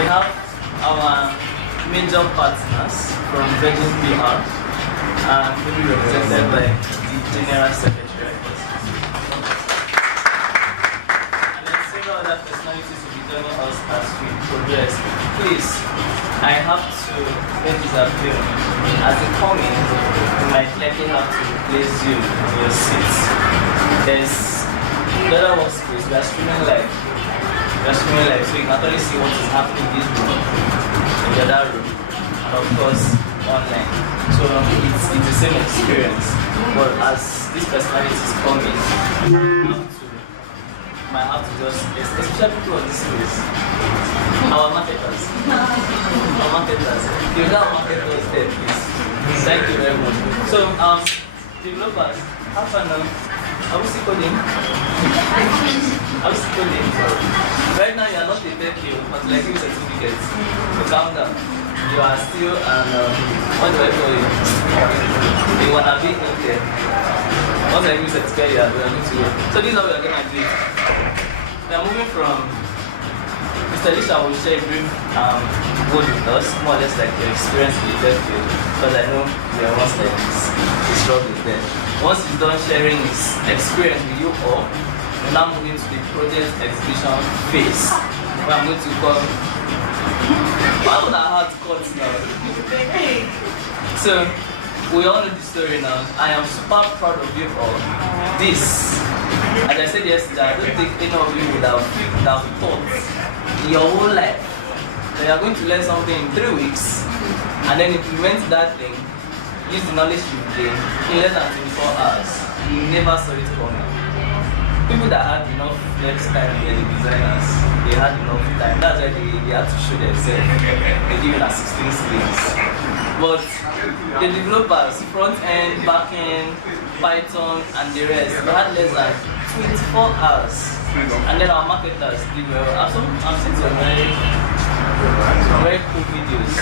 we have our major partners from Netisens PR, and will be represented by the General Secretary. And then several other personalities will be joining us as we progress. Please, I have to make this appeal. As they come in, we might likely have to place you on your seats. There's the other workspace, we are streaming live. So you can only see what is happening in this room, in the other room, and of course online. So it's the same experience. But as these personalities come in, might have to just, especially people on this place, our marketers. You got marketers there, please. Thank you very much. So developers, have fun now. Are we still coding? Right now you are not a tech you, but like you certificates. So calm down. You are still what do I call you? You wanna be in there. Once I give certificate, you are going to go. So this is how we are gonna do it. We are moving from Mr. Lisha will share a brief word with us, more or less like your experience in the tech field, because I know there was like this struggle there. Once he's done sharing his experience with you all, we're now moving to the project exhibition phase. Where I'm going to call. Why would I have to cut now? So, we all know the story now. I am super proud of you all. This, as I said yesterday, I don't think any of you would have thought in your whole life that you are going to learn something in 3 weeks and then implement that thing. Use the knowledge you gain in less than 24 hours. You never saw it coming. People that had enough flex time, the designers, they had enough time. That's why they had to show themselves. They give it a 16 screens. But the developers, front end, back end, Python, and the rest, they had less than 24 hours. And then our marketers, they were. I've seen some very cool videos.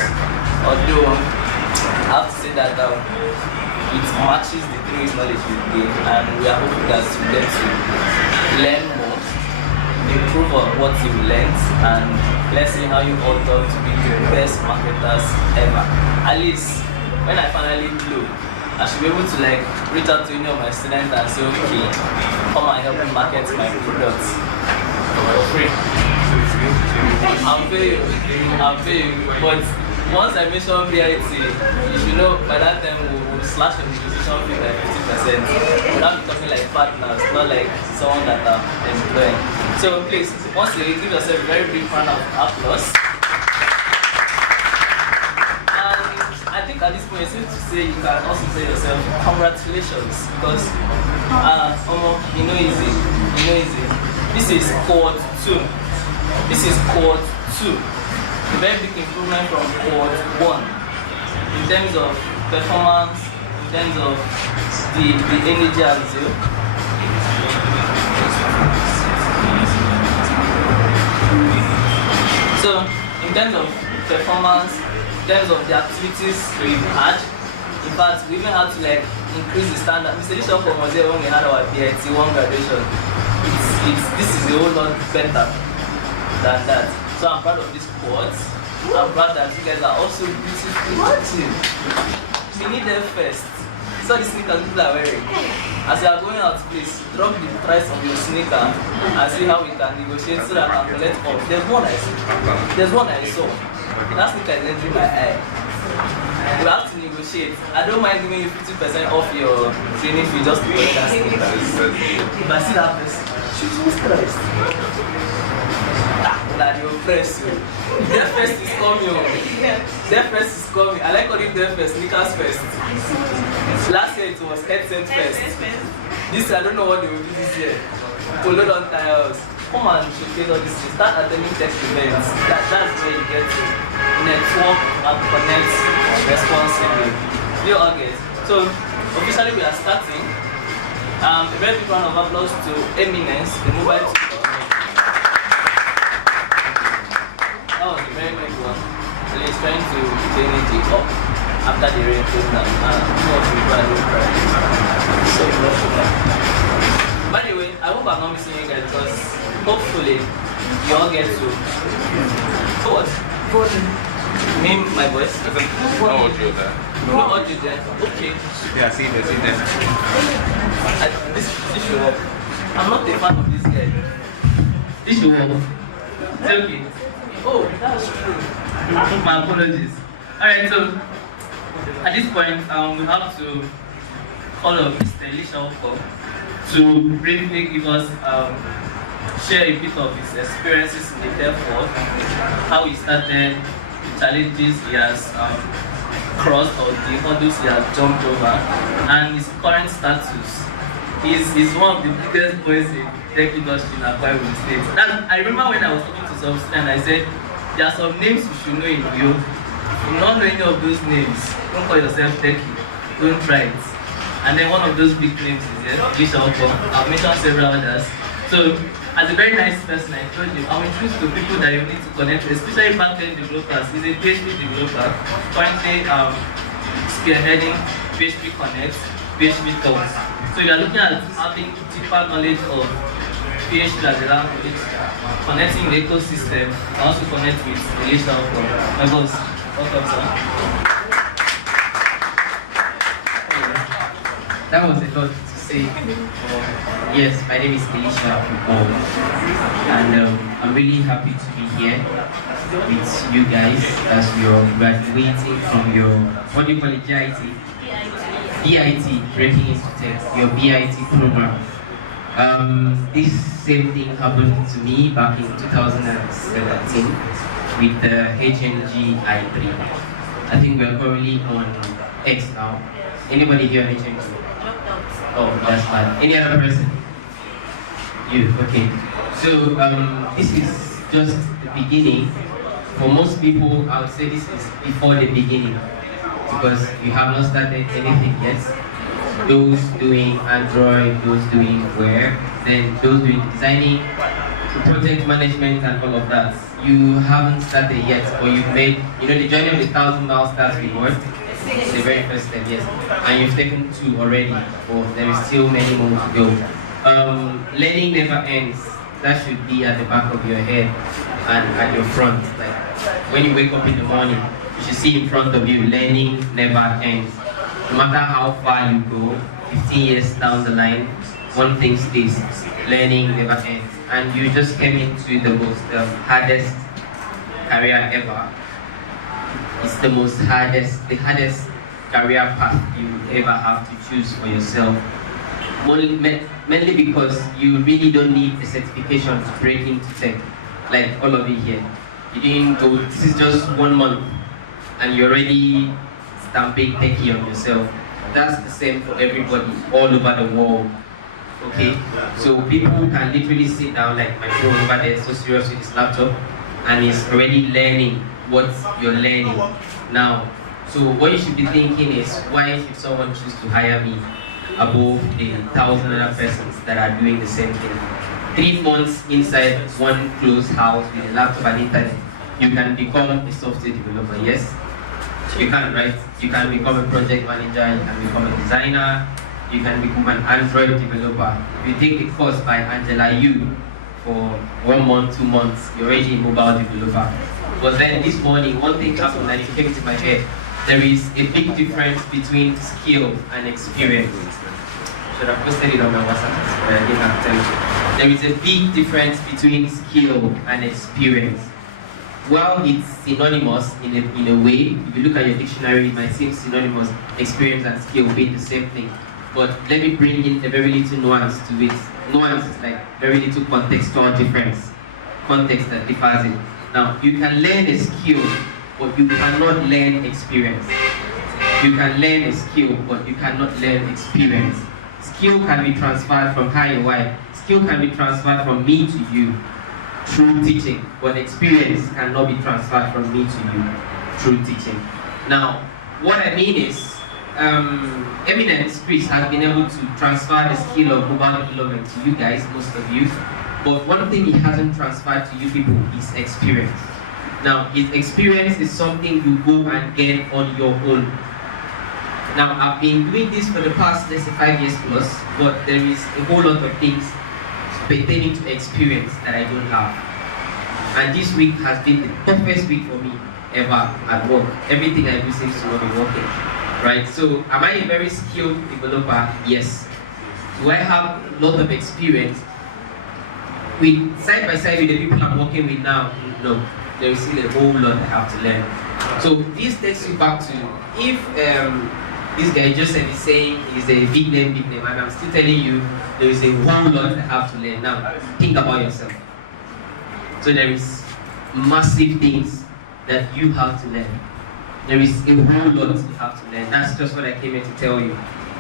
Although I have to say that it matches the 3 weeks knowledge you gain, and we are hoping that you get to learn more, improve on what you learned, and let's see how you all turn to be the best marketers ever. At least when I finally blow, I should be able to like reach out to any of my students and say, okay, come and help me market my products for free. I'll pay you. But once I mention BIT, you should know by that time we'll slash the position fee by 50%. We'll not be talking like partners, not like someone that are employing. So please, once you give yourself a very big round of applause. And I think at this point it's safe to say you can also say yourself congratulations, because you know easy. This is cohort 2. A very big improvement from cohort 1 in terms of performance, in terms of the energy and zeal. So in terms of performance, in terms of the activities we've had, in fact we even had to like increase the standard. Mr. Bishop was there when we had our BIT 1 graduation. This is a whole lot better than that. So I'm proud of this cohort. I'm proud that you guys are also beautiful. We need them first. So the sneakers people are wearing. As you are going out, please drop the price of your sneaker and see how we can negotiate so that I can collect off. There's one I saw. That sneaker is entering my eye. You have to negotiate. I don't mind giving you 50% off your training fee just to collect that sneaker. If I see that person, she's almost priced. That you press you. Their first is coming. I like calling them first, sneakers first. Last year it was headset first. This year I don't know what they will do this year. Polo don't tire us. Come and showcase all this. Start attending tech events. That's where you get to network and connect responsibly. You all get. So officially we are starting. A very big round of applause to Eminence, the mobile tutor. That was a very nice one. So he's trying to keep the energy up after the rain came down. Two of you are doing right. So by the way, I hope I'm not missing you guys, because hopefully you all get to what? Me, my voice. No audio there. No audio there. Okay. Yeah, see there. This should work. I'm not a fan of this guy. This should work. It's okay. Oh, that's true. My apologies. Alright, so at this point, we have to call up Mr. Elisha to briefly give us share a bit of his experiences in the dev world, how he started, the challenges he has crossed or the hurdles he has jumped over, and his current status. He's one of the biggest boys in tech industry in Akwa Ibom State. I remember when I was talking to some students, I said, there are some names you should know in Uyo. If you don't know any of those names, don't call yourself techie, don't try it. And then one of those big names is Elisha Oko. I've mentioned several others. So, as a very nice person, I told you, I'm introduced to people that you need to connect with, especially back-end developers. He's a PHP developer, currently spearheading PHP Connect, PHP Talks. So you are looking at having deeper knowledge of PHP as a language, connecting the ecosystem, and also connect with Elisha Oko. My boss, welcome, sir. That was a lot to say. Yes, my name is Elisha Oko, and I'm really happy to be here with you guys as you're graduating from your, what do you call it, GIT? BIT, Breaking into Tech, your BIT program. This same thing happened to me back in 2017 with the HNG i3. I think we're currently on X now. Anybody here on HNG? Oh, that's bad. Any other person? You, okay. So, this is just the beginning. For most people, I would say this is before the beginning, because you have not started anything yet. Those doing Android, those doing web, then those doing designing, project management and all of that. You haven't started yet, or you've made, the journey of the 1,000-mile starts with what? The very first step, yes. And you've taken 2 already, but there is still many more to go. Learning never ends. That should be at the back of your head and at your front. Like when you wake up in the morning, you should see in front of you, learning never ends. No matter how far you go, 15 years down the line, one thing stays, learning never ends. And you just came into the most hardest career ever. It's the hardest career path you ever have to choose for yourself. Mainly because you really don't need a certification to break into tech, like all of you here. You didn't go, this is just 1 month, and you're already stamping techie on yourself. That's the same for everybody all over the world. Okay? So people can literally sit down, like my bro over there, so serious with his laptop, and he's already learning what you're learning now. So what you should be thinking is, why should someone choose to hire me above the 1,000 other persons that are doing the same thing? 3 months inside one closed house with a laptop and internet, you can become a software developer, yes? You can, right? You can become a project manager, you can become a designer, you can become an Android developer. If you take the course by Angela Yu for 1 month, 2 months, you're already a mobile developer. But then this morning, one thing happened and it came to my head. There is a big difference between skill and experience. Should have posted it on my WhatsApp, but I didn't have time. There is a big difference between skill and experience. While it's synonymous in a way, if you look at your dictionary, it might seem synonymous, experience and skill being the same thing. But let me bring in a very little nuance to it. Nuance is like very little contextual difference. Context that differs it. Now, you can learn a skill, but you cannot learn experience. You can learn a skill, but you cannot learn experience. Skill can be transferred from high and wide. Skill can be transferred from me to you through teaching, but experience cannot be transferred from me to you through teaching. Now, what I mean is, Eminent Chris has been able to transfer the skill of mobile development to you guys, most of you. But one thing he hasn't transferred to you people is experience. Now, his experience is something you go and get on your own. Now, I've been doing this for the past, let's say, 5 years plus, but there is a whole lot of things pertaining to experience that I don't have. And this week has been the toughest week for me ever at work. Everything I do seems to not be working, right? So am I a very skilled developer? Yes. Do I have a lot of experience with side by side with the people I'm working with now? No. There is still a whole lot I have to learn. So this takes you back to if this guy Joseph is saying he's a big name, and I'm still telling you there is a whole lot I have to learn. Now think about yourself. So there is massive things that you have to learn. There is a whole lot you have to learn. That's just what I came here to tell you.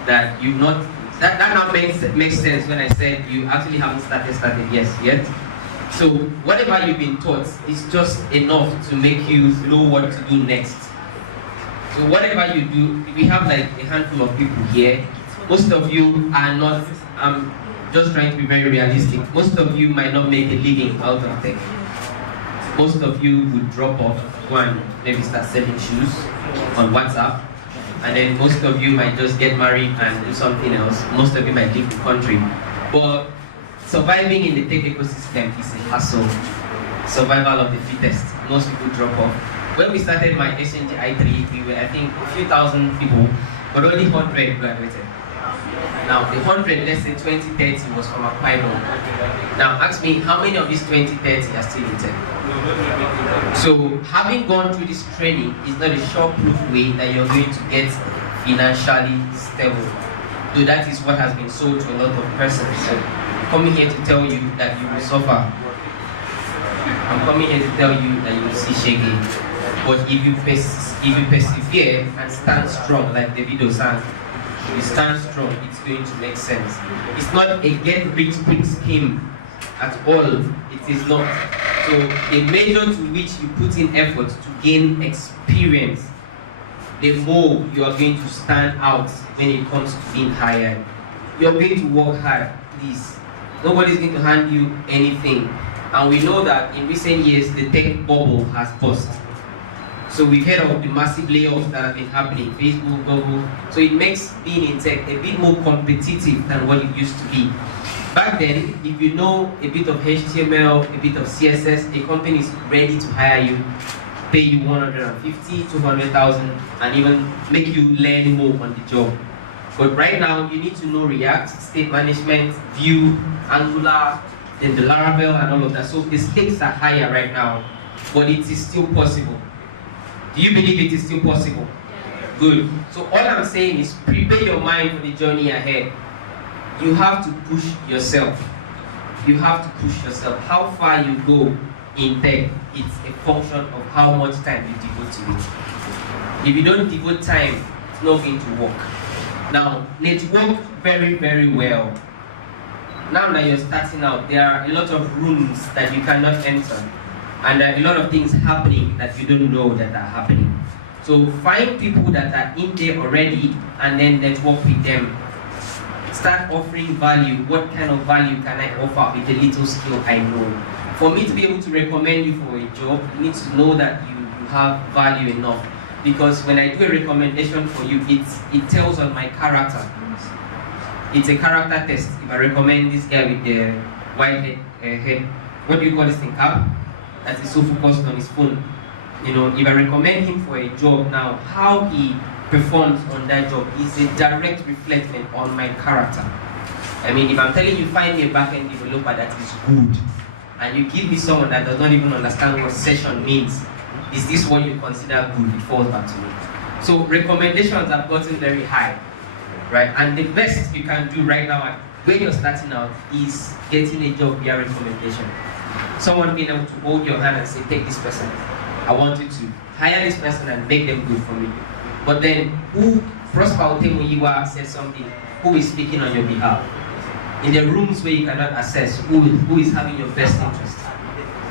That you not that now makes sense when I said you actually haven't started yet. So whatever you've been taught is just enough to make you know what to do next. So whatever you do, we have like a handful of people here. Most of you are not, I'm just trying to be very realistic. Most of you might not make a living out of tech. Most of you would drop off, go and maybe start selling shoes on WhatsApp. And then most of you might just get married and do something else. Most of you might leave the country. But surviving in the tech ecosystem is a hassle. Survival of the fittest. Most people drop off. When we started my SNG I3, we were, I think, a few thousand people, but only 100 graduated. Now, the 100, let's say 20, 30 was from a Bible. Now, ask me, how many of these 20, 30 are still in tech? So, having gone through this training is not a sure-proof way that you're going to get financially stable. So that is what has been sold to a lot of persons. So, I'm coming here to tell you that you will suffer. I'm coming here to tell you that you will see shaking. But if you persevere and stand strong, like the video sang, if you stand strong, it's going to make sense. It's not a get-rich-quick scheme at all. It is not. So the measure to which you put in effort to gain experience, the more you are going to stand out when it comes to being hired. You're going to work hard, please. Nobody's going to hand you anything. And we know that in recent years, the tech bubble has burst. So we've heard of the massive layoffs that have been happening, Facebook, Google. So it makes being in tech a bit more competitive than what it used to be. Back then, if you know a bit of HTML, a bit of CSS, a company is ready to hire you, pay you 150, 200,000, and even make you learn more on the job. But right now, you need to know React, state management, Vue, Angular, then the Laravel, and all of that. So the stakes are higher right now, but it is still possible. Do you believe it is still possible? Good. So all I'm saying is prepare your mind for the journey ahead. You have to push yourself. You have to push yourself. How far you go in tech, it's a function of how much time you devote to it. If you don't devote time, it's not going to work. Now, network very, very well. Now that you're starting out, there are a lot of rooms that you cannot enter. And there are a lot of things happening that you don't know that are happening. So find people that are in there already and then network with them. Start offering value. What kind of value can I offer with the little skill I know? For me to be able to recommend you for a job, you need to know that you have value enough. Because when I do a recommendation for you, it tells on my character. It's a character test. If I recommend this guy with the white head, what do you call this thing, cap? That is so focused on his phone. You know, if I recommend him for a job now, how he performs on that job is a direct reflection on my character. I mean, if I'm telling you, find me a backend developer that is good, and you give me someone that does not even understand what session means, is this what you consider good? It falls back to me. So recommendations have gotten very high, right? And the best you can do right now when you're starting out is getting a job via recommendation. Someone being able to hold your hand and say, take this person. I want you to hire this person and make them good for me. But then, who, Prosper Otemoyiwa said something, who is speaking on your behalf? In the rooms where you cannot assess who is having your best interest.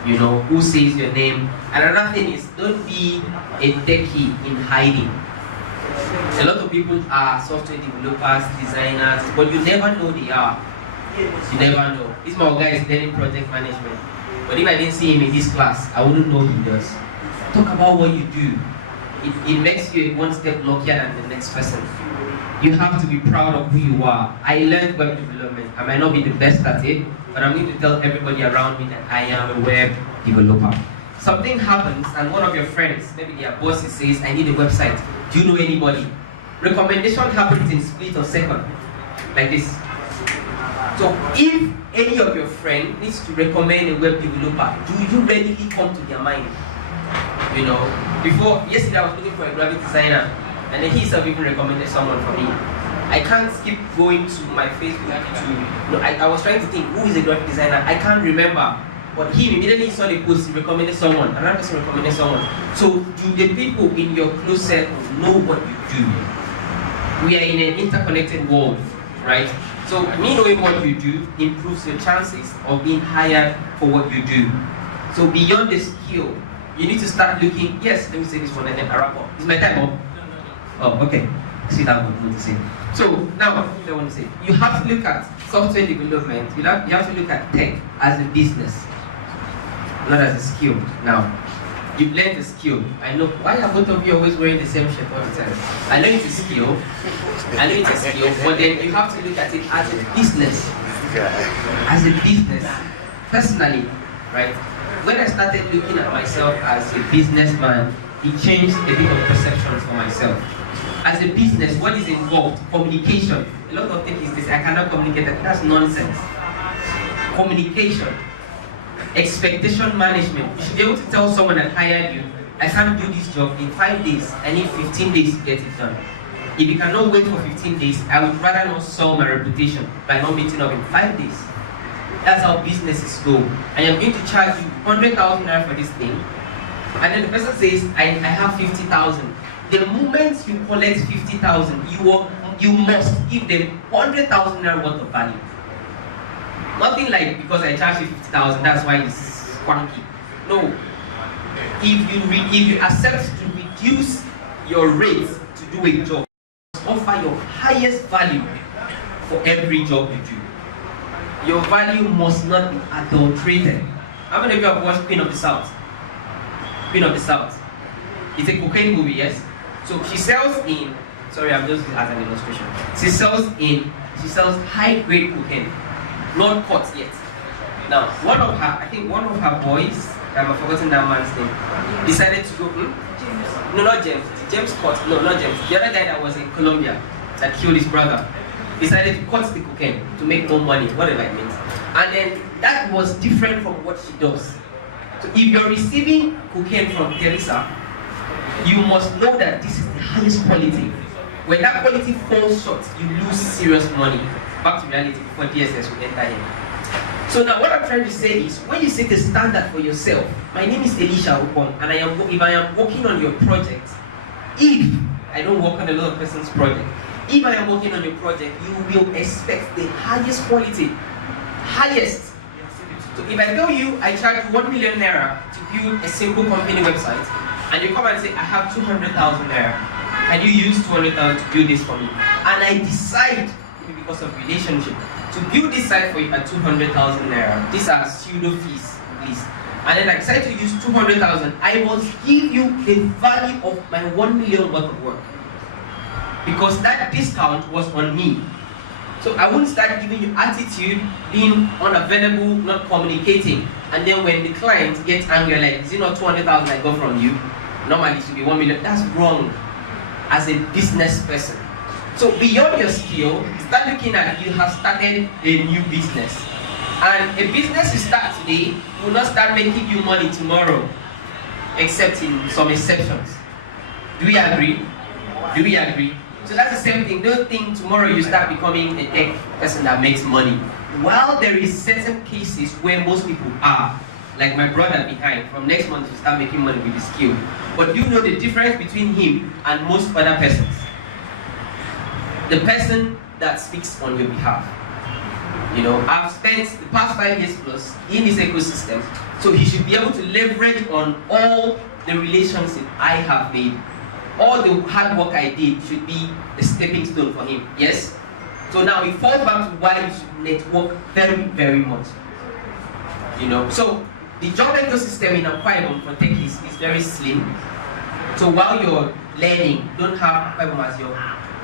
You know, who says your name. And another thing is, don't be a techie in hiding. A lot of people are software developers, designers, but you never know they are. You never know. This my guy is learning project management. But if I didn't see him in this class, I wouldn't know he does. Talk about what you do. It makes you one step luckier than the next person. You have to be proud of who you are. I learned web development. I might not be the best at it, but I'm going to tell everybody around me that I am a web developer. Something happens and one of your friends, maybe their boss says, I need a website. Do you know anybody? Recommendation happens in split of second, like this. So if any of your friends needs to recommend a web developer, do you readily come to their mind? You know, yesterday I was looking for a graphic designer, and then he himself even recommended someone for me. I can't skip going to my Facebook I was trying to think, who is a graphic designer? I can't remember. But he immediately saw the post, he recommended someone, another person recommended someone. So do the people in your close circle know what you do? We are in an interconnected world, right? So me knowing what you do improves your chances of being hired for what you do. So beyond the skill, you need to start looking, yes, let me say this one and then I wrap up. Is my time up? Oh, okay. See that one, to say. So now, what I want to say, you have to look at software development, you have to look at tech as a business, not as a skill. Now, you've learned the skill. I know, why are both of you always wearing the same shirt all the time? I know it's a skill, but then you have to look at it as a business. As a business, personally, right? When I started looking at myself as a businessman, it changed a bit of perception for myself. As a business, what is involved? Communication. A lot of things is this, I cannot communicate, that's nonsense. Communication. Expectation management. You should be able to tell someone that hired you, I can't do this job in 5 days, I need 15 days to get it done. If you cannot wait for 15 days, I would rather not sell my reputation by not meeting up in 5 days. That's how businesses go. I am going to charge you 100,000 naira for this thing, and then the person says, I have 50,000. The moment you collect 50,000, you must give them 100,000 naira worth of value. Nothing like, because I charge you 50,000, that's why it's squanky. No. If you accept to reduce your rate to do a job, offer your highest value for every job you do. Your value must not be adulterated. How many of you have watched Queen of the South? Queen of the South. It's a cocaine movie, yes? So she sells in, sorry, I'm just as an illustration. She sells high-grade cocaine, not caught yet. Now, one of her boys, I've forgotten that man's name, decided to go, No, not James. James Scott, no, not James. The other guy that was in Colombia that killed his brother decided to cut the cocaine to make more money, whatever it means. And then that was different from what she does. So if you're receiving cocaine from Teresa, you must know that this is the highest quality. When that quality falls short, you lose serious money. Back to reality before DSS will enter in. So now what I'm trying to say is, when you set a standard for yourself, my name is Elisha Upon, and if I am working on your project, if I don't work on a lot of person's project, if I am working on your project, you will expect the highest quality. Highest. So if I tell you I charge 1 million naira to build a simple company website, and you come and say I have 200,000 naira, and you use 200,000 to build this for me, and I decide, maybe because of relationship, to build this site for you at 200,000 naira, these are pseudo fees, please. And then I decide to use 200,000, I must give you the value of my 1 million worth of work. Because that discount was on me. So I won't start giving you attitude, being unavailable, not communicating. And then when the client gets angry, like, is it not 200,000 I got from you? Normally it should be 1 million. That's wrong as a business person. So beyond your skill, start looking at you have started a new business. And a business you start today will not start making you money tomorrow, except in some exceptions. Do we agree? Do we agree? So that's the same thing. Don't think tomorrow you start becoming a tech person that makes money. While there is certain cases where most people are, like my brother behind, from next month to start making money with his skill. But you know the difference between him and most other persons. The person that speaks on your behalf. You know, I've spent the past 5 years plus in this ecosystem, so he should be able to leverage on all the relationships I have made. All the hard work I did should be a stepping stone for him, yes? So now it falls back to why you should network very, very much. You know, so the job ecosystem in Akwa Ibom for techies is very slim. So while you're learning, don't have Akwa Ibom as your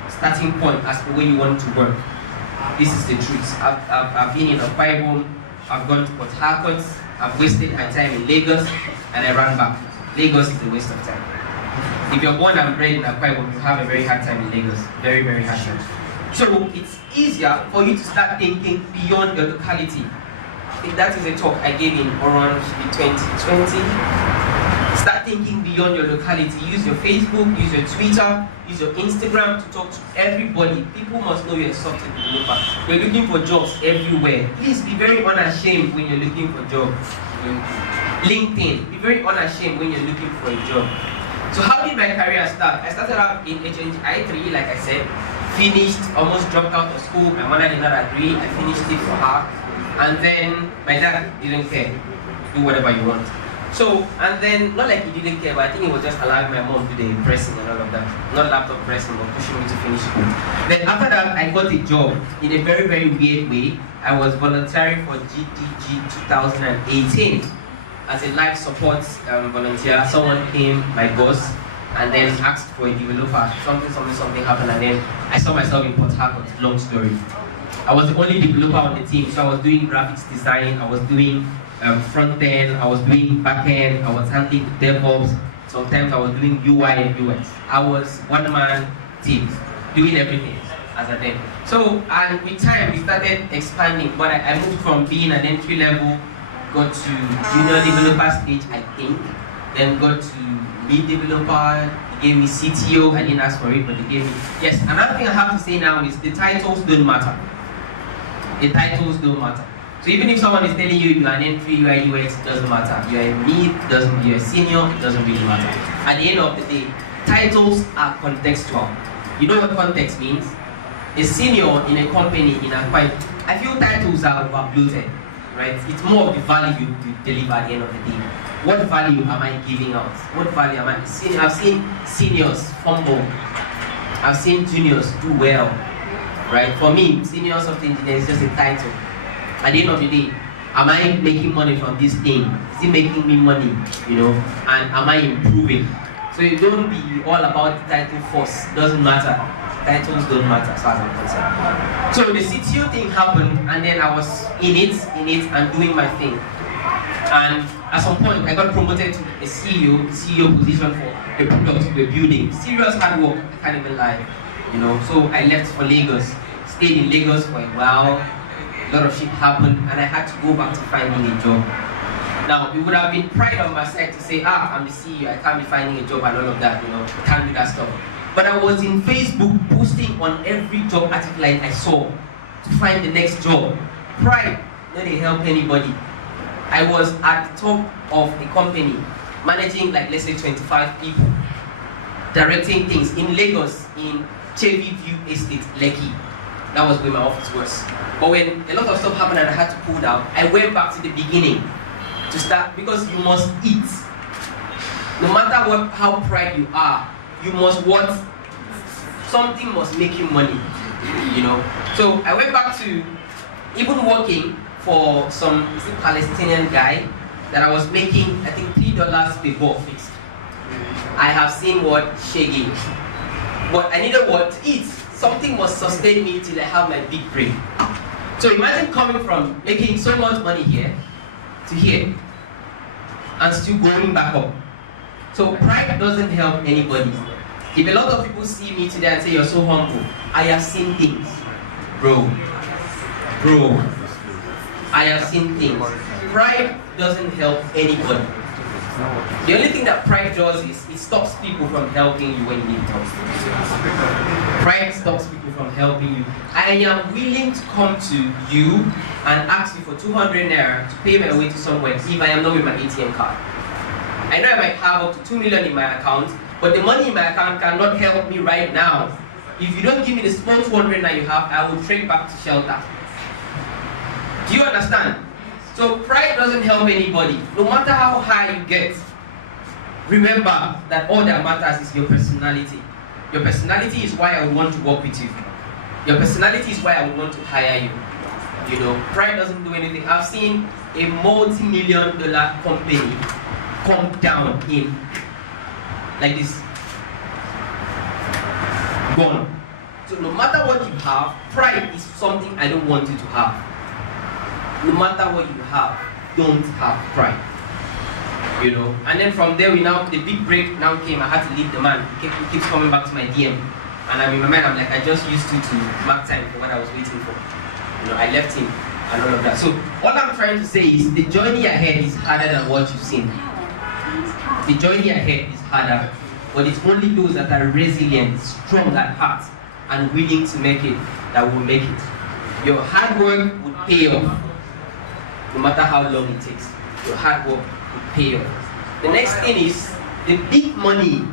starting point as the way you want to work. This is the truth. I've been in Akwa Ibom, I've gone to Port Harcourt, I've wasted my time in Lagos and I ran back. Lagos is a waste of time. If you're born and bred in Akwa Ibom, you have a very hard time in Lagos. Very, very hard time. So it's easier for you to start thinking beyond your locality. I think that is a talk I gave in around 2020. Start thinking beyond your locality. Use your Facebook, use your Twitter, use your Instagram to talk to everybody. People must know you're a software developer. You're looking for jobs everywhere. Please be very unashamed when you're looking for jobs. LinkedIn, be very unashamed when you're looking for a job. So how did my career start? I started out in HNI3, like I said, finished, almost dropped out of school. My mother did not agree. I finished it for her. And then my dad didn't care. Do whatever you want. So, and then, not like he didn't care, but I think he was just allowing my mom to do the pressing and all of that. Not laptop pressing, but pushing me to finish school. Then after that, I got a job in a very, very weird way. I was volunteering for GDG 2018 as a life support volunteer. Someone came, my boss, and then asked for a developer. Something happened, and then I saw myself in Port Harcourt. Long story. I was the only developer on the team, so I was doing graphics design, I was doing front end, I was doing back end, I was handling DevOps, sometimes I was doing UI and UX. I was one-man team, doing everything as a dev. So, and with time, we started expanding, but I moved from being an entry level, got to junior developer stage, I think, then got to lead developer. They gave me CTO, I didn't ask for it, but they gave me. Yes, another thing I have to say now is the titles don't matter. The titles don't matter. So even if someone is telling you you're an entry, you are UX, it doesn't matter. You're a mid, you're a senior, it doesn't really matter. At the end of the day, titles are contextual. You know what context means? A senior in a company, in a quite, I feel titles are overbloated, right? It's more of the value you deliver at the end of the day. What value am I giving out? What value am I seeing? I've seen seniors fumble. I've seen juniors do well, right? For me, senior software engineer is just a title. At the end of the day, am I making money from this thing? Is it making me money? You know, and am I improving? So you don't be all about the title first. Doesn't matter. Titles don't matter as far as I'm concerned. So the CTO thing happened, and then I was in it, and doing my thing. And at some point, I got promoted to a CEO position for a product we're building. Serious hard work, I can't even lie. You know, so I left for Lagos, stayed in Lagos for a while. A lot of shit happened, and I had to go back to finding a job. Now, it would have been pride on my side to say, I'm the CEO, I can't be finding a job and all of that, you know, I can't do that stuff. But I was in Facebook posting on every job article I saw to find the next job. Pride didn't help anybody. I was at the top of a company, managing like, let's say 25 people, directing things in Lagos, in Chevy View Estate, Lekki. That was where my office was. But when a lot of stuff happened and I had to pull down, I went back to the beginning to start, because you must eat. No matter how proud you are, you must want, something must make you money, you know. So I went back to even working for some Palestinian guy that I was making, I think $3 per ball fixed. I have seen what shaggy, but I needed what to eat. Something must sustain me till I have my big break. So imagine coming from making so much money here to here and still going back up. So pride doesn't help anybody. If a lot of people see me today and say you're so humble, I have seen things. Bro, I have seen things. Pride doesn't help anybody. The only thing that pride does is it stops people from helping you when you need help. Pride stops people from helping you. I am willing to come to you and ask you for 200 naira to pay my way to somewhere if I am not with my ATM card. I know I might have up to 2 million in my account, but the money in my account cannot help me right now. If you don't give me the small 200 that you have, I will trek back to shelter. Do you understand? So pride doesn't help anybody. No matter how high you get, remember that all that matters is your personality. Your personality is why I would want to work with you. Your personality is why I would want to hire you. You know, pride doesn't do anything. I've seen a multi-million-dollar company come down in like this. Gone. So no matter what you have, pride is something I don't want you to have. No matter what you have, don't have pride. You know, and then from there the big break now came. I had to leave the man. He keeps coming back to my DM, and I'm in my mind. I'm like, I just used to mark time for what I was waiting for. You know, I left him and all of that. So what I'm trying to say is the journey ahead is harder than what you've seen. The journey ahead is harder, but it's only those that are resilient, strong at heart, and willing to make it that will make it. Your hard work will pay off, no matter how long it takes. Your hard work will pay off. The next thing is, the big money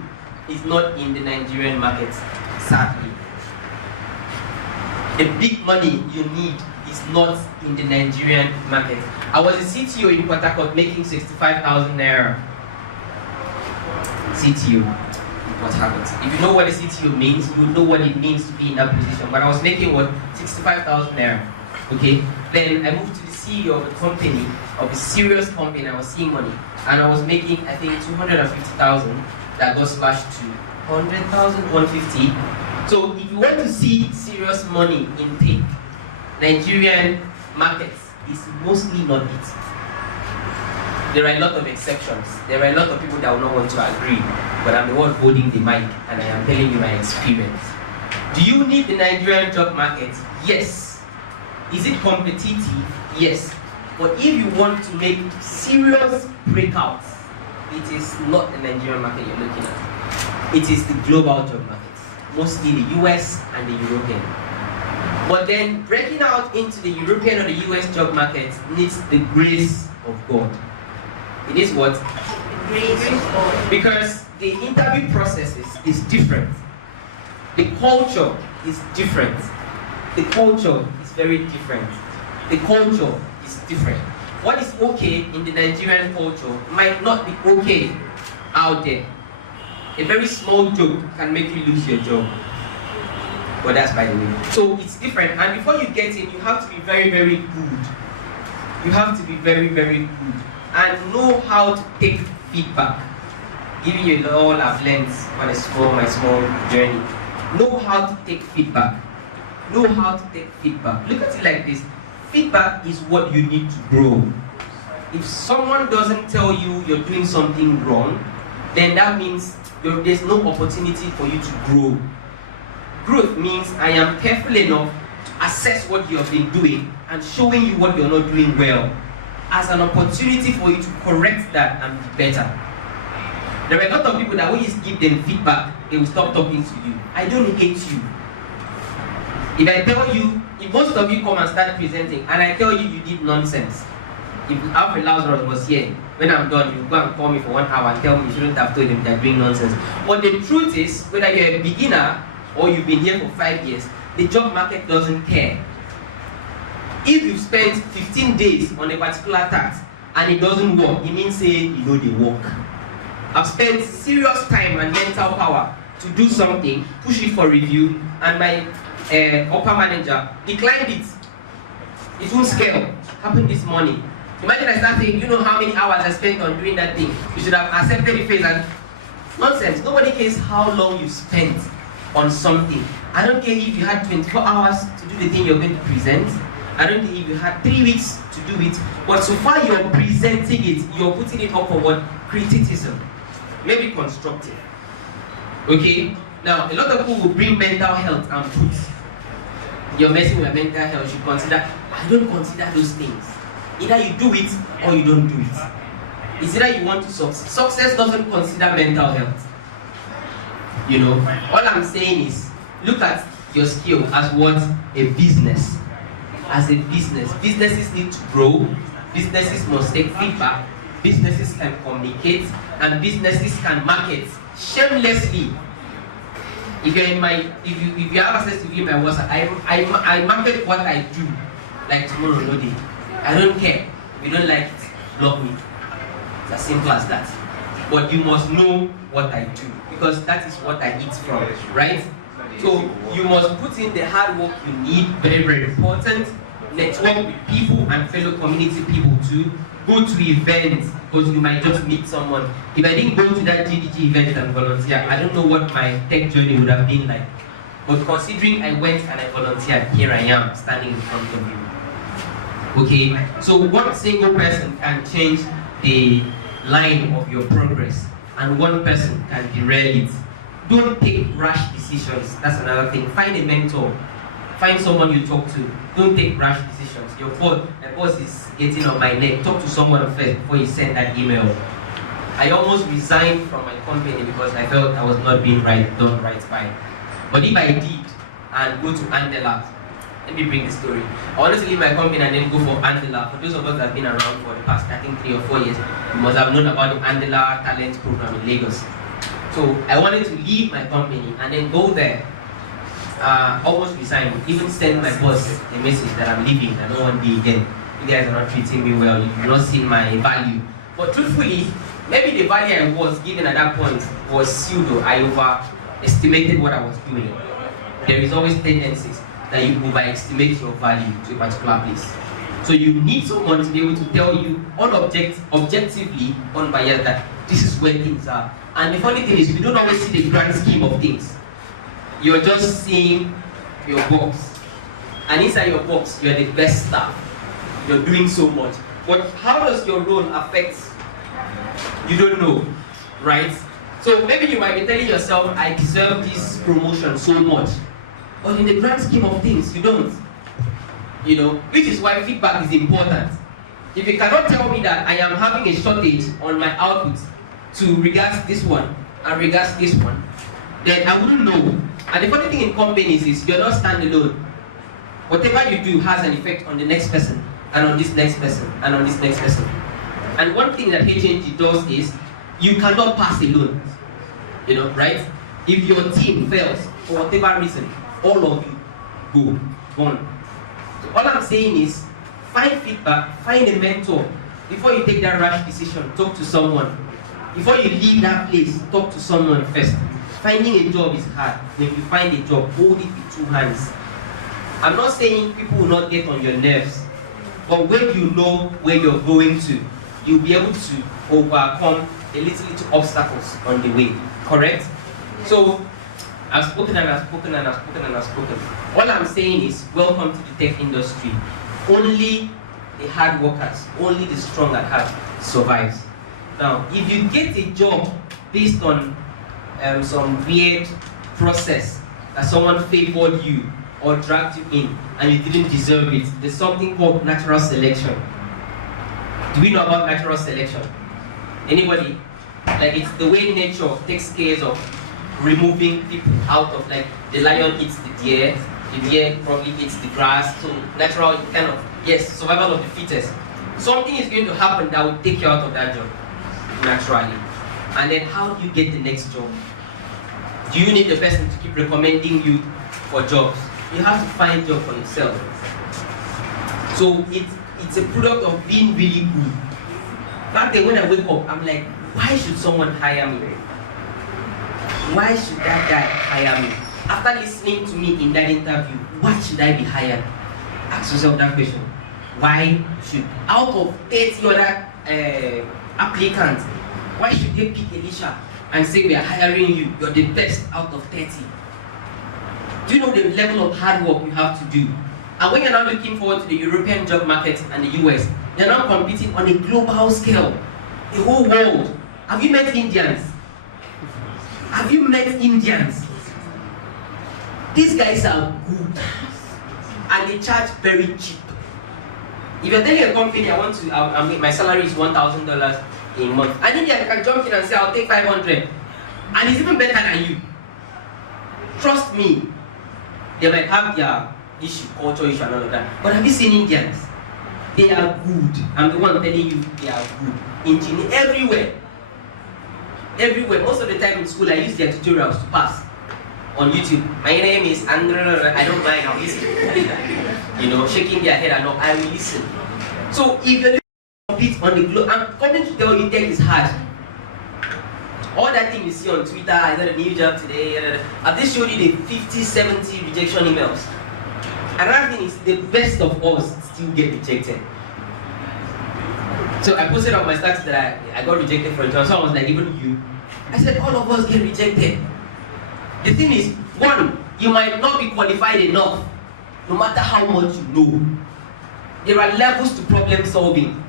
is not in the Nigerian market, sadly. The big money you need is not in the Nigerian market. I was a CTO in Port Harcourt making 65,000 naira. CTO in Port Harcourt. If you know what a CTO means, you know what it means to be in that position. But I was making what? 65,000 naira. Okay? Then I moved to the CEO of a company, of a serious company. I was seeing money. And I was making, I think, 250,000. That got slashed to 100,000, 150. So if you want to see serious money intake, Nigerian markets is mostly not it. There are a lot of exceptions. There are a lot of people that will not want to agree, but I'm the one holding the mic and I am telling you my experience. Do you need the Nigerian job market? Yes. Is it competitive? Yes. But if you want to make serious breakouts, it is not the Nigerian market you're looking at. It is the global job markets, mostly the US and the European. But then breaking out into the European or the US job market needs the grace of God. It is what? Grace of God. Because the interview process is different. The culture is different. The culture is very different. The culture is different. What is okay in the Nigerian culture might not be okay out there. A very small joke can make you lose your job. But that's by the way. So it's different. And before you get in, you have to be very, very good. You have to be very, very good. And know how to take feedback. Giving you all I've learned on my small journey. Know how to take feedback. Know how to take feedback. Look at it like this. Feedback is what you need to grow. If someone doesn't tell you you're doing something wrong, then that means there's no opportunity for you to grow. Growth means I am careful enough to assess what you have been doing and showing you what you're not doing well as an opportunity for you to correct that and be better. There are a lot of people that when you give them feedback, they will stop talking to you. I don't hate you. If I tell you, if most of you come and start presenting and I tell you you did nonsense, if Alfred Lazarus was here, when I'm done, you go and call me for 1 hour and tell me you shouldn't have told them they're doing nonsense. But the truth is, whether you're a beginner or you've been here for 5 years, the job market doesn't care. If you spent 15 days on a particular task and it doesn't work, it means say you know they work. I've spent serious time and mental power to do something, push it for review, and my upper manager declined it. It won't scale. Happened this morning. Imagine I start saying, you know how many hours I spent on doing that thing. You should have accepted the phase and nonsense. Nobody cares how long you spent on something. I don't care if you had 24 hours to do the thing you're going to present. I don't care if you had 3 weeks to do it. But so far you're presenting it, you're putting it up for what? Criticism. Maybe constructive. Okay? Now, a lot of people will bring mental health and put, you're messing with mental health, you should consider. I don't consider those things. Either you do it or you don't do it. It's either you want to succeed. Success doesn't consider mental health. You know, all I'm saying is, look at your skill as what? A business. As a business. Businesses need to grow. Businesses must take feedback. Businesses can communicate. And businesses can market shamelessly. If you're in my, if you have access to view my WhatsApp, I market what I do. Like tomorrow, no day. I don't care. If you don't like it, block me. It's as simple as that. But you must know what I do, because that is what I eat from, right? So you must put in the hard work you need, very, very important. Network with people and fellow community people too. Go to events, because you might just meet someone. If I didn't go to that GDG event and volunteer, I don't know what my tech journey would have been like. But considering I went and I volunteered, here I am, standing in front of you. Okay, so one single person can change the line of your progress, and one person can derail it. Don't take rash decisions. That's another thing. Find a mentor. Find someone you talk to. Don't take rash decisions. My boss is getting on my neck. Talk to someone first before you send that email. I almost resigned from my company because I felt I was not being done right by. But if I did and go to Andela, let me bring the story. I wanted to leave my company and then go for Andela. For those of us that have been around for the past, I think 3 or 4 years, you must have known about the Andela talent program in Lagos. So I wanted to leave my company and then go there. Almost resigned. Even send my boss a message that I'm leaving. I don't want to be again. You guys are not treating me well. You're not seeing my value. But truthfully, maybe the value I was given at that point was pseudo. I overestimated what I was doing. There is always tendencies that you overestimate your value to a particular place. So you need someone to be able to tell you objectively, unbiased, that this is where things are. And the funny thing is, we don't always see the grand scheme of things. You're just seeing your box. And inside your box, you're the best staff. You're doing so much. But how does your role affect? You don't know, right? So maybe you might be telling yourself, I deserve this promotion so much. But in the grand scheme of things, you don't. You know, which is why feedback is important. If you cannot tell me that I am having a shortage on my output to regards this one and regards this one, then I wouldn't know. And the funny thing in companies is you're not standalone. Whatever you do has an effect on the next person, and on this next person, and on this next person. And one thing that HNG does is you cannot pass alone. You know, right? If your team fails for whatever reason, all of you gone. So all I'm saying is find feedback, find a mentor. Before you take that rash decision, talk to someone. Before you leave that place, talk to someone first. Finding a job is hard. When you find a job, hold it with 2 hands. I'm not saying people will not get on your nerves, but when you know where you're going to, you'll be able to overcome a little obstacles on the way. Correct? So, I've spoken and I've spoken and I've spoken and I've spoken. All I'm saying is, welcome to the tech industry. Only the hard workers, only the strong at heart survives. Now, if you get a job based on some weird process that someone favored you or dragged you in and you didn't deserve it, there's something called natural selection. Do we know about natural selection? Anybody? Like, it's the way nature takes care of removing people out of, like, the lion eats the deer probably eats the grass, so natural kind of, yes, survival of the fittest. Something is going to happen that will take you out of that job, naturally. And then how do you get the next job? Do you need the person to keep recommending you for jobs? You have to find a job for yourself. So it's a product of being really good. Back then when I wake up, I'm like, why should someone hire me? Why should that guy hire me? After listening to me in that interview, why should I be hired? Ask yourself that question. Why should, out of 30 other applicants, why should they pick Elisha and say we are hiring you, you're the best out of 30? Do you know the level of hard work you have to do? And when you're now looking forward to the European job market and the US, you're now competing on a global scale, the whole world. Have you met Indians? Have you met Indians? These guys are good and they charge very cheap. If you're telling a company my salary is $1,000 a month, and India can jump in and say I'll take 500, and it's even better than you. Trust me, they might have their issue, culture issue and all of that. But have you seen Indians? They are good. I'm the one telling you they are good. Engineering everywhere. Everywhere. Most of the time in school I use their tutorials to pass on YouTube. My name is Andrew, I don't mind, I'll listen. You know, shaking their head and all, I will listen. So if you're compete on the globe, I'm coming to tell you tech is hard. All that thing you see on Twitter, I got a new job today, I've just showed you the 50, 70 rejection emails. Another thing is, the best of us still get rejected. So I posted on my status that I got rejected for a job, so I was like, even you. I said, all of us get rejected. The thing is, one, you might not be qualified enough, no matter how much you know. there are levels to problem solving.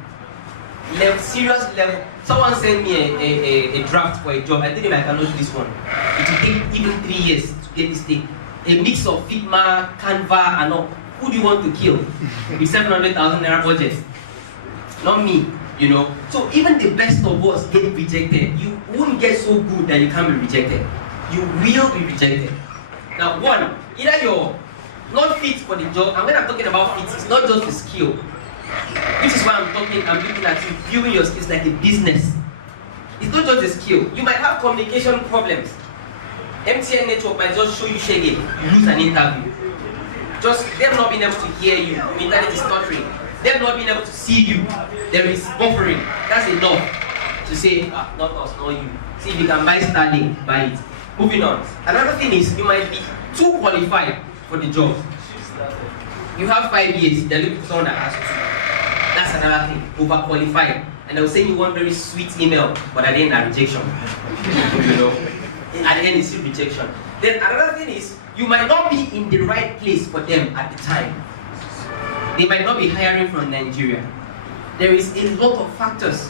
Serious level. Someone sent me a draft for a job. I think if I cannot do this one, it will take even 3 years to get this thing. A mix of Figma, Canva, and all. Who do you want to kill with 700,000 naira budget? Not me, you know. So even the best of us get rejected. You won't get so good that you can't be rejected. You will be rejected. Now, one, either you're not fit for the job, and when I'm talking about fit, it's not just the skill. Which is why I'm looking at you, viewing your skills like a business. It's not just the skill. You might have communication problems. MTN network might just show you shaggy, you lose an interview. Just them not being able to hear you, your internet is stuttering. Them not being able to see you, there is buffering. That's enough to say, not us, not you. See if you can buy Starlink, buy it. Moving on. Another thing is, you might be too qualified for the job. You have 5 years, they're looking for someone that has 2. That's another thing, overqualified. And they'll send you one very sweet email, but at the end, a rejection. You know? At the end, it's still rejection. Then another thing is, you might not be in the right place for them at the time. They might not be hiring from Nigeria. There is a lot of factors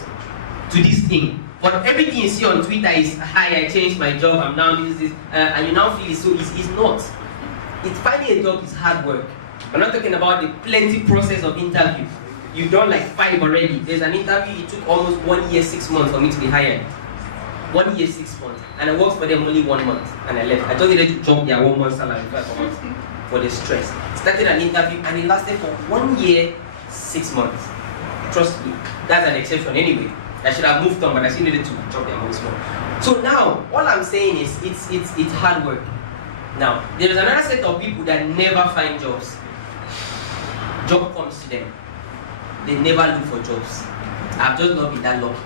to this thing. But everything you see on Twitter is, hi, I changed my job, I'm now this, and you now feel it's so easy. It's not. Finding a job is hard work. I'm not talking about the plenty process of interview. You've done like 5 already. There's an interview, it took almost 1 year, 6 months for me to be hired. 1 year, 6 months. And I worked for them only 1 month, and I left. I just needed to jump their 1 month salary for the stress. Started an interview, and it lasted for 1 year, 6 months. Trust me, that's an exception anyway. I should have moved on, but I still needed to jump their 1 month. So now, all I'm saying is, it's hard work. Now, there is another set of people that never find jobs. Job comes to them. They never look for jobs. I've just not been that lucky.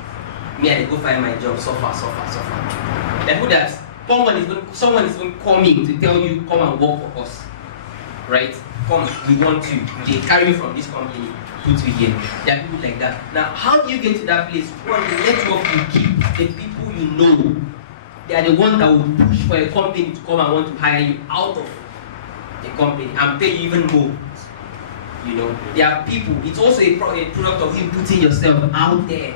Me, I go find my job, suffer. Like who that someone is even coming to tell you, come and work for us. Right? Come, we want you. They carry you from this company, put you here. There are people like that. Now, how do you get to that place? One, the network you keep, the people you know, they are the ones that will push for a company to come and want to hire you out of the company and pay you even more. You know, there are people, it's also a product of you putting yourself out there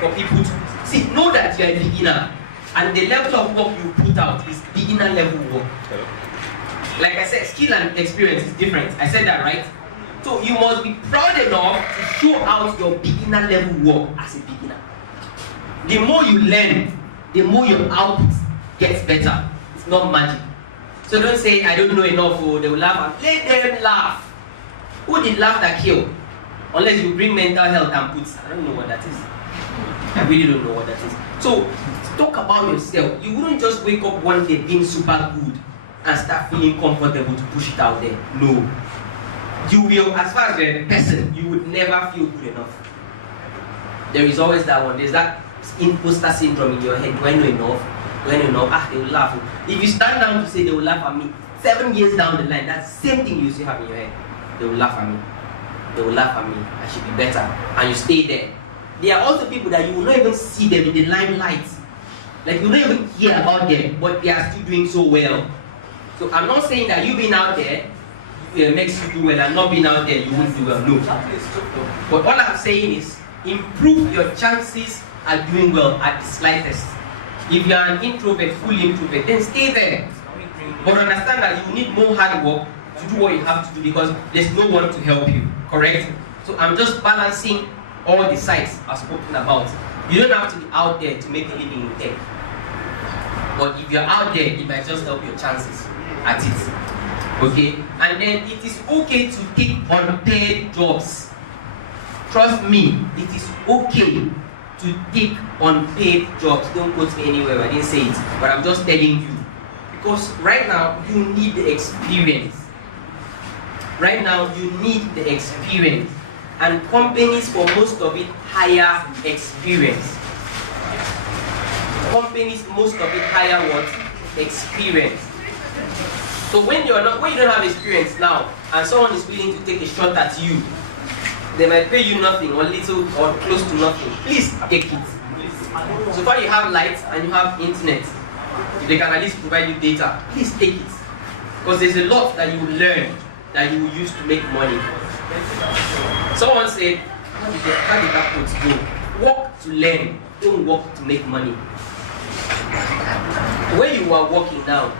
for people to see, know that you're a beginner and the level of work you put out is beginner level work. Like I said, skill and experience is different. I said that, right? So you must be proud enough to show out your beginner level work as a beginner. The more you learn, the more your output gets better. It's not magic. So don't say, I don't know enough, or they will laugh. Let them laugh. Who did laughter kill? Unless you bring mental health and put, I don't know what that is. I really don't know what that is. So, talk about yourself. You wouldn't just wake up one day being super good and start feeling comfortable to push it out there. No. You will, as far as you're a person, you would never feel good enough. There is always that one. There's that imposter syndrome in your head. Do I know enough? Do I know enough? They will laugh. If you stand down to say they will laugh at me, 7 years down the line, that's the same thing you still have in your head. They will laugh at me. They will laugh at me. I should be better. And you stay there. There are also people that you will not even see them in the limelight. Like you don't even hear about them, but they are still doing so well. So I'm not saying that you being out there makes you do well, and not being out there you won't do well. No. But all I'm saying is improve your chances at doing well at the slightest. If you are an introvert, full introvert, then stay there. But understand that you need more hard work to do what you have to do because there's no one to help you. Correct? So I'm just balancing all the sides I've spoken about. You don't have to be out there to make a living in tech. But if you're out there, it might just help your chances at it. Okay? And then it is okay to take unpaid jobs. Trust me, it is okay to take unpaid jobs. Don't quote me anywhere, I didn't say it. But I'm just telling you. Because right now, you need the experience. Right now, you need the experience. And companies, for most of it, hire experience. Companies, most of it, hire what? Experience. So when you don't have experience now, and someone is willing to take a shot at you, they might pay you nothing, or little, or close to nothing. Please take it. So far you have lights and you have internet. If they can at least provide you data, please take it. Because there's a lot that you will learn that you will use to make money. Someone said, how did that quote go? Work to learn, don't work to make money. When you are working now,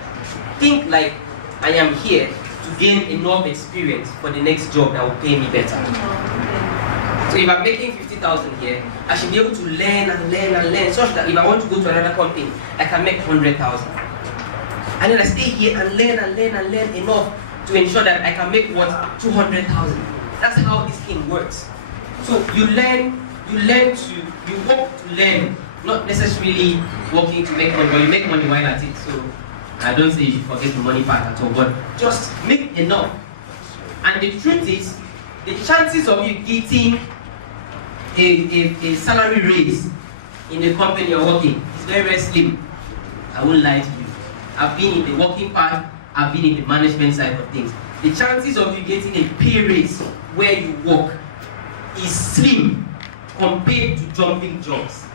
think like I am here to gain enough experience for the next job that will pay me better. So if I'm making 50,000 here, I should be able to learn and learn and learn such that if I want to go to another company, I can make 100,000. And then I stay here and learn and learn and learn enough to ensure that I can make what? 200,000. That's how this thing works. So you work to learn, not necessarily working to make money, but you make money while at it. So I don't say you should forget the money part at all, but just make enough. And the truth is, the chances of you getting a salary raise in the company you're working is very, very slim. I won't lie to you. I've been in the working part, I've been in the management side of things. The chances of you getting a pay raise where you work is slim compared to jumping jobs.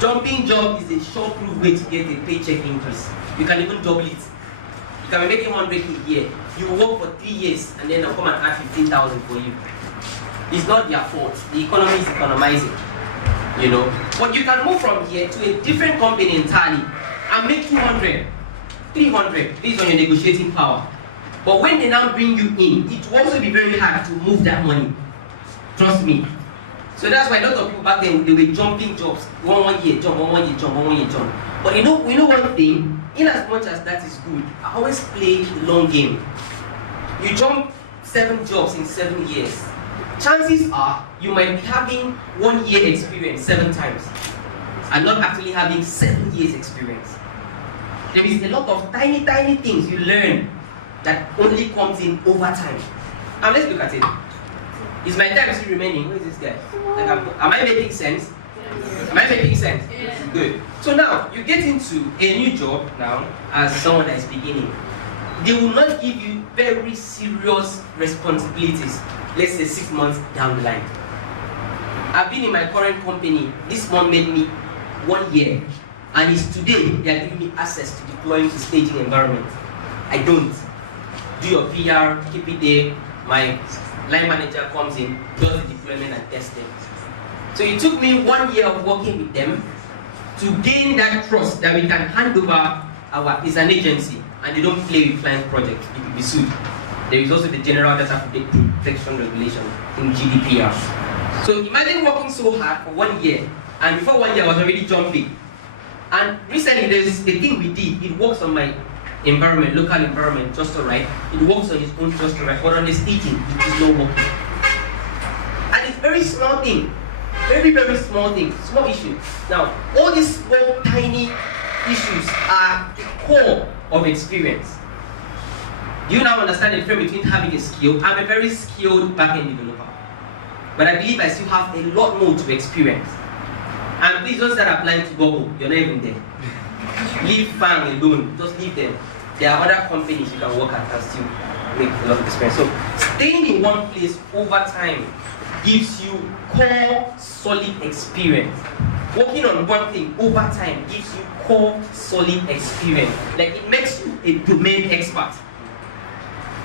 Jumping job is a short-proof way to get a paycheck increase. You can even double it. You can be making 100K a year. You work for 3 years and then they'll come and add 15,000 for you. It's not their fault. The economy is economizing. You know. But you can move from here to a different company entirely and make 200, 300 based on your negotiating power. But when they now bring you in, it will also be very hard to move that money. Trust me. So that's why a lot of people back then, they were jumping jobs. One year jump, one year jump, 1 year jump. But you know one thing, in as much as that is good, I always play the long game. You jump 7 jobs in 7 years. Chances are you might be having 1 year experience 7 times and not actually having 7 years experience. There is a lot of tiny things you learn that only comes in over time. Now let's look at it. Is my time still remaining? Who is this guy? Like, am I making sense? Am I making sense? Yes. Good. So now, you get into a new job now as someone that is beginning. They will not give you very serious responsibilities, let's say 6 months down the line. I've been in my current company. This one made me 1 year. And it's today they are giving me access to deploying to staging environment. I don't. Do your PR, keep it there. My line manager comes in, does the deployment and testing. So it took me 1 year of working with them to gain that trust that we can hand over it's an agency and they don't play with client projects. You could be sued. There is also the General Data Protection Regulation in GDPR. So imagine working so hard for 1 year, and before 1 year I was already jumping. And recently there's the thing we did, it works on my environment, local environment, just alright. It works on its own just alright, but on the staging, it is not working. And it's very small thing. Very, very small thing, small issue. Now, all these small, tiny issues are the core of experience. Do you now understand the difference between having a skill? I'm a very skilled back-end developer. But I believe I still have a lot more to experience. And please don't start applying to Google, you're not even there. Leave FANG alone, just leave them. There are other companies you can work at and still make a lot of experience. So staying in one place over time gives you core solid experience. Working on one thing over time gives you core solid experience. Like it makes you a domain expert.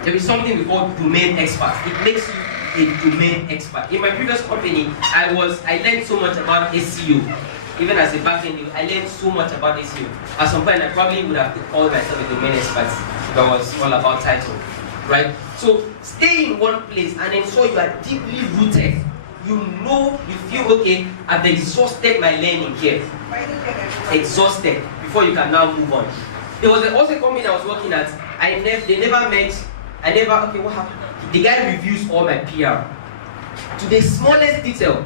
There is something we call domain expert. It makes you a domain expert. In my previous company, I learned so much about SEO. Even as a backend, I learned so much about SEO. At some point, I probably would have called myself a domain expert if I was all about title, right? So stay in one place and ensure you are deeply rooted. You know, you feel okay. I've exhausted my learning here. Exhausted before you can now move on. There was also a company I was working at. Okay, what happened? The guy reviews all my PR. To the smallest detail,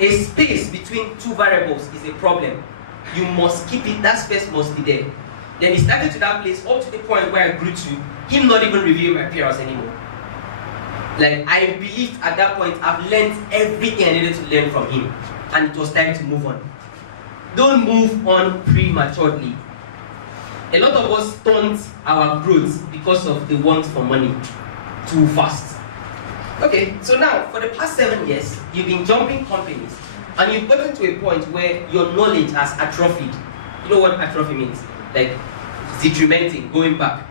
a space between 2 variables is a problem. You must keep it, that space must be there. Then he started to that place up to the point where I grew to him not even reviewing my PRs anymore. Like I believed at that point I've learned everything I needed to learn from him. And it was time to move on. Don't move on prematurely. A lot of us stunt our growth because of the want for money too fast. Okay, so now for the past 7 years, you've been jumping companies and you've gotten to a point where your knowledge has atrophied. You know what atrophy means? Like detrimenting, going back.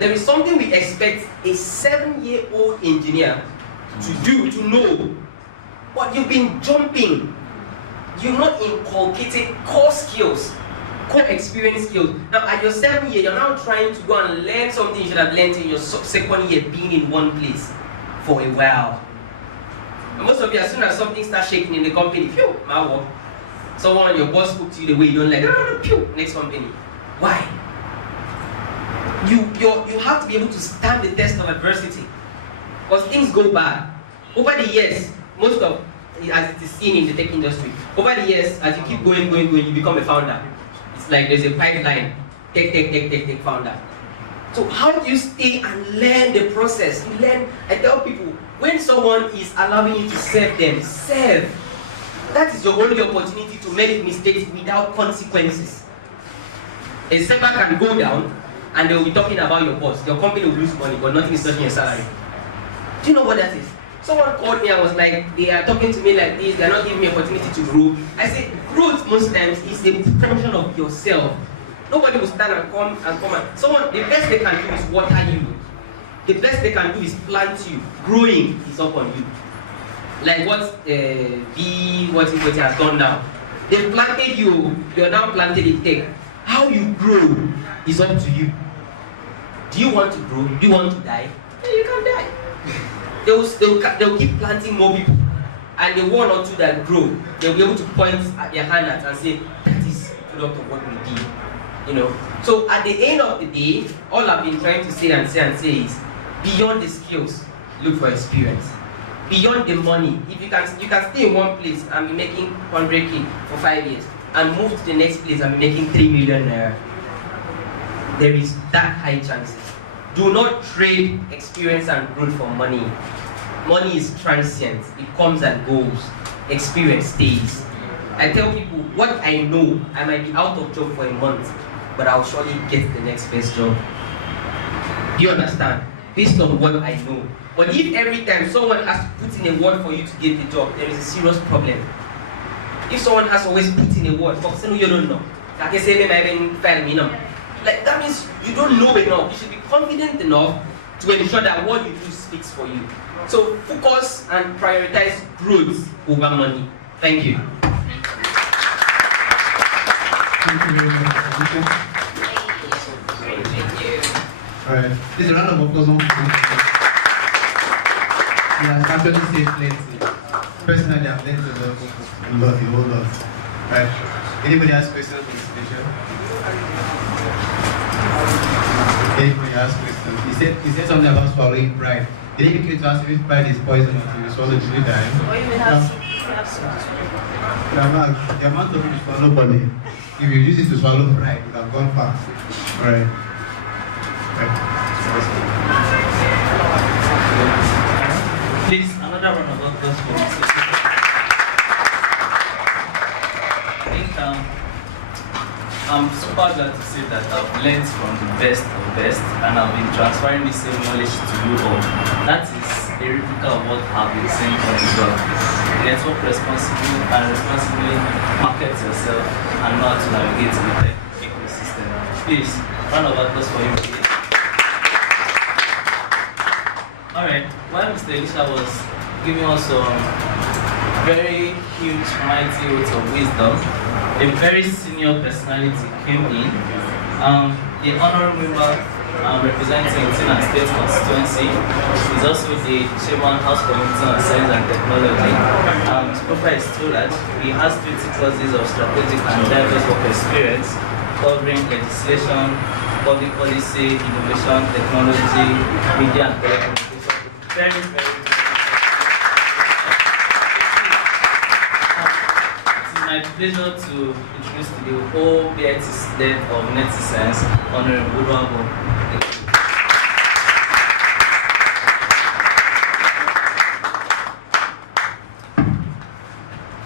There is something we expect a 7-year-old engineer to do, to know. But you've been jumping. You're not inculcating core skills, core experience skills. Now at your 7th year, you're now trying to go and learn something you should have learned in your 2nd year being in one place for a while. And most of you, as soon as something starts shaking in the company, phew, my work. Someone, your boss spoke to you the way you don't like it, phew, next company. Why? You have to be able to stand the test of adversity. Because things go bad. Over the years, most of, as it is seen in the tech industry, over the years, as you keep going, you become a founder. It's like there's a pipeline, tech founder. So how do you stay and learn the process? You learn, I tell people, when someone is allowing you to serve them, serve. That is your only opportunity to make mistakes without consequences. A server can go down and they will be talking about your boss. Your company will lose money, but nothing is touching your salary. Do you know what that is? Someone called me and was like, they are talking to me like this, they are not giving me opportunity to grow. I said, growth most times is a function of yourself. Nobody will stand and come and someone, the best they can do is water you. The best they can do is plant you. Growing is up on you. Like what what has done now. They planted you, you are now planted in tech. How you grow is up to you. Do you want to grow? Do you want to die? Then you can die. They'll keep planting more people. And the one or two that grow, they'll be able to point at their hand at and say, that is a product of what we did. You know. So at the end of the day, all I've been trying to say is, beyond the skills, look for experience. Beyond the money, if you can stay in one place and be making 100K for 5 years and move to the next place and be making 3 million naira, there is that high chances. Do not trade experience and growth for money. Money is transient, it comes and goes. Experience stays. I tell people, what I know, I might be out of job for a month, but I'll surely get the next best job. Do you understand? Based on what I know. But if every time someone has to put in a word for you to get the job, there is a serious problem. If someone has always put in a word, for example, you don't know. Like I say, like that means you don't know enough. You should be confident enough to ensure that what you do speaks for you. So focus and prioritize growth over money. Thank you. Thank you very much. Alright, this is a round of applause on he has actually said plenty. Personally, I've learned a whole lot. Right? Anybody has questions on this station? Anybody has questions? He said something about swallowing pride. Did he begin to ask if pride is poison until you swallow it 3 times? Or you may have some. The amount of it is for nobody. If you use it to swallow pride, you have gone far. Alright. Please, another round of applause for me. I think I'm super glad to say that I've learned from the best of best and I've been transferring the same knowledge to you all. That is a replica of what I've been saying from the job. Network responsibly and responsibly market yourself and know how to navigate the tech ecosystem. Please, round of applause for you. Alright, while Mr. Elisha was giving us some very huge, mighty words of wisdom, a very senior personality came in. The honorable member representing Netisens State Constituency is also the Chairman House Committee on Science and Technology. His profile is too large. He has 20 courses of strategic and diverse work experience covering legislation, public policy, innovation, technology, media and telecommunications. Very, very good. It is my pleasure to introduce to the whole BIT's head of Netisens, Honorable Uruabo.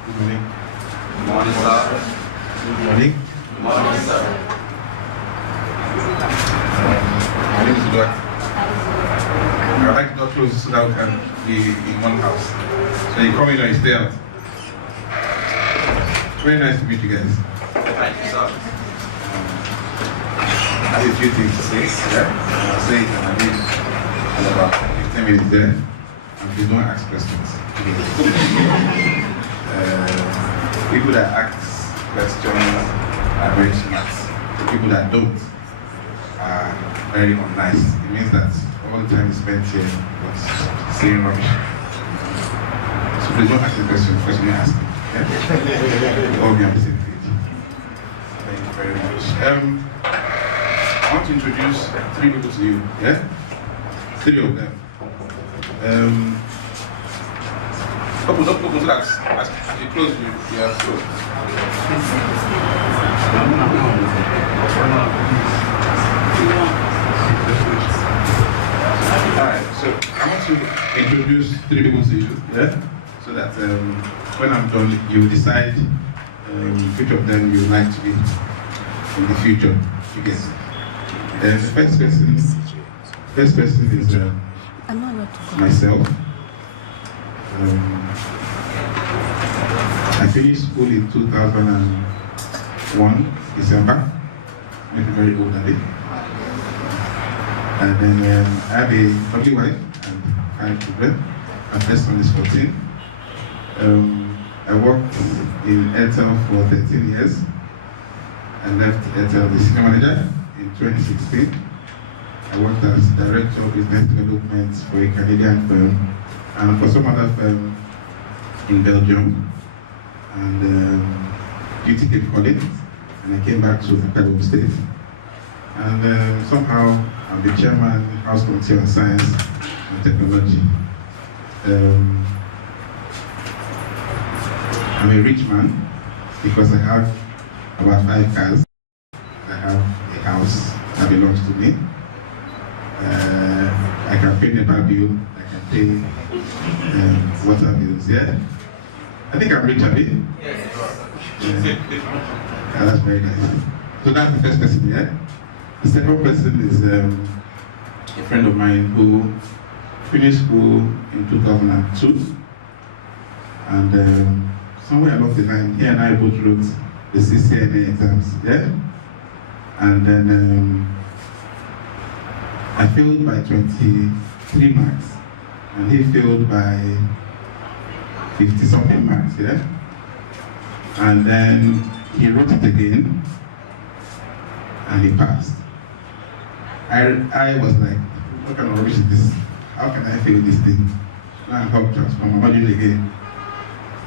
Good morning. Good morning, sir. Good morning. Good morning, sir. My name is Eduard. I like to not close so that we can be in one house. So you come in and you stay out. Very nice to meet you guys. Thank you, sir. I have a few things to say. Yeah? I'll say it and I'll be in about 15 minutes there. and please don't ask questions. People that ask questions are very smart. The people that don't are very unnice. It means that all the time spent here was saying rubbish. So please don't ask the question you're asking. Okay? We'll all be on the same page. Thank you very much. I want to introduce 3 people to you. Yeah? 3 of them. Open so that as you close, you are closed. Alright, so I want to introduce 3 people to you, yeah? So that when I'm done, you decide which of them you would like to be in the future. You guess. The first person is myself. I finished school in 2001, December. I'm very old at it. And then I have a family wife and 5 children. My first one is 14. I worked in Airtel for 13 years. I left Airtel the senior manager in 2016. I worked as Director of Business Development for a Canadian firm and for some other firm in Belgium. And duty came calling, and I came back to Chicago State. And somehow I'm the chairman of House Committee on Science and Technology. I'm a rich man because I have about 5 cars. I have a house that belongs to me. I can pay NEPA bill, I can pay water bills, yeah? I think I'm rich, a bit. Yes. Yeah, that's very nice. So that's the first person, yeah? The second person is a friend of mine who finished school in 2002. And somewhere along the line, he and I both wrote the CCNA exams, yeah? And then I failed by 23 marks, and he failed by 50-something marks, yeah? And then he wrote it again, and he passed. I was like, what kind of rubbish is this? How can I fail this thing? Now I'm helped transform, I'm doing it again.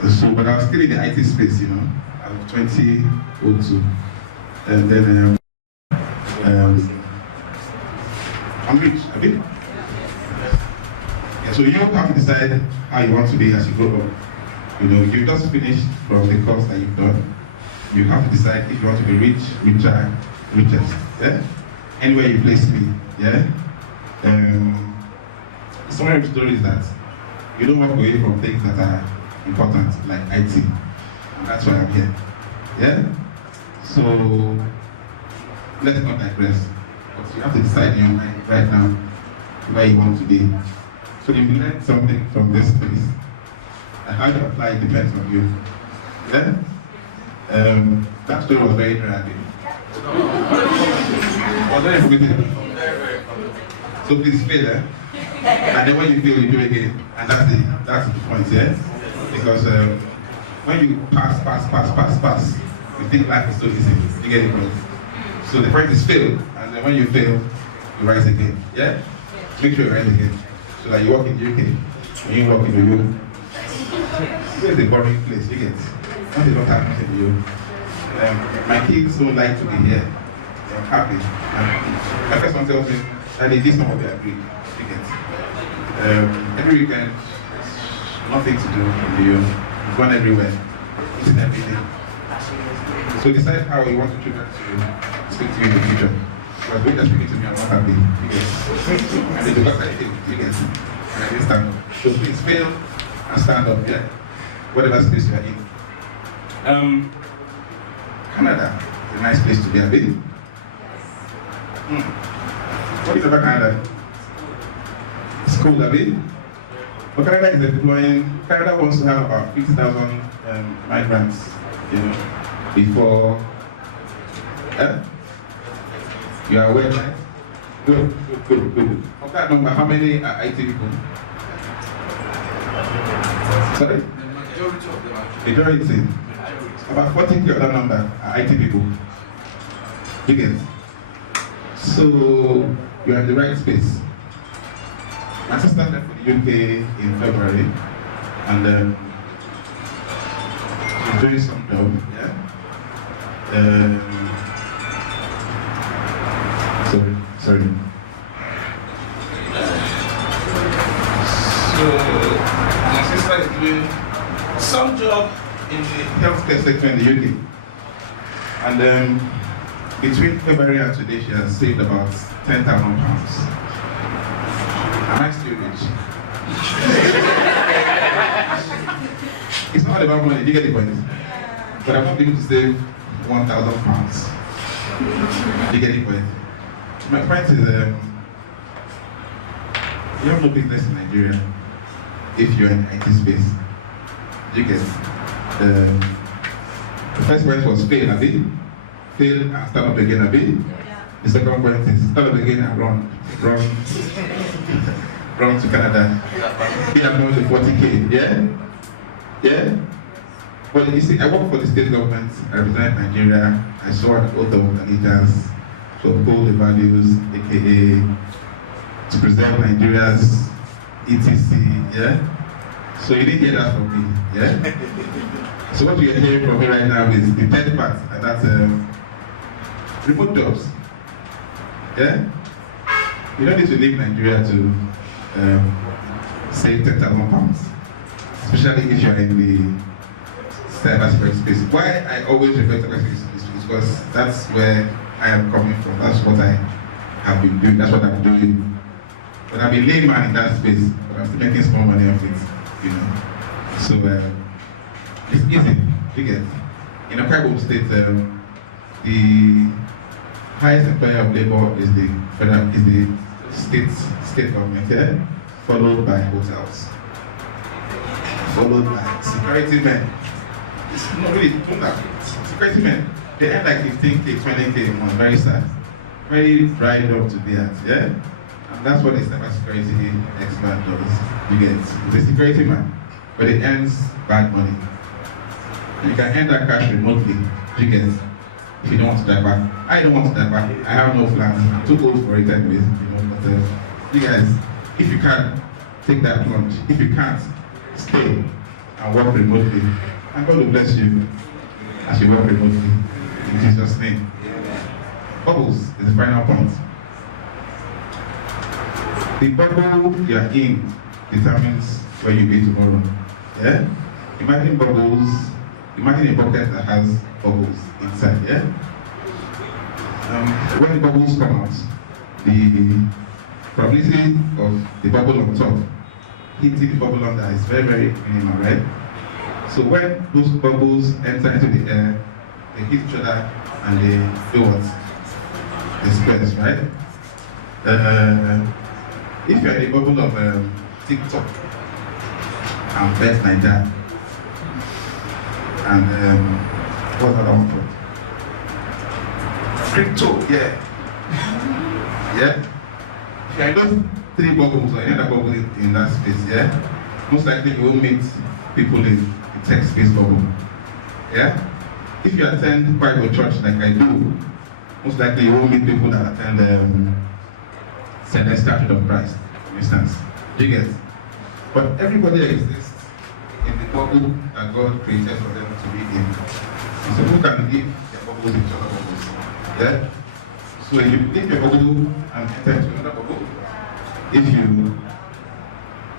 So, but I was still in the IT space, you know, I was 2002. And then, I'm rich, a bit. Yeah, so you have to decide how you want to be as you grow up. You know, you just finished from the course that you've done. You have to decide if you want to be rich, richer, richest. Yeah? Anywhere you place me, yeah? Some of the story is that you don't walk away from things that are important, like IT. And that's why I'm here. Yeah? So, let's not digress. But you have to decide in your mind right now where you want to be. So if you learn something from this place, and how to apply it depends on you. Yeah? That story was very dramatic. Was very informative. So please fail, eh? And then when you fail, you do it again. And that's the point, yeah? Because when you pass, you think life is so easy. You get it wrong. So the point is fail, and then when you fail, you rise again. Yeah? Make sure you rise again. So that you walk in the UK, and you walk in the Europe. Where's the boring place? You get what they don't have in you. My kids don't like to be here. They're happy. And my first one tells me that they did some of their agree. You get every weekend, nothing to do in the UK. You've gone everywhere, eating everything. So decide how you want to children to speak to you in the future. Because when they're speaking to me, I'm not happy. You get and it's because I think, you get and I didn't stand up. So please fail and stand up, yeah. Whatever space you are in. Canada is a nice place to be, a bit. What is about Canada? It's cool, a bit. But Canada is deploying. Canada wants to have about 50,000 migrants, you know, before. You are aware, right? Good. Of that number, how many are IT people? Sorry? Majority. About 40% of that number are IT people. You get it? So you are in the right space. My sister left for the UK in February, and she's doing some job, yeah? Sorry. So my sister is doing some job in the healthcare sector in the UK. And between February and today, she has saved about £10,000. Am I still rich? It's not about money, you get the point. But I'm not able to save £1,000. You get the point. My point is, you have no business in Nigeria if you're in IT space. You get it. The first point was fail, Abi. Fail and start up again, Abi. Yeah. The second point is start up again and run to Canada. We have known the 40K, yeah? Well, you see, I work for the state government, I represent Nigeria. I saw an oath of allegiance to uphold the values, aka to preserve Nigeria's ETC, yeah? So you didn't hear that from me, yeah? So what you're hearing from me right now is the third part, and that's remote jobs. Yeah? You don't need to leave Nigeria to save £10,000, especially if you're in the cybersecurity space. Why I always refer to cybersecurity is because that's where I am coming from. That's what I have been doing. That's what I'm doing. But I'm a layman in that space, but I'm still making small money off it, you know. So it's easy, you get. In a private state, the highest employer of labor is the state government, yeah? Followed by hotels, followed by security men. It's not really security men. They earn like 15K, 20K a month, very sad, very dried up to be at, yeah? And that's what a cybersecurity expert does. You get, it's a security man, but it earns bad money. You can earn that cash remotely, you get, if you don't want to die back. I don't want to die back. I have no plans. I'm too old for it anyways, you know. But you guys, if you can, take that plunge. If you can't, stay and work remotely. And God will bless you as you work remotely. In Jesus' name. Bubbles is the final point. The bubble you are in determines where you'll be tomorrow. Yeah? Imagine bubbles. Imagine a bucket that has bubbles inside, yeah? When the bubbles come out, the probability of the bubble on top hitting the bubble under is very, very minimal, right? So when those bubbles enter into the air, they hit each other and they do what? They squares, right? If you're in the bubble of TikTok and Bet like that, and what's that one for? Crypto, yeah. Yeah? If you're in those three bubbles or any other bubble in that space, yeah? Most likely you will meet people in the tech space bubble. Yeah? If you attend Bible church like I do, most likely you will meet people that attend Celestial Church of Christ, for instance. Do you get it? But everybody exists in the bubble that God created for them to be in. And so who can leave their bubbles into other bubbles? Yeah? So if you leave your bubble and enter into another bubble, if you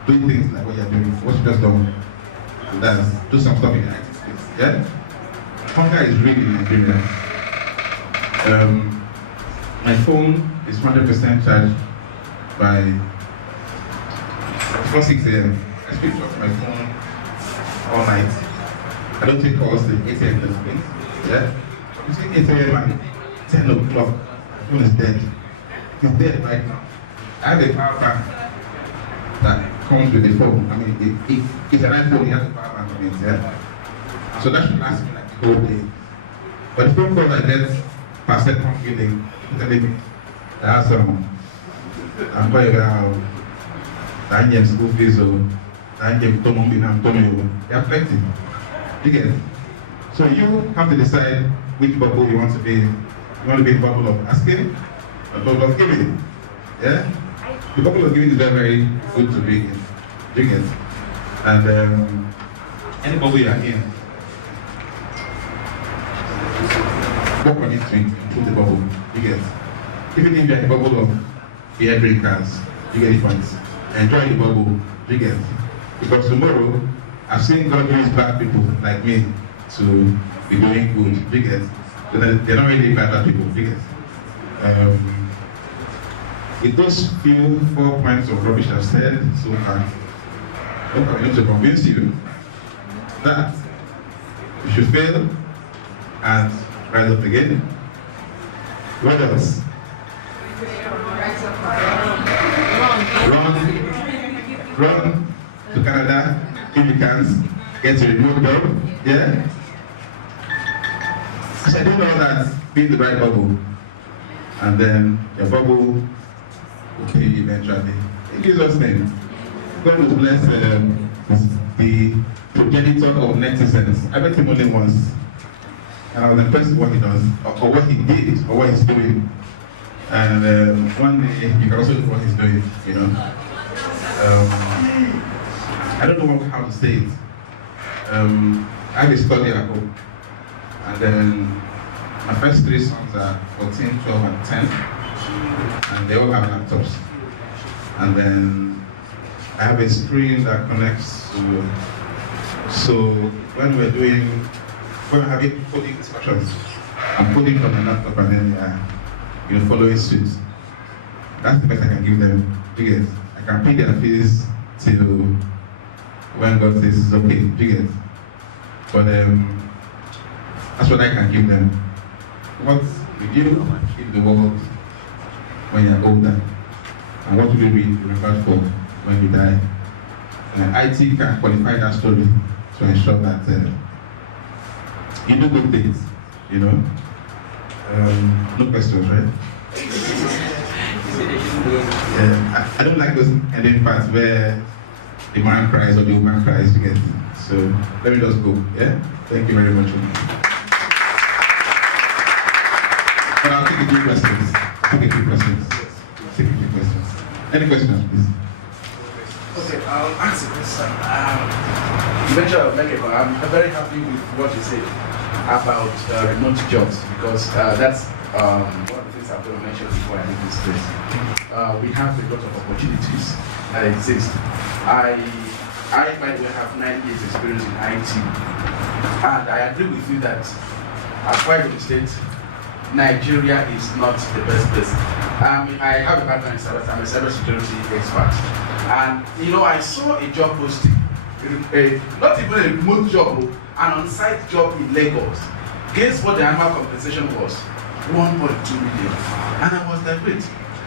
do things like what you're doing, what you just done, that's do some stuff in the IT space. Yeah? Hunger is really in Nigeria. My phone is 100% charged by before 6 a.m. I switch off my phone all night. I don't take calls till 8 a.m. Yeah? Between 8 a.m. and 10 o'clock, my phone is dead. It's dead right now. I have a power bank that comes with the phone. I mean, it's an iPhone, it has a power bank on it, yeah? So that should last me like the whole day. But the phone calls I get per second feeling, telling me that I'm going to school fees or They are plenty. You get it? So you have to decide which bubble you want to be in. You want to be in the bubble of asking or the bubble of giving. Yeah? The bubble of giving is very, very good to be in. You get it? And any bubble you are in, work on it to improve the bubble. You get it? Even if you are in the bubble of beer drinkers, you get it once. Enjoy the bubble. You get it? Because tomorrow, I've seen God use bad people like me to be doing good. You get it? So they're not really bad people. You get it? With those few 4 points of rubbish I've said so far, hope I'm able to convince you that you should fail and rise up again. What else? Run to Canada if you can, get a remote job. Yeah? So I did all that, be in the right bubble, and then your bubble will pay you eventually. In Jesus' name, God will bless the progenitor of Netisens. I met him only once, and I was impressed with what he does, or what he did, or what he's doing. And one day you can also do what he's doing, you know. I don't know how to say it. I have a study at home, and then my first 3 sons are 14, 12, and 10, and they all have laptops. And then I have a screen that connects to, so when we're having coding discussions, I'm coding from my laptop and then following suit. That's the best I can give them. You get it? I can pay their fees till when God says it's okay. You get it? But that's what I can give them. What will you give the world when you're older? And what will you be remembered for when you die? IT can qualify that story to ensure that you do good things, you know. No questions, right? I don't like those ending parts where the man cries or the woman cries together. So let me just go. Yeah? Thank you very much. But I'll take a few questions. Any questions, please? Okay, I'll answer this. You mentioned, I'm very happy with what you said about remote jobs, because that's one of the things I'm going to mention before I leave this place. We have a lot of opportunities that exist. I by the way, have 9 years experience in IT, and I agree with you that as far as the state, Nigeria is not the best place. I have a background in cyber, I'm a cybersecurity expert, and I saw a job posting, not even a remote job, an on-site job in Lagos. Guess what the annual compensation was? 1.2 million, and I was like, wait.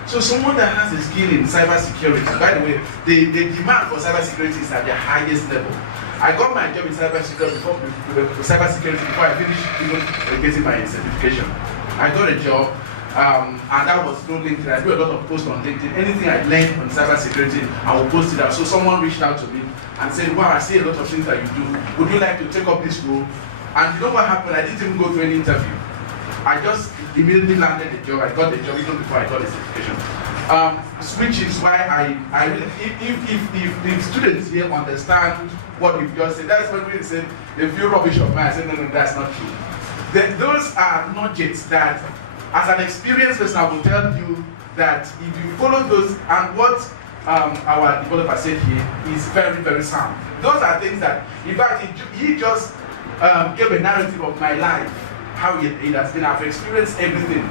So someone that has a skill in cybersecurity, by the way, the demand for cybersecurity is at the highest level. I got my job in cybersecurity before I finished even getting my certification. I got a job, and that was through LinkedIn. I do a lot of posts on LinkedIn. Anything I learned on cybersecurity, I will post it out. So someone reached out to me and said, wow, I see a lot of things that you do. Would you like to take up this role? And you know what happened? I didn't even go through any interview. I just immediately landed the job. I got the job even before I got the certification. Which is why I really, if students here understand what we've just said, that's when we said they feel rubbish of mine. I said, no, that's not true. Those are nuggets that, as an experienced person, I will tell you that if you follow those, and what our developer said here is very, very sound. Those are things that, in fact, he just gave a narrative of my life, how it has been. I've experienced everything.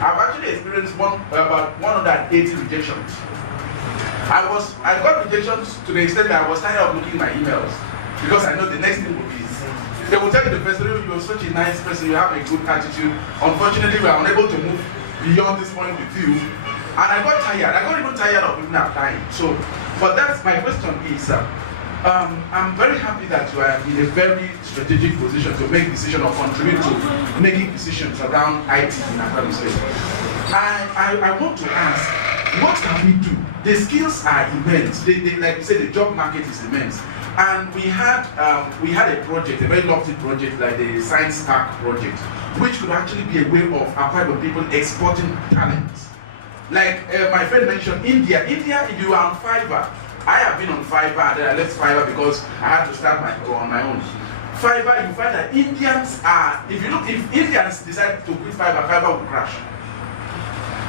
I've actually experienced about 180 rejections. I got rejections to the extent that I was tired of looking at my emails, because I know the next thing will be, they will tell you the person, you're such a nice person, you have a good attitude. Unfortunately, we are unable to move beyond this point with you. And I got tired. I got even tired of even applying. So, but that's my question is, I'm very happy that you are in a very strategic position to make decisions or contribute to making decisions around IT in Akwa State. I want to ask, what can we do? The skills are immense. Like you said, the job market is immense. And we had a project, a very lofty project like the Science Park project, which could actually be a way of acquiring people exporting talents. Like my friend mentioned, India, if you are on Fiverr, I have been on Fiverr and then I left Fiverr because I had to start on my own. Fiverr, you find that Indians are, if Indians decide to quit Fiverr will crash.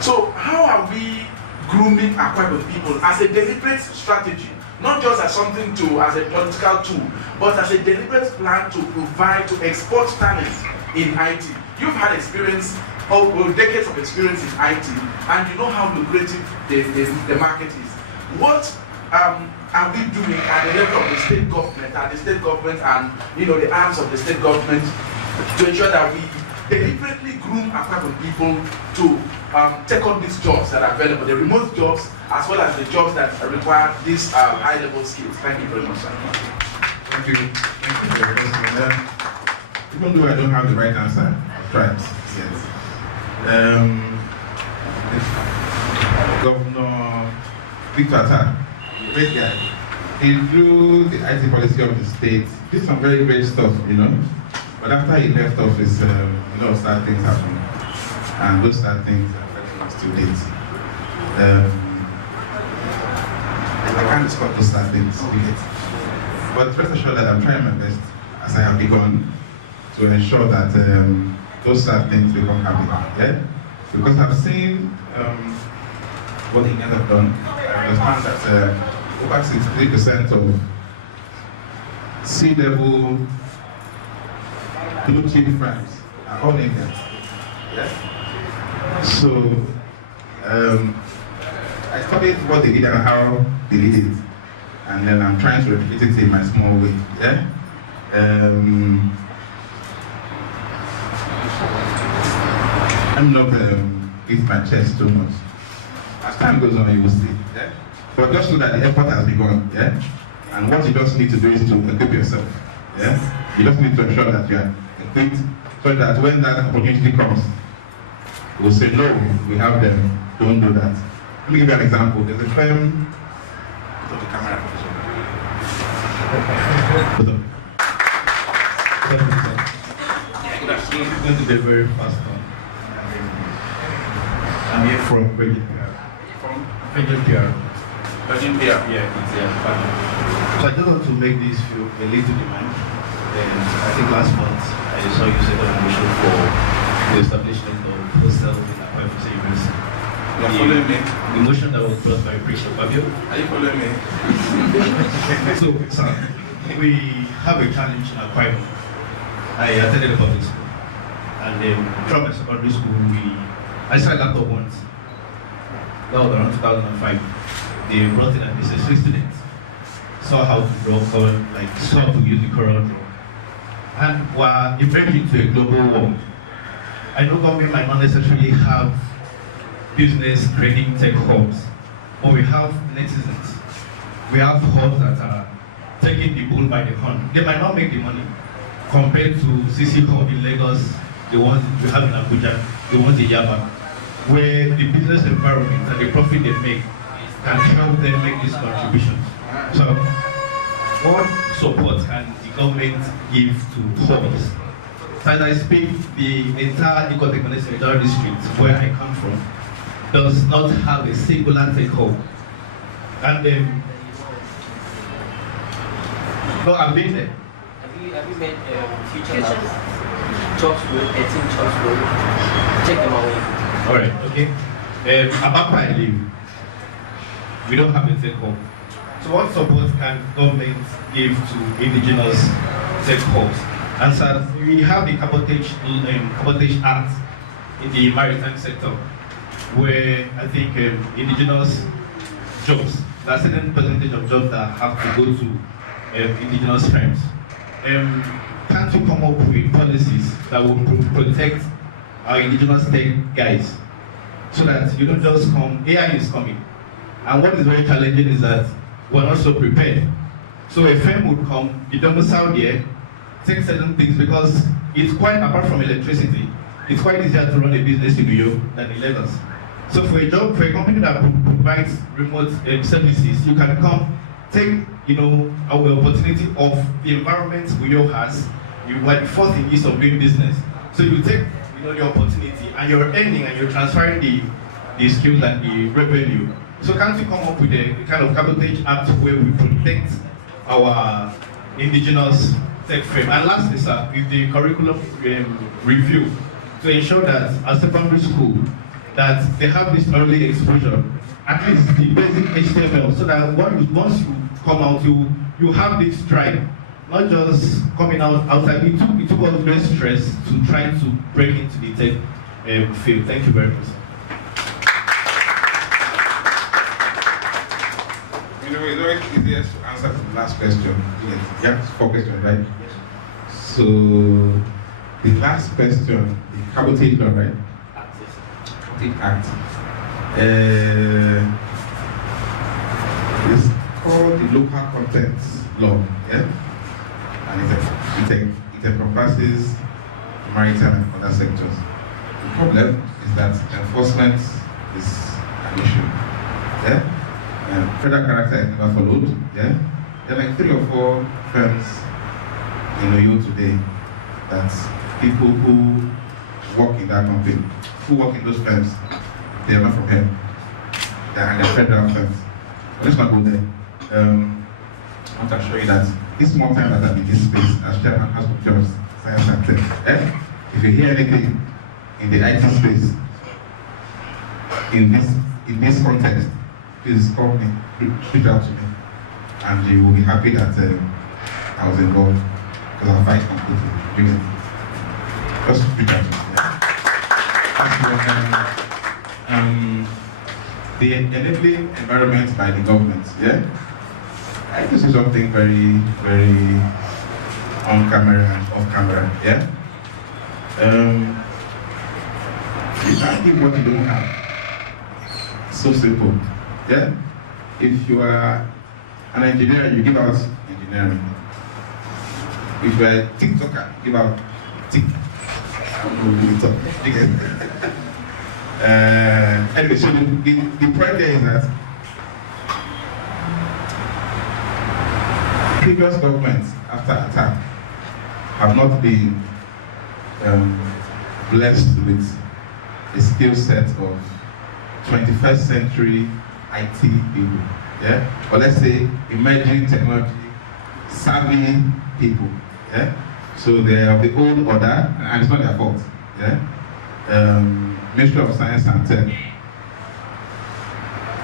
So how are we grooming Akwa people as a deliberate strategy? Not just as something as a political tool, but as a deliberate plan to provide, to export talent in IT. You've had experience, decades of experience in IT, and you know how lucrative the market is. What are we doing at the level of the state government, and the arms of the state government to ensure that we deliberately groom Akwa people to take on these jobs that are available, the remote jobs, as well as the jobs that require these high-level skills? Thank you very much, sir. Thank you. Thank you for your question. Even though I don't have the right answer, I've tried. Yes. Governor Victor, great guy. He drew the IT policy of the state, did some very great stuff, But after he left office, sad things happened. And those sad things are affecting us to date. I can't discuss those sad things yet. But rest assured that I'm trying my best, as I have begun, to ensure that those sad things become happy. Yeah? Because I've seen what he might have done. I understand that over 63% of C-level blue chip firms are all Indians. Yeah? So I studied what they did and how they did it, and then I'm trying to replicate it in my small way. Yeah? I'm not beat my chest too much. As time goes on, you will see. Yeah? But just know that the effort has begun. Yeah? And what you just need to do is to equip yourself. Yeah? You just need to ensure that you are equipped so that when that opportunity comes, we'll say, no, we have them, don't do that. Let me give you an example. There's a firm, put the camera. Put up. It's going to be very fast one. I'm here from Virgin PR. From Virgin PR. Virgin PR? So I just want to make this feel a little demand. I think last month I saw you set up a mission for the establishment of hostel in Akwa Ibom University. You are following me? The motion that was brought by Bishop Fabio. Are you following me? So, sir, we have a challenge in Akwa Ibom. I attended a public school, and from my secondary school, I started laptop once. That was around 2005. They brought in an necessary student, saw how to draw code, saw how to use the Corel Draw, and were emerging to a global world. I know government might not necessarily have business training tech hubs, but we have netizens. We have hubs that are taking the bull by the horn. They might not make the money compared to CC Hub in Lagos, the ones we have in Abuja, the ones in Yaba, where the business environment and the profit they make can help them make these contributions. So, what support can the government give to hubs? As I speak, the entire Ecotechnology Central District, where I come from, does not have a singular tech hub. And no, I've been there. Have you made future labs? Jobs will, 18 jobs will. Check them out. All right, okay. About where I live, we don't have a tech hub. So what support can government give to indigenous tech hubs? And so we have the Cabotage Act in the maritime sector, where I think indigenous jobs, there's a certain percentage of jobs that have to go to indigenous firms. Can't we come up with policies that will protect our indigenous tech guys, so that you don't just come, AI is coming. And what is very challenging is that we're not so prepared. So a firm would come, be domiciled here, take certain things, because it's quite, apart from electricity, it's quite easier to run a business in New York than in Lagos. So for a company that provides remote services, you can come, take our opportunity of the environment we all has. You are the fourth in ease of doing business. So you take the opportunity and you're earning and you're transferring the skills and the revenue. So can't you come up with a kind of cabotage act where we protect our indigenous tech frame? And lastly, sir, with the curriculum review to ensure that at secondary school that they have this early exposure, at least the basic HTML, so that once you come out, you have this drive, not just coming outside. It took us great stress to try to break into the tech field. Thank you very much. It's always easiest to answer the last question. Yeah, 4 questions, right? So the last question, the cabotage law, right? Act. It's called the local contents law, yeah? And it encompasses maritime and other sectors. The problem is that enforcement is an issue, yeah? Federal character is never followed, yeah? There are like 3 or 4 firms in Oyo today that people who work in that company, who work in those firms, they are not from here. They are federal firms. But let's not go there. I want to show you that this small time that I'm in this space as chairman has of science and tech. If you hear anything in the IT space, in this context, please call me, reach out to me, and you will be happy that I was involved, because I'll fight completely. Just reach out to me. The enabling environment by the government, yeah? I think this is something very, very on camera and off camera, yeah? You can't give what you don't have. It's so simple, yeah? If you are an engineer, you give out engineering. If you are a TikToker, you give out Tik. I don't know who to talk. Anyway, so the point there is that previous governments after attack have not been blessed with a skill set of 21st century IT people, yeah? Or let's say emerging technology savvy people, yeah? So they are the old order, and it's not their fault, yeah? Ministry of Science and Tech.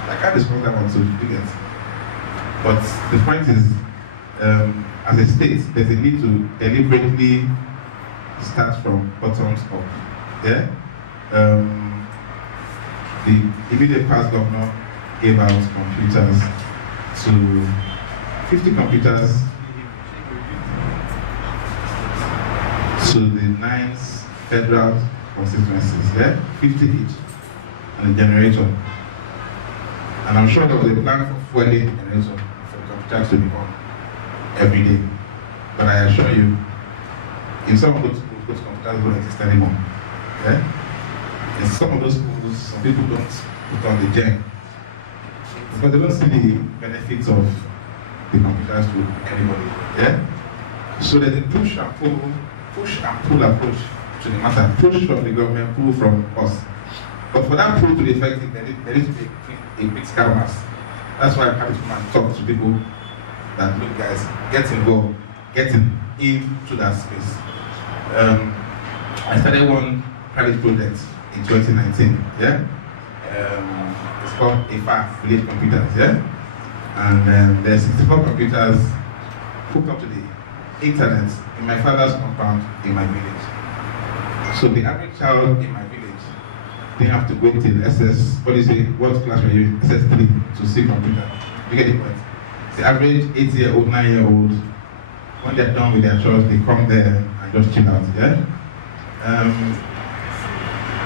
I can't discuss that one, so you get. But the point is, as a state, there's a need to deliberately start from bottoms up. Yeah? The immediate past governor gave out computers to 50 computers to the 9 federal constituencies, yeah? 50 each, and a generator. And I'm sure there was a plan for fueling a generator for the computers to be on every day. But I assure you, in some of those schools, those computers don't exist anymore. Yeah? In some of those schools, some people don't put on the gen because they don't see the benefits of the computers to anybody. Yeah? So there's a push and pull approach to the matter. Push from the government, pull from us. But for that pull to be effective, there needs to be a critical mass. That's why I'm happy to come and talk to people that, look guys, get involved, get into that space. I started one private project in 2019, yeah? It's called AFA, Village Computers, yeah? And there's 64 computers hooked up to the internet in my father's compound in my village. So the average child in my village, they have to wait till what class were you? SS3 to see computer. You get the point? The average 8-year-old, 9-year-old, when they're done with their chores, they come there and just chill out, yeah?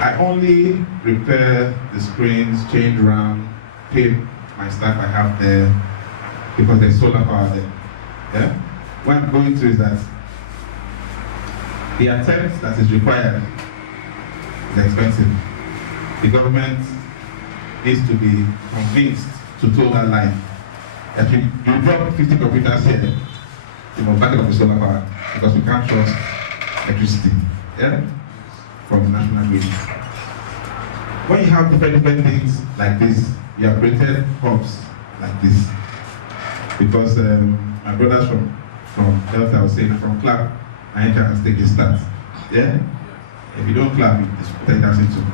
I only repair the screens, change RAM, pay my staff I have there because there's solar power there, yeah? What I'm going to is that the attempt that is required is expensive. The government needs to be convinced to toe that line. That you drop 50 computers here, you must back it up with solar power because we can't trust electricity, yeah, from the national grid. When you have different things like this, you have created hubs like this. Because my brothers from Delta, I was saying, from clap, I can take a start. Yeah? If you don't clap, it's 10,000 too.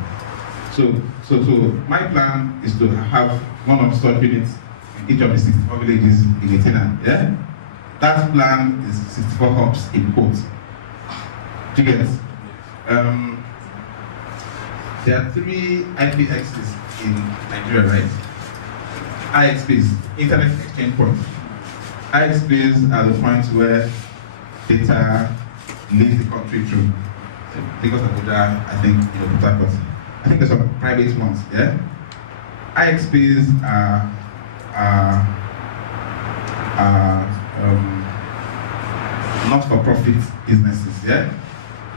So my plan is to have one of storage units in each of the 64 villages in Netisens. Yeah? That plan is 64 hubs in quotes. Do you get it? There are 3 IPXs in Nigeria, right? IXPs, Internet Exchange Points. IXPs are the points where data leaves the country through. Because of Abuja, I think, I think there's some private ones, yeah? IXPs are not-for-profit businesses, yeah?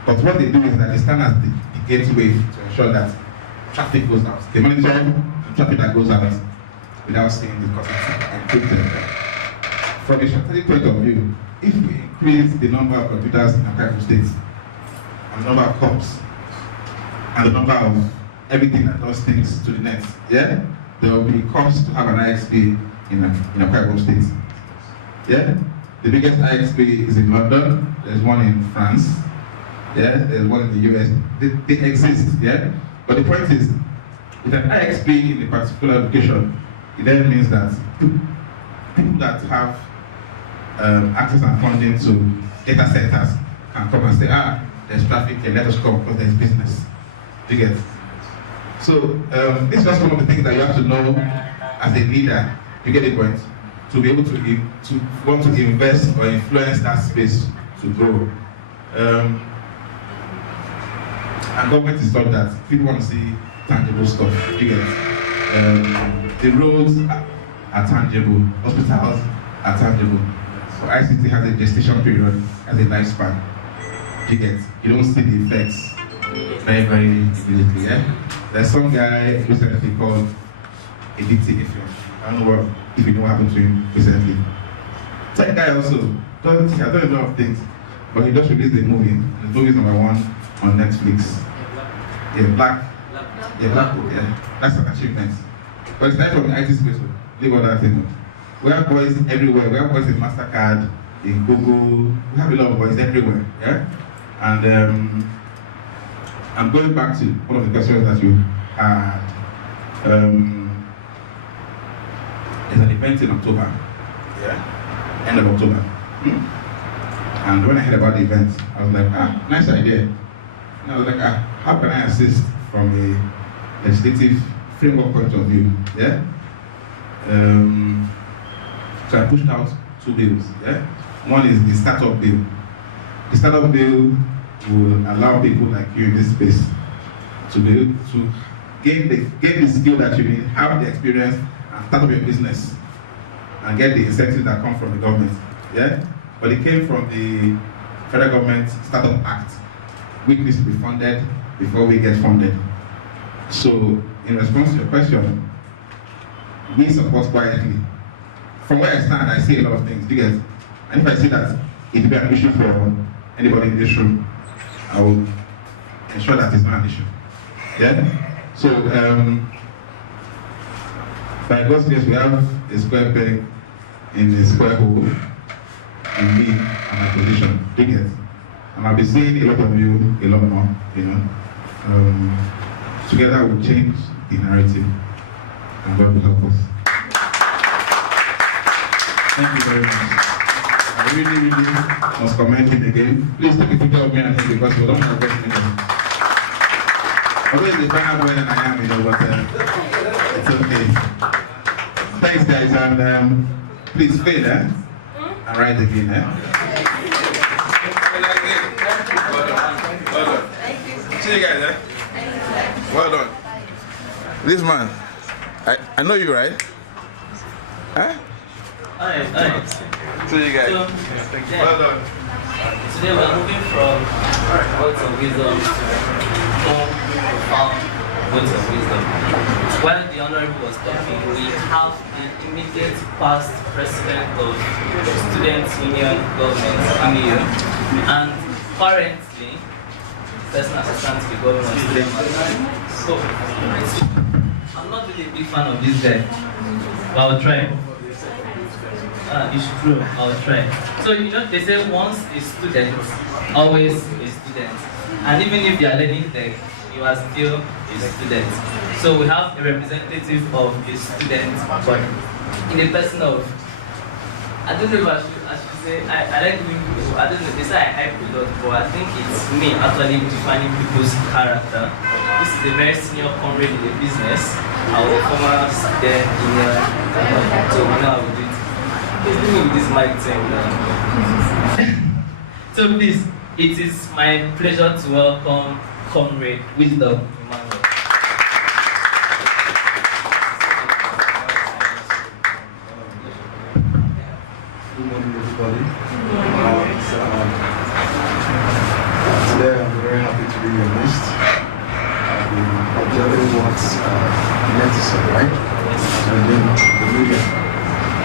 But what they do is that they stand as the gateway to ensure that traffic goes out. They monitor the traffic that goes out without seeing the cost encrypted. From a strategic point of view, if we increase the number of computers in Akwa Ibom State, and the number of cops, and the number of everything that does things to the net, yeah, there will be a cost to have an IXP in Akwa Ibom State. Yeah? The biggest IXP is in London, there's one in France, yeah, there's one in the US. They exist, yeah? But the point is, with an IXP in a particular location, it then means that people that have access and funding to data centers can come and say, there's traffic here, let us come because there's business. You get? So this is just one of the things that you have to know as a leader, you get the point, to be able to want to invest or influence that space to grow. And government is such that people want to see tangible stuff. You get? The roads are tangible, hospitals are tangible. So ICT has a gestation period, has a lifespan. You get? You don't see the effects very, very immediately. Yeah? There's some guy recently called Edith. I don't know if you know what happened to him recently. That guy also does a lot of things, but he just released a movie. The movie is #1 on Netflix. Black Book. Yeah, that's an achievement. But it's not from the IT space. Leave all that thing. We have boys everywhere. We have boys in Mastercard, in Google. We have a lot of boys everywhere. Yeah, and I'm going back to one of the questions that you had. There's an event in October. Yeah, end of October. And when I heard about the event, I was like, nice idea. And I was like, how can I assist from a legislative framework point of view? Yeah. So I pushed out 2 bills. Yeah. One is the startup bill. The startup bill will allow people like you in this space to be able to gain the skill that you need, have the experience, and start up your business, and get the incentives that come from the government. Yeah. But it came from the Federal Government Startup Act, which needs to be funded before we get funded. So, in response to your question, we support quietly. From where I stand, I see a lot of things. Because, and if I see that it will be an issue for anybody in this room, I will ensure that it's not an issue. Yeah? So, by God's grace, we have a square peg in a square hole. In me and my position, dig it. And I'll be seeing a lot of you a lot more, you know. Together we'll change the narrative and God will help us. Thank you very much. I really must commend him again. Please take a picture of me and him because we don't have to waste minutes. Although it's a better boy than I am, you know, but it's okay. Thanks guys, and please fail, eh? And right again, eh? Well done. See you guys, eh? Well done. This man, I know you, right? Huh? Alright. See you guys. So, well done. Today we're moving from words of wisdom to more profound words of wisdom. While the Honorable was talking, we have the immediate past president of Students' Union Government, MEU, and currently, personal assistant to the government of Student Management. So, I'm not really a big fan of this guy, but I'll try. It's true, I'll try. So, you know, they say once a student, always a student. And even if you are learning tech, you are still a student. So we have a representative of a student, but in the person of, I don't know if I should say, I like doing people, I don't know, they say I hype a lot, but I think it's me actually defining people's character. This is a very senior comrade in the business, our former student engineer, so we know how we do it. Please do me with this mic thing now. So please, it is my pleasure to welcome Comrade Wisdom Emmanuel. Good morning, everybody. Today I'm very happy to be in your midst. I've been observing what Netisen, right? And then the media.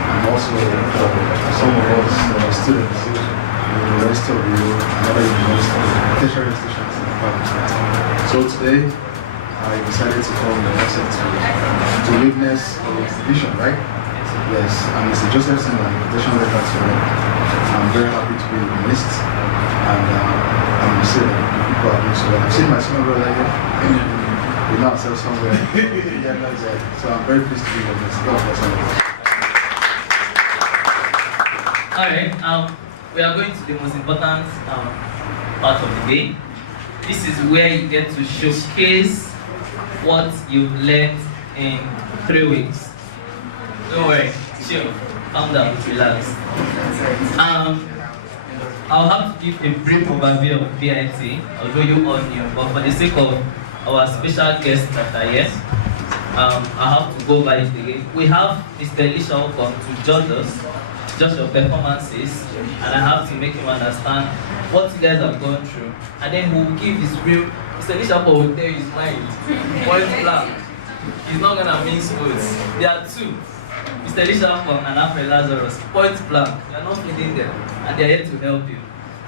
And also some of us students in the University of Rio and other universities, tertiary institutions in the country. So today I decided to come in person to witness the exhibition, right? Yes, and Mr. Joseph sent an invitation letter to me. I'm very happy to be in the midst, and I'm saying the people are doing so well. I've seen my son brother here. We now sell somewhere. So I'm very pleased to be in the midst. God bless everyone. Alright, we are going to the most important part of the day. This is where you get to showcase what you've learned in 3 weeks. Don't worry, chill, calm down, relax. I'll have to give a brief overview of BIT, although you all knew, but for the sake of our special guests that are here, I have to go by it again. We have Mr. Elisha Okon to judge us, judge your performances, and I have to make him understand what you guys have gone through, and then we'll give his real. Mr. Elisha Okon will tell his mind, point blank. He's not gonna mince words. There are two. Mr. Elisha Okon and Alfred Lazarus, point blank. You're not feeding them, and they're here to help you.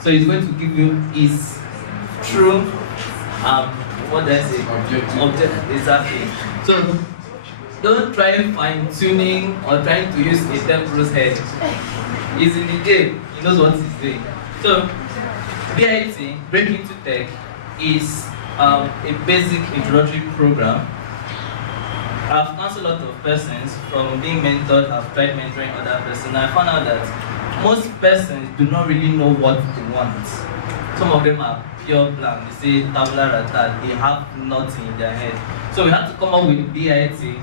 So he's going to give you his true, what do I say? Object, exactly. So don't try fine-tuning or trying to use a temporal head. He's in the game, he knows what he's doing. So BIT, Breaking to Tech, is a basic introductory program. I've counseled a lot of persons from being mentored, I've tried mentoring other persons, and I found out that most persons do not really know what they want. Some of them are pure blank, they say tabula rasa, they have nothing in their head. So we have to come up with BIT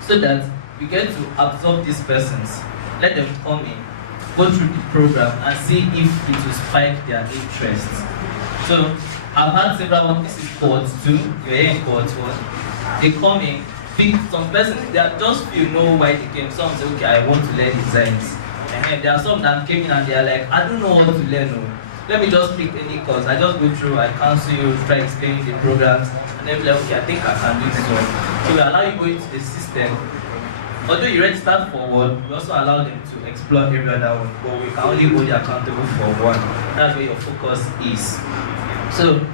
so that we get to absorb these persons, let them come in, go through the program and see if it will spike their interest. So I've had several, this is cohort 2, you're here in cohort 1, they come in, some persons, they are just few know why they came. Some say, okay, I want to learn designs. And there are some that came in and they are like, I don't know what to learn. No. Let me just pick any course. I just go through, I counsel you, try explaining the programs, and then be like, okay, I think I can do this one. So we allow you go into the system. Although you register for one, we also allow them to explore every other one, but we can only hold you accountable for one. That's where your focus is. So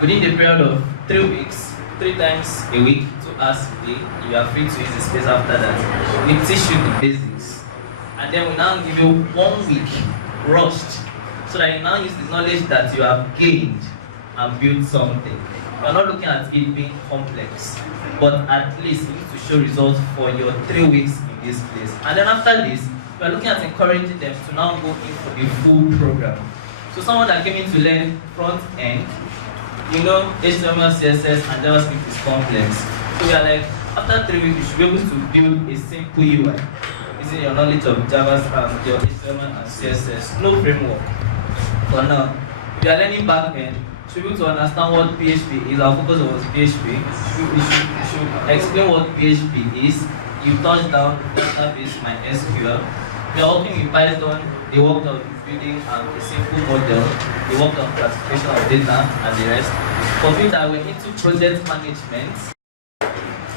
within the period of 3 weeks, 3 times a week, 2 hours a day, you are free to use the space after that. We teach you the basics. And then we now give you 1 week rushed, so that you now use the knowledge that you have gained and build something. We are not looking at it being complex, but at least you need to show results for your 3 weeks in this place. And then after this, we are looking at encouraging them to now go in for the full program. So someone that came in to learn front end, you know, HTML, CSS, and JavaScript is complex. So we are like, after 3 weeks, you should be able to build a simple UI using your knowledge of JavaScript, your HTML, and CSS. No framework. For now, if you are learning backend, you should be able to understand what PHP is. Our focus was PHP. You should explain what PHP is. You touch down database, MySQL. We are working with Python. They worked on building a simple model. They worked on classification of data and the rest. For people that were into project management,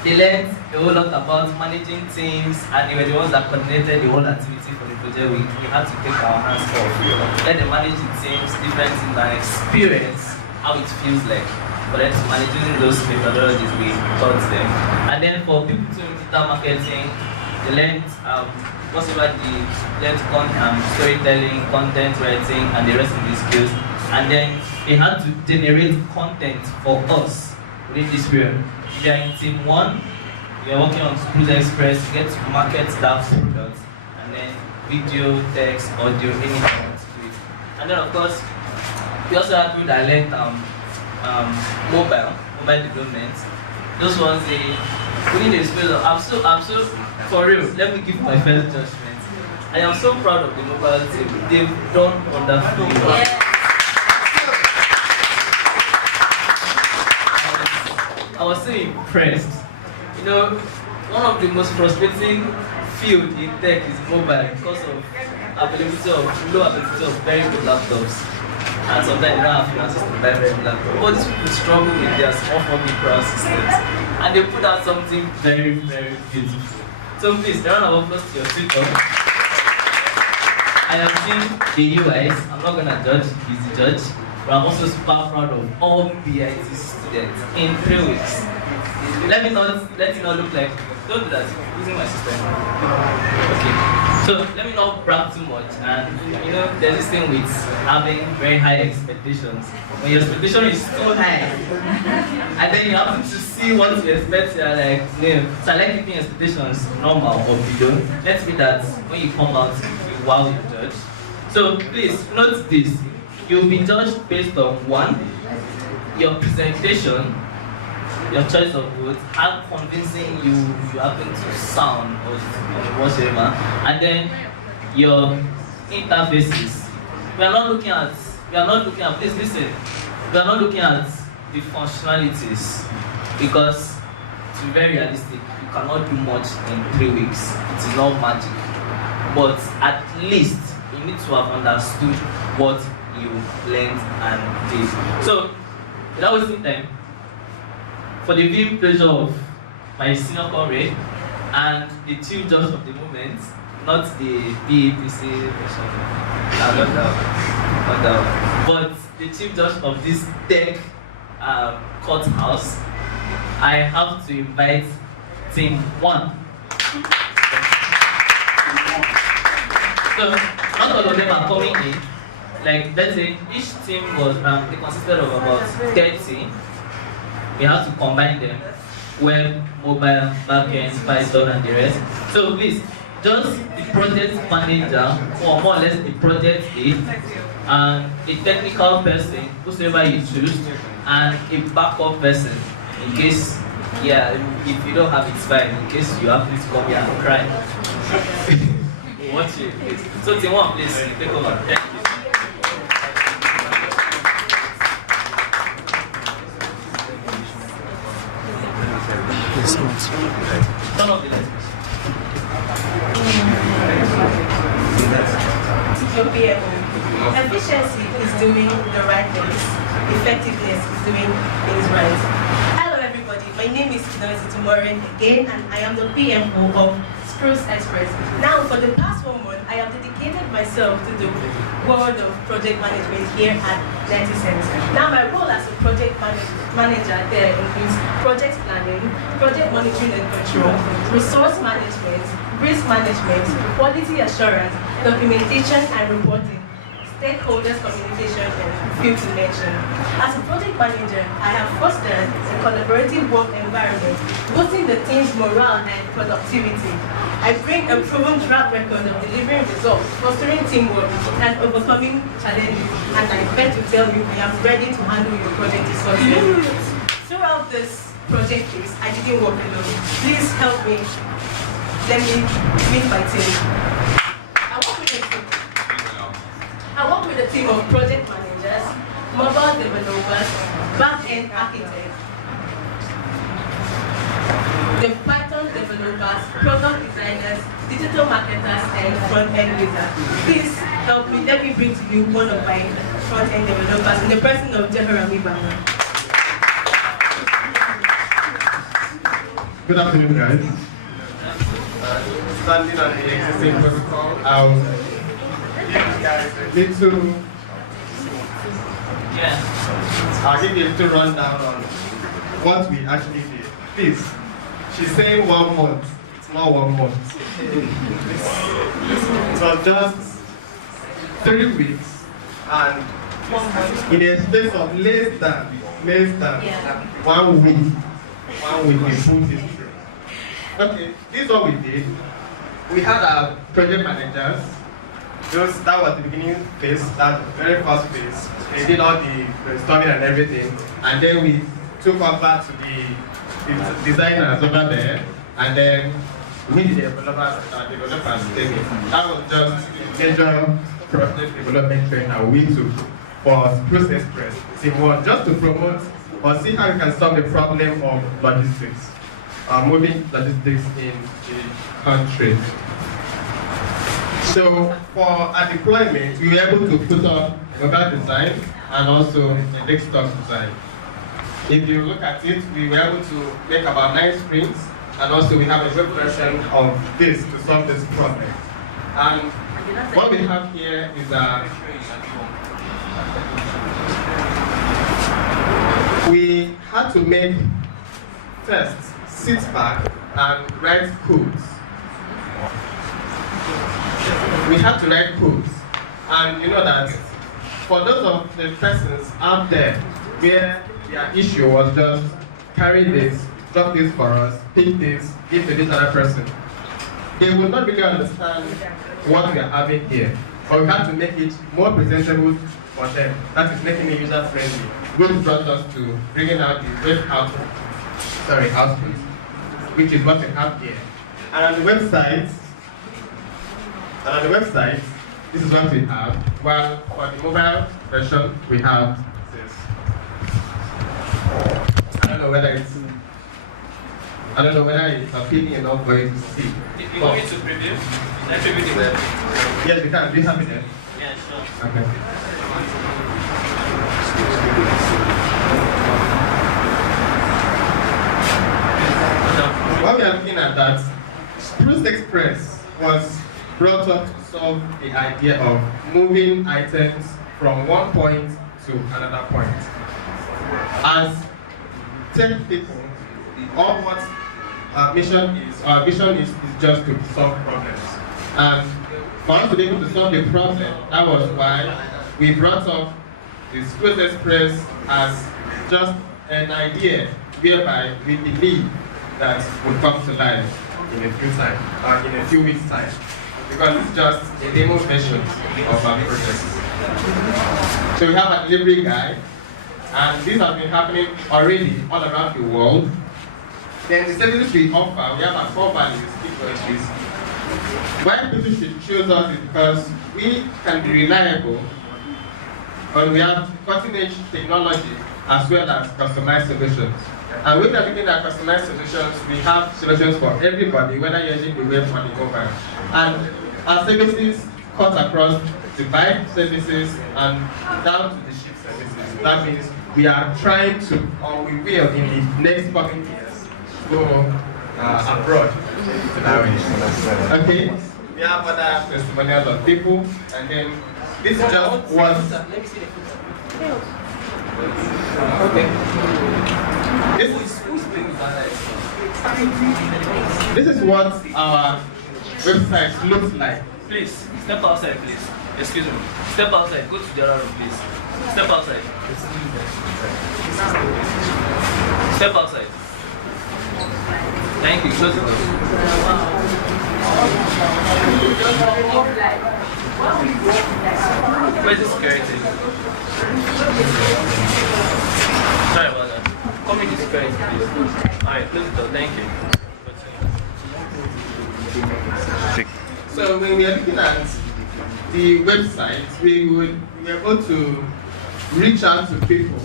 they learned a whole lot about managing teams, and they were the ones that coordinated the whole activity for the project. We had to take our hands off, let them manage the teams, different teams, and experience how it feels like for them to manage using those methodologies we taught them. And then for people to digital marketing, they learned whatever they learned storytelling, content writing, and the rest of these skills. And then they had to generate content for us within this period. If you are in team 1, you are working on Schools Express, you get to market that product, and then video, text, audio, anything to it. And then of course, we also had people that learned mobile development. Those ones, within the space of, I'm so, for real, let me give my first judgment. I am so proud of the mobile team. They've done wonderfully well. Yeah. I was so impressed. You know, one of the most frustrating field in tech is mobile because of low availability of very good laptops. And sometimes they don't have finances to buy very good laptops. But these people struggle with their small micro systems. And they put out something very, very beautiful. So please, round of applause to your tutor. I have seen the UIs. I'm not gonna judge, he's the judge. But I'm also super proud of all BIT students in 3 weeks. Let it not look like, don't do that, using my system. Okay, so let me not brag too much. And you know, there's this thing with having very high expectations. When your expectation is too high, and then you happen to see what you expect, you're like, no. So I like keeping expectations normal or below. Let's be that when you come out, you wow your judge. So please, note this. You'll be judged based on 1, your presentation, your choice of words, how convincing you happen to sound or whatever, and then your interfaces. We are not looking at, please listen, we are not looking at the functionalities because to be very realistic, you cannot do much in 3 weeks. It is not magic. But at least you need to have understood what you learned and did. So, without wasting time, for the viewing pleasure of my senior comrade and the chief judge of the moment, not the BAPC version, but the chief judge of this tech courthouse, I have to invite team 1. So, not all of them are coming in. Like, let's say each team was they consisted of about 30. We have to combine them: web, mobile, backend, Python, and the rest. So please, just the project manager, or more or less the project lead, and a technical person, whosoever you choose, and a backup person in case, if you don't have it, fine. In case you have to come here and cry. Watch it, please. So team 1, please take over. Thank you. Turn off the lights. Your PMO. Efficiency is doing the right things. Effectiveness is doing things right. Hello everybody, my name is Netisens again, and I am the PMO of Schools Express. Now for the past 1 month, I have dedicated myself to the world of project management here at Netisens. Now my role as a project manager there includes project planning, project monitoring and control, resource management, risk management, quality assurance, documentation and reporting, stakeholders communication, and field selection. As a project manager, I have fostered a collaborative work environment, boosting the team's morale and productivity. I bring a proven track record of delivering results, fostering teamwork, and overcoming challenges. And I bet to tell you, I am ready to handle your project success. Throughout this project phase, I didn't work alone. Please help me. Let me meet my team. I work with a team of project managers, mobile developers, back-end architects, the Python developers, product designers, digital marketers, and front-end users. Please help me. Let me bring to you one of my front-end developers in the person of Jehoram Ibama. Good afternoon, guys. Standing on the existing protocol, I'll give you guys a little. I'll give you a little rundown on what we actually did. Please, she's saying 1 month. It's not 1 month. So just 3 weeks, and in a space of less than 1 week, we put it through. Okay, this is what we did. We had our project managers. That was the beginning phase, that very first phase. They did all the brainstorming and everything, and then we took over to the designers over there, and then we the developers take it. That was just major process development training that we took for Process Press. Team 1, just to promote or see how we can solve the problem of logistics, moving logistics in the country. So for our deployment, we were able to put up a mobile design and also a desktop design. If you look at it, we were able to make about 9 screens, and also we have a web version of this to solve this problem. And what we have here is we had to make tests, sit back, and write codes. We had to write codes, and you know that for those of the persons out there where their issue was just carry this, drop this for us, pick this, give to this other person, they will not really understand what we are having here. But we have to make it more presentable for them. That is making it user friendly, which brought us to bringing out the web output, which is what we have here. And on the website, this is what we have. While for the mobile version, we have this. I don't know whether it's appealing enough for you to see. You want me to preview? Can I preview the web? Yes, we can. Do you have it there? Yeah, sure. Okay. What we are looking at that, Spruce Express was brought up to solve the idea of moving items from one point to another point. As tech people, all what our vision is just to solve problems. And for us to be able to solve the problem, that was why we brought up the Spruce Express as just an idea whereby we believe that will come to life in a few weeks' time. Because it's just a demo version of our project. So we have a delivery guide, and this has been happening already all around the world. Then the services we offer, we have our 4 values, key qualities. Why people should choose us is because we can be reliable, and we have cutting-edge technology as well as customized solutions. And when we are looking at customized solutions, we have solutions for everybody, whether you're using the web or the mobile. And our services cut across the buy services and down to the ship services. That means we are trying to, or we will in the next coming years, go abroad. Okay? We have other testimonials of people, and then this is just what. Let me see the photo. Okay. This is what our website looks like. Please, step outside, please. Excuse me. Step outside. Go to the other room, please. Step outside. Step outside. Thank you. Close the door. Where's the security? Sorry about that. Come in the security, please. Alright, close the door. Thank you. So when we are looking at the website, we would be able to reach out to people,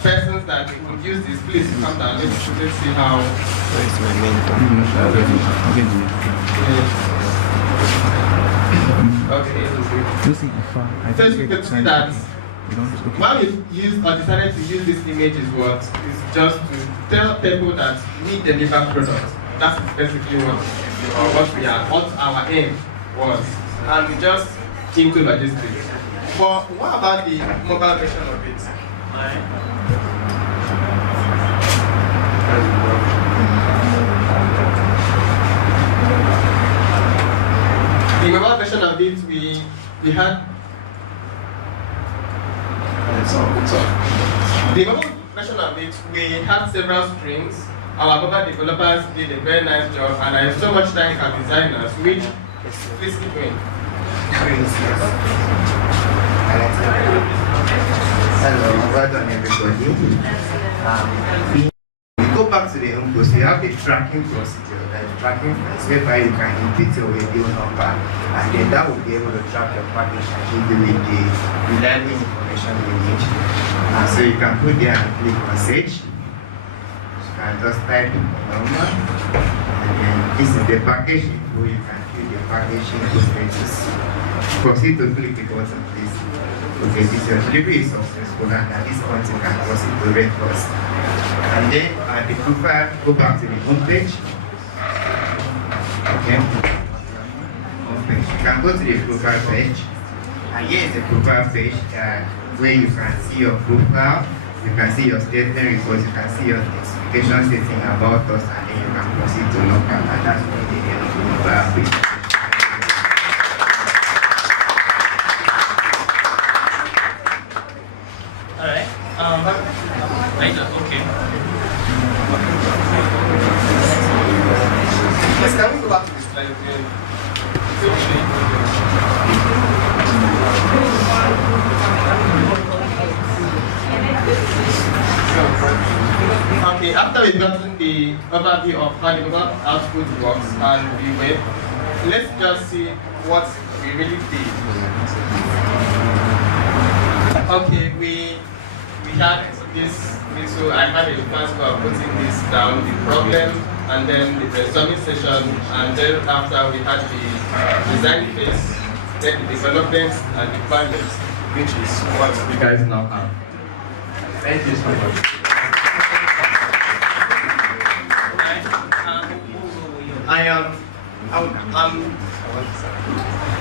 persons that they could use this. Please come down. Let's see how. Where is my mentor? Okay. Using a phone, I So you can see that Why we use or decided to use this image is what is just to tell people that we deliver products. That's basically what our aim was, and we just into logistics. But what about the mobile version of it? The mobile version of it, we had. The mobile version of it, we had several streams. Our mobile developers did a very nice job, and I have so much thank our designers, which please keep going. Hello, well done everybody. We go back to the home post, we have the tracking procedure, the tracking phase, whereby you can input your radio number, and then that will be able to track your package and give you the reliable information you need. So you can put there and click on search. You can just type your number, and then this is the package info. You can fill the package info status. Proceed to click the button, please. Okay, this your delivery is successful, and at this point you can proceed to red plus. And then at the profile, go back to the home page. Okay. Home page. You can go to the profile page. And here is the profile page where you can see your profile, you can see your statement reports, you can see your specification stating about us, and then you can proceed to log out. And that's what the end of the profile page. Okay. Yes, can we go back to this slide again? Okay, after we've gotten the overview of how the mobile output works and the web, let's just see what we really did. Okay, we had this, so I had a chance of putting this down, the problem, and then the brainstorming session, and then after we had the design phase, then the development and deployment, which is what you guys now have. Thank you so much.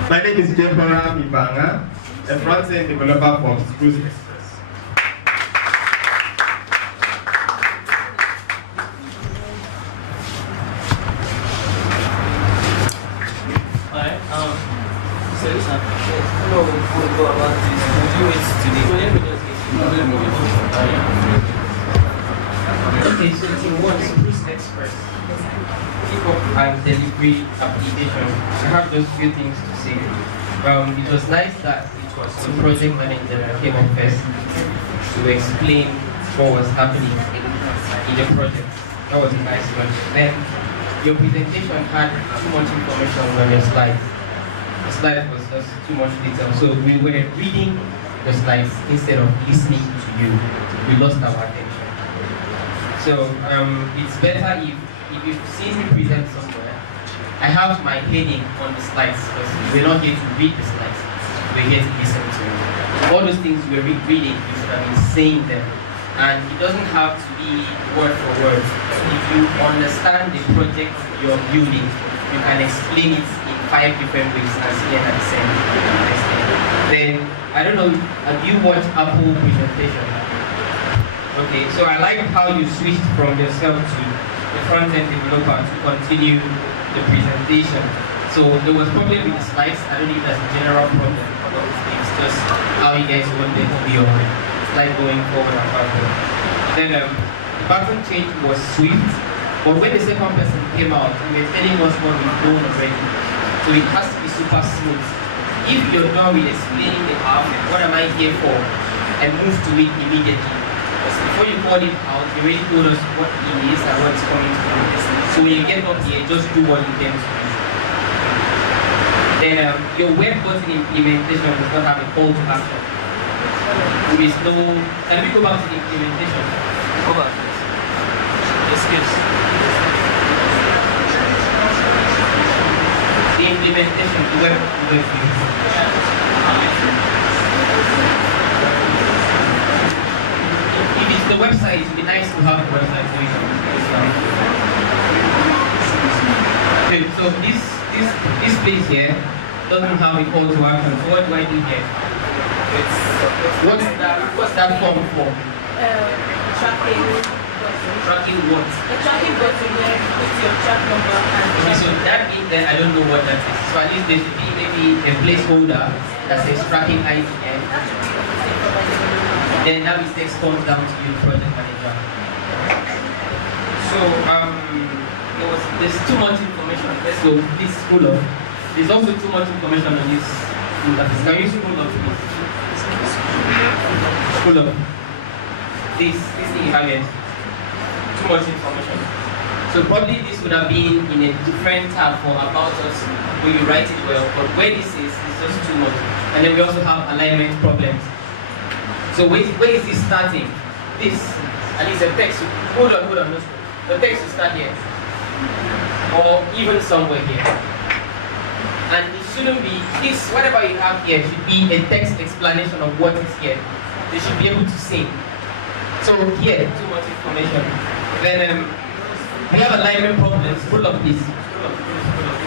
My name is Jebora Mibanga, a front-end developer from Spruce Express. Okay, so team one, Spruce Express. Pick-up and delivery application. I have just few things to say. It was nice that it was the project manager that came up first to explain what was happening in the project. That was a nice one. Then your presentation had too much information on your slide. The slide was just too much detail. So we were reading the slides instead of listening to you. We lost our attention. So it's better if you've seen me present somewhere, I have my heading on the slides because we're not here to read the slides, we're here to listen to it. All those things we're reading, you should have been saying them. And it doesn't have to be word for word. If you understand the project you're building, you can explain it in 5 different ways and see it at the same time. Then, I don't know, have you watched Apple presentation? Okay, so I like how you switched from yourself to the front-end developer to continue the presentation. So there was problem with the slides. I don't know if that's a general problem, but it's just how you guys wanted to be on slide going forward and backward. Then the button change was swift, but when the second person came out, they were telling us what we've done already. So it has to be super smooth. If you're done with explaining the app, what am I here for, and move to it immediately. Before you call it out, you already told us what it is and what it's coming to do. So when you get up here, just do what you can to do. Then your web button implementation does not have a call to action. There is no. Can we go back to the implementation? Go back. Excuse. The implementation, the web view. nice to have a website doing okay, so this place here doesn't have a call to action. So what do I do here? What's that form for? Tracking. Tracking what? The tracking button where you put your track number and Okay, so that means that I don't know what that is. So at least there should be maybe a placeholder that says tracking ITN. Then that mistake comes down to you, project manager. So there's too much information. Let's go. Please scroll up. There's also too much information on this interface. Can you scroll up, please? Scroll up. This thing you have here. Too much information. So probably this would have been in a different tab for about us where you write it well, but where this is just too much. And then we also have alignment problems. So where is this starting? This, and it's a text. Hold on. The text will start here. Or even somewhere here. And it shouldn't be, this, whatever you have here should be a text explanation of what is here. They should be able to sing. So here, too much information. Then we have alignment problems. Scroll up, please.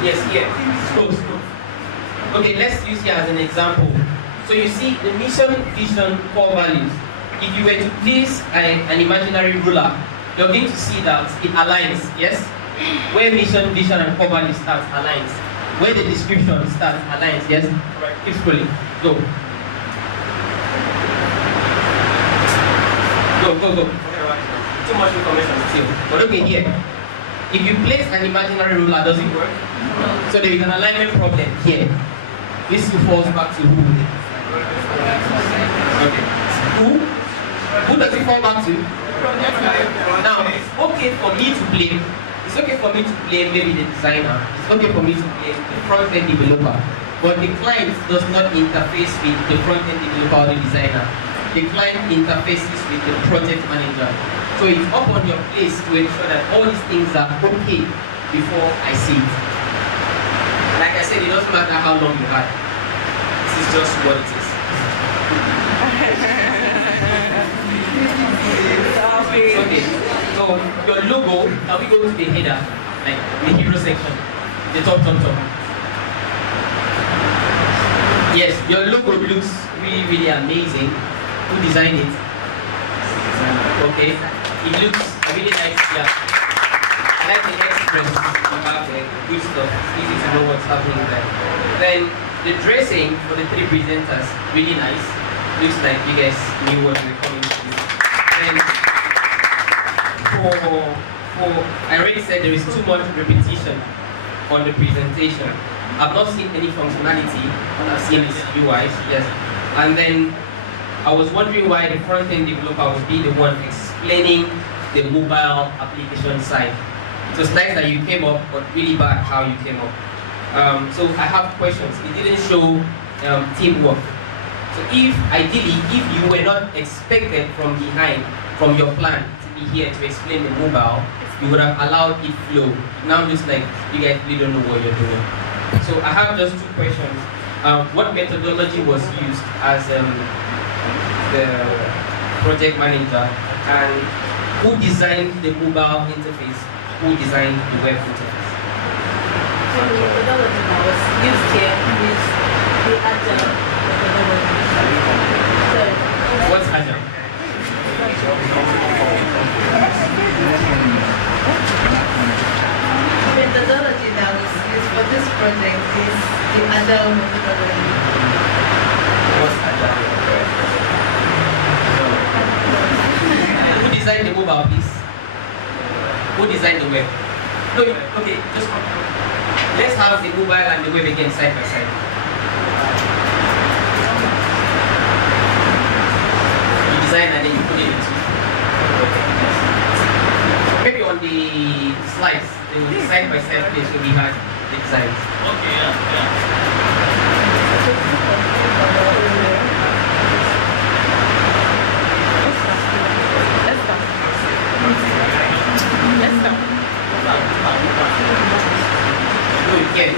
Yes, here. Scroll. Okay, let's use here as an example. So you see the mission, vision, core values. If you were to place an imaginary ruler, you're going to see that it aligns, yes? Where mission, vision, and core values starts aligns. Where the description starts aligns, yes? Right. Keep scrolling. Go. Go. Too much information still. But okay, here. If you place an imaginary ruler, does it work? So there is an alignment problem here. This falls back to who? Okay. Who does it fall back to? Now, okay for me to blame. It's okay for me to blame maybe the designer. It's okay for me to blame the front-end developer. But the client does not interface with the front-end developer or the designer. The client interfaces with the project manager. So it's up on your place to ensure that all these things are okay before I see it. Like I said, it doesn't matter how long you had. This is just what it is. Okay, so your logo, now we go to the header, like the hero section, the top. Yes, your logo looks really amazing. Who designed it? Okay, it looks really nice. Yeah, I like the express. You have good stuff. It's easy to know what's happening there. Then the dressing for the three presenters, really nice. Looks like you guys knew what we were coming to do. Then I already said there is too much repetition on the presentation. I've not seen any functionality. I've seen this UI, yes. And then I was wondering why the front-end developer would be the one explaining the mobile application side. It was nice that you came up, but really bad how you came up. So I have questions. It didn't show teamwork. So if you were not expected from behind, from your plan, to be here to explain the mobile, you would have allowed it flow. Now it looks like you guys really don't know what you're doing. So I have just two questions. What methodology was used as the project manager, and who designed the mobile interface? Who designed the web interface? So the methodology that was used here is the agile methodology. What's agile? The methodology that was used for this project is the agile methodology. What's agile? Who designed the mobile, please? Who designed the web? No, okay, just come. Let's have the mobile and the web again side by side. You design and then you put it into. Maybe on the slides, the side by side place where we had the designs. Okay, yeah. Good.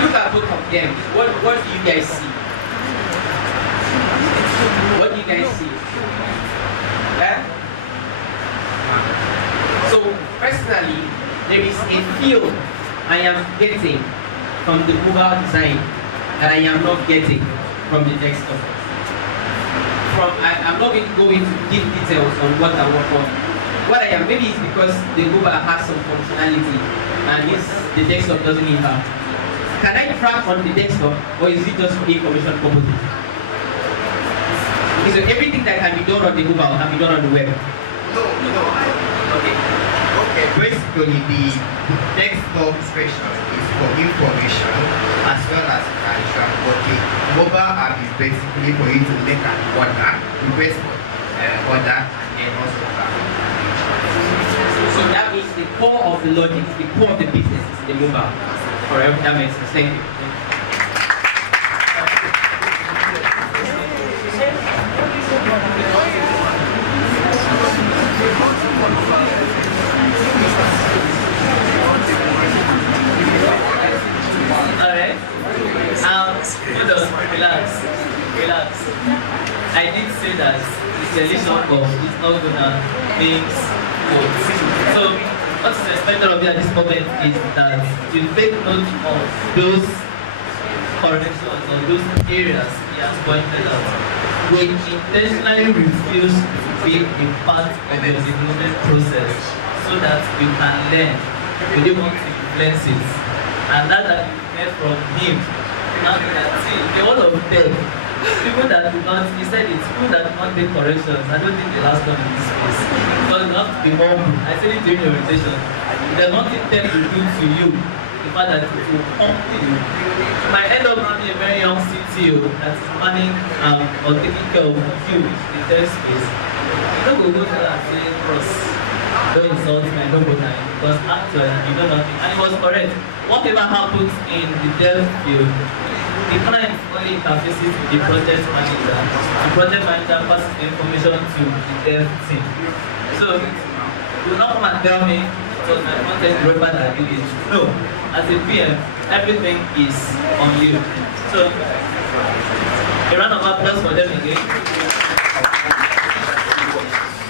Look at both of them, what do you guys see? What do you guys see? So personally, there is a feel I am getting from the mobile design that I am not getting from the desktop. I'm not going to go into deep details on what I work on. What I am, maybe it's because the mobile has some functionality and the desktop doesn't even have. Can I track on the desktop, or is it just for information purposes? So everything that can be done on the mobile can be done on the web. No. Okay. Basically, the desktop section is for information as well as tradition. But the mobile app is basically for you to make an order, request for order, and then also So that means the core of the logic, the core of the business is the mobile. Forever, that makes sense. Thank you. Alright. Relax. I did say that the solution is not gonna mix codes. So what is expected of you at this moment is that you take note of those corrections or those areas he has pointed out. We intentionally refuse to be a part of your development process so that you can learn. We don't want to influence it. And that you heard from him. Now you can see the whole of them. People that do not, he said it's people that do not take corrections. I don't think the last one in this space. Because you have to be humble. I said it during your rotation. There's nothing them to do to you. The fact that it will humble you. You might end up having a very young CTO that is manning or taking care of you in the first space. You don't go there and say, cross. Don't insult me, don't go there. Because actually, you know nothing. And it was correct. Whatever happens in the dev field, the client only interfaces with the project manager. The project manager passes the information to the dev team. So, do not come and tell me it was my content developer that did it. No, as a PM, everything is on you. So, a round of applause for them again.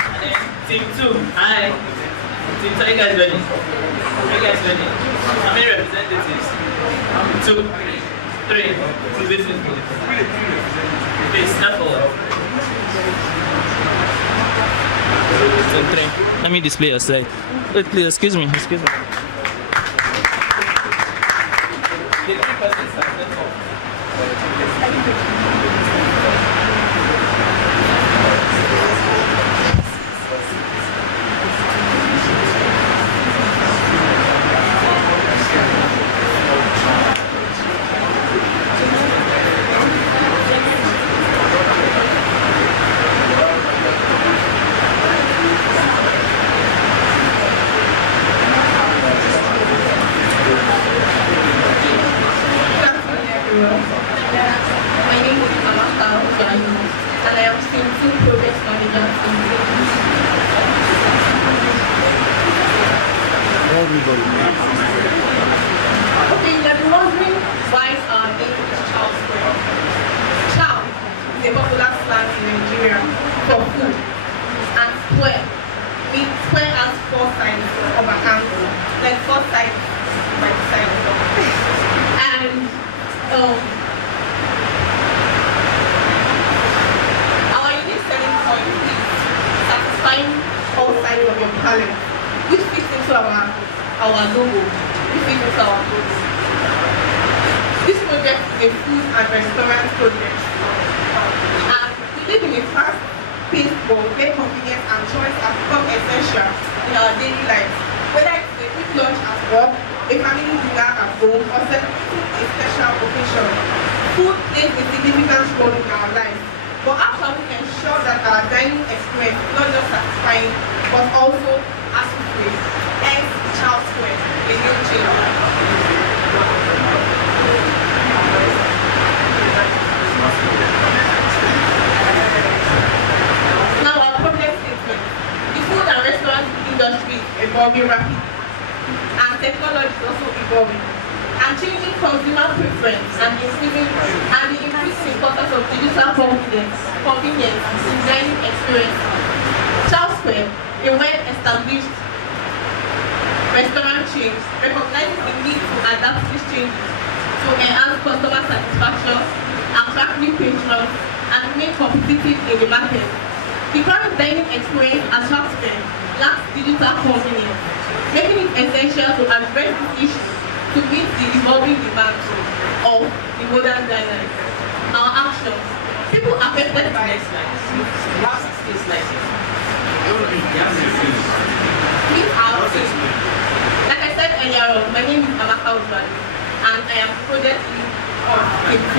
And then, team 2, hi. Team 2, are you guys ready? Are you guys ready? How many representatives? 2, 3. Please step forward. So 3. Let me display your slide. Wait, please, excuse me. The 3 persons have stepped forward. My name is Amaka and I am still 2 progress manager in Okay, you'll be wondering why our name is Chow Square. Chow is a popular slang in Nigeria for food, and square means square has 4 sides of a angle, like 4 sides by the side. And our unique selling point is satisfying all sides of your palate, which fits into our logo, which fits into our goods. This project is a food and restaurant project, and we live in a fast-paced world where convenience and choice have become essential in our daily lives. Whether it's a quick lunch at work, a family dinner at home, or celebrating a special occasion, food plays a significant role in our lives. But how can we ensure that our dining experience is not just satisfying, but also hassle-free? Hence, Chow Square, a new change. Now, our problem statement. The food and restaurant industry is evolving rapidly, and technology is also evolving, and changing consumer preferences difference and the increasing importance of digital convenience in dining experience. Charles Square, a well-established restaurant chain, recognizes the need to adapt these changes to enhance customer satisfaction, attract new patrons, and remain competitive in the market. The current dining experience at Charles Square lacks digital convenience, making it essential to address this issue to meet the evolving demands of the modern diners. Our actions. People affected by meet our team. Like I said earlier on, my name is Amaka Uzman, and I am project lead of K2.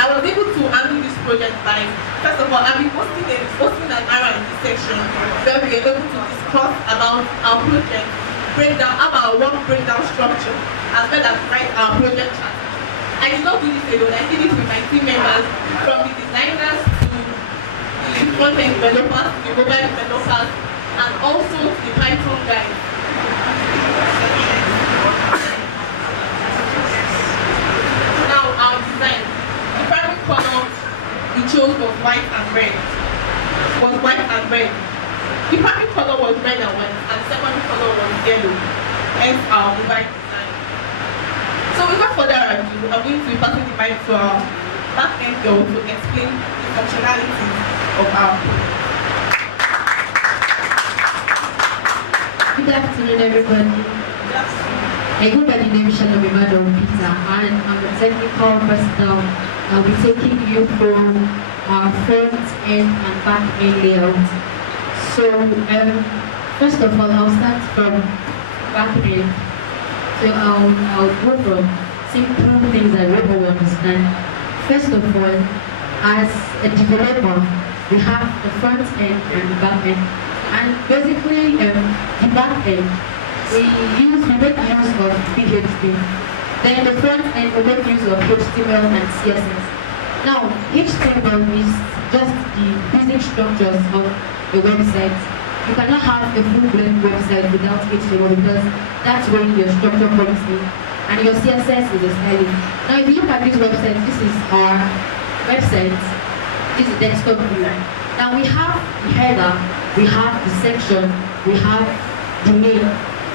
I was able to handle this project by, first of all, I've been posting an R&D section where we were able to discuss about our project, breakdown, about work breakdown structure, as well as write our project chart. I did not do this alone, I did it with my team members, from the designers to the front-end developers, the mobile developers, and also the Python guys. Now, our design. The primary color we chose was white and red. The primary color was red and white, and the secondary color was yellow. Hence our mobile design. So without further ado, I'm going to be passing the mic to our back-end girl to explain the functionalities of our product. Good afternoon, everybody. I go by the name of Madam Peter, and I'm a technical personnel. I'll be taking you through our front end and back end layout. So, first of all, I'll start from back end. So I'll go from simple things that we will understand. First of all, as a developer, we have the front end and the back end. And basically, the back end, we make use of PHP. Then the front end, we make use of HTML and CSS. Now, HTML is just the basic structures of a website. You cannot have a full-blown website without HTML because that's where your structure comes in. And your CSS is a styling. Now, if you look at this website, this is our website. This is desktop view. Now, we have the header, we have the section, we have the main.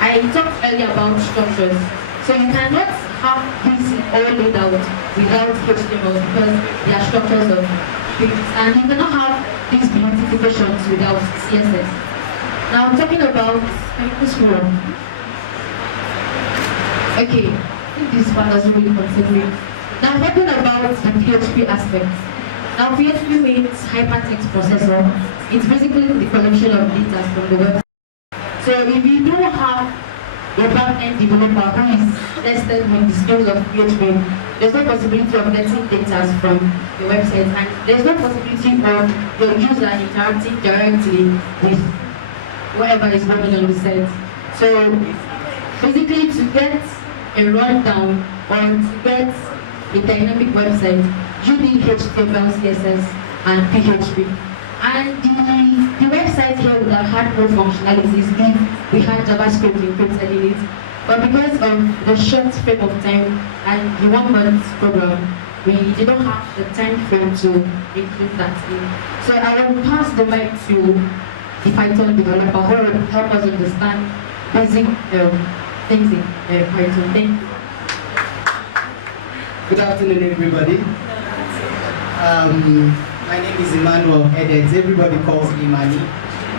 I talked earlier about structures. So you cannot have this all laid out without HTML because they are structures of things. And you cannot have these beautifications without CSS. Now I'm talking about this one. Okay, I think this part doesn't really concern me. Now I'm talking about the PHP aspect. Now PHP means hypertext processor. It's basically the collection of data from the web. So if you don't have a back-end developer who is tested with the skills of PHP, there's no possibility of getting data from the website, and there's no possibility of your user interacting directly with whatever is going on the site. So basically, to get a rundown or to get a dynamic website, you need HTML, CSS, and PHP. And the website here would have had more functionalities if we had JavaScript included in it. But because of the short frame of time and the 1 month program, we did not have the time frame to include that in. So I will pass the mic to the Python developer who will help us understand basic things in Python. Thank you. Good afternoon, everybody. My name is Emmanuel Edwards. Everybody calls me Manny.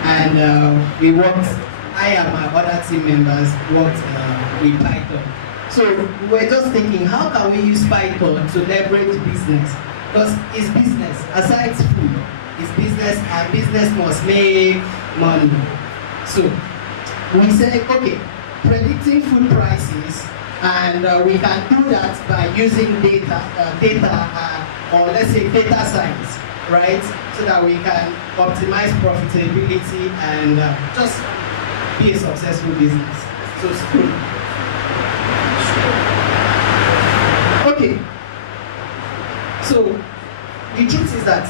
And we worked, I and my other team members worked with Python. So we're just thinking, how can we use Python to leverage business? Because it's business. Aside food, it's business, and business must make money. So we said, okay, predicting food prices, and we can do that by using data, or let's say data science, right? So that we can optimize profitability and just be a successful business. So school. Okay. So the truth is that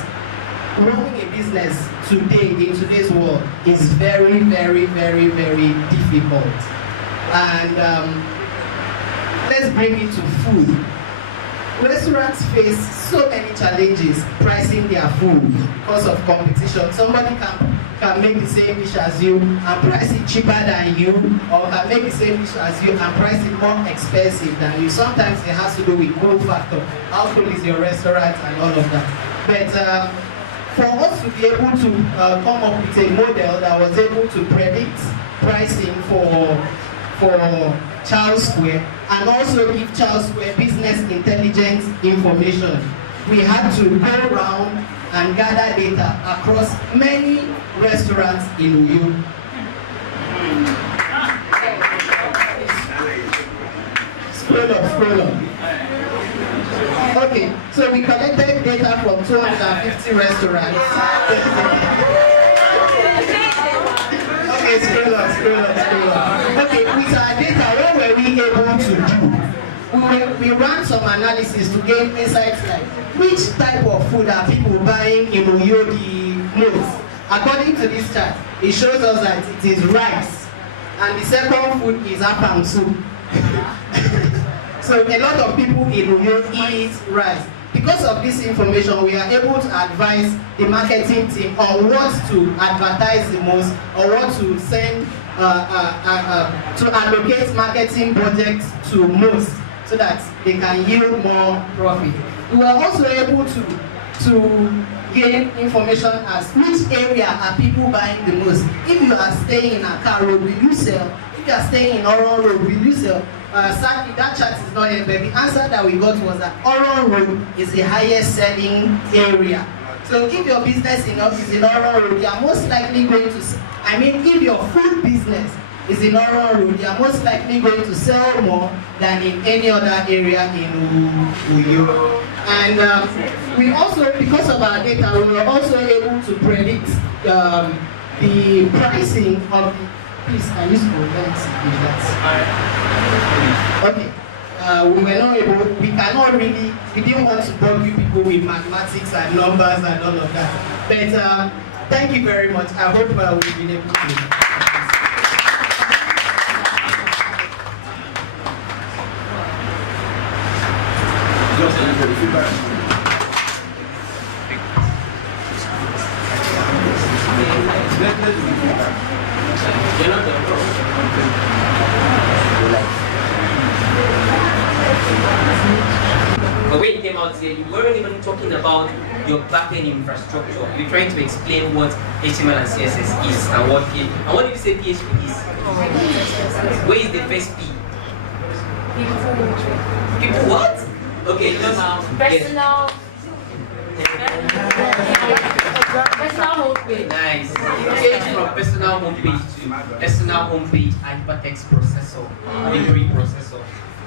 running a business today in today's world is very, very, very, very difficult. And let's bring it to food. restaurants face so many challenges pricing their food because of competition. Somebody can make the same dish as you and price it cheaper than you, or can make the same dish as you and price it more expensive than you. Sometimes it has to do with cold factor. How cold is your restaurant and all of that. But for us to be able to come up with a model that was able to predict pricing for Charles Square and also give Charles Square business intelligence information, we had to go around and gather data across many restaurants in Uyo. Scroll up. Okay, so we collected data from 250 restaurants. Okay, scroll up. Okay, with our data, what were we able to do? We ran some analysis to gain insights like which type of food are people buying in Uyo the most. According to this chart, it shows us that it is rice, and the second food is apam soup. So a lot of people in Uyo eat rice. Because of this information, we are able to advise the marketing team on what to advertise the most, or what to send to allocate marketing budgets to most, so that they can yield more profit. We were also able to gain information as which area are people buying the most. If you are staying in Accra Road, will you sell? If you are staying in Oron Road, will you sell? Sadly, that chart is not here, but the answer that we got was that Oron Road is the highest selling area. So if your business is in Oron Road, you are most likely going to, if your food business is in Oron Road, you are most likely going to sell more than in any other area in Uyo. And we also, because of our data, we were also able to predict the pricing of the. Please, can you scroll down? Okay. We didn't want to bug you people with mathematics and numbers and all of that. But thank you very much. I hope we've been able to. Just for the feedback. But when you came out here, you weren't even talking about your backend infrastructure. You're trying to explain what HTML and CSS is and what PHP. And what did you say PHP is? Where is the first P? People what? Okay, just personal. Personal homepage. Nice. Change from personal homepage to personal homepage hypertext processor, memory processor.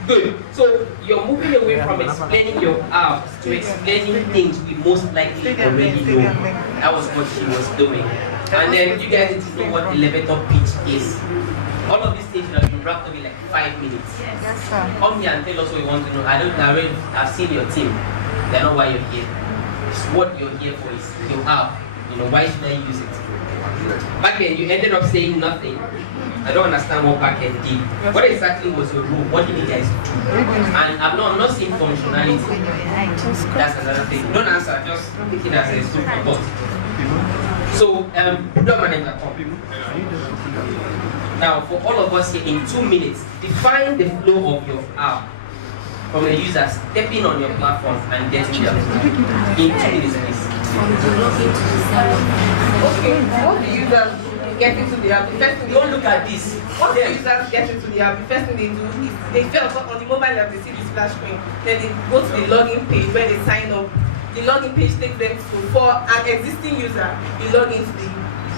Good. So you're moving away from explaining your app to explaining things we most likely already know. That was what she was doing. And then you guys need to know what elevator pitch is. All of these things have been wrapped up in like 5 minutes. Yes, sir. Come here and tell us what you want to know. I've seen your team. They're not why you're here. It's what you're here for is your app. Why should I use it? Back then, you ended up saying nothing. I don't understand what backend did. What exactly was your role? What did you guys do? And I'm not seeing functionality. That's another thing. Don't answer, just take it as a super thought. So, product manager, come. Now, for all of us here, in 2 minutes, define the flow of your app from a user stepping on your platform and getting there. In 2 minutes, please. Okay, what do users get into the app? The first thing Don't look at this. Once the users get into the app, the first thing they do is they first on the mobile app, they see the splash screen. Then they go to the login page where they sign up. The login page takes them to, for an existing user, you log into the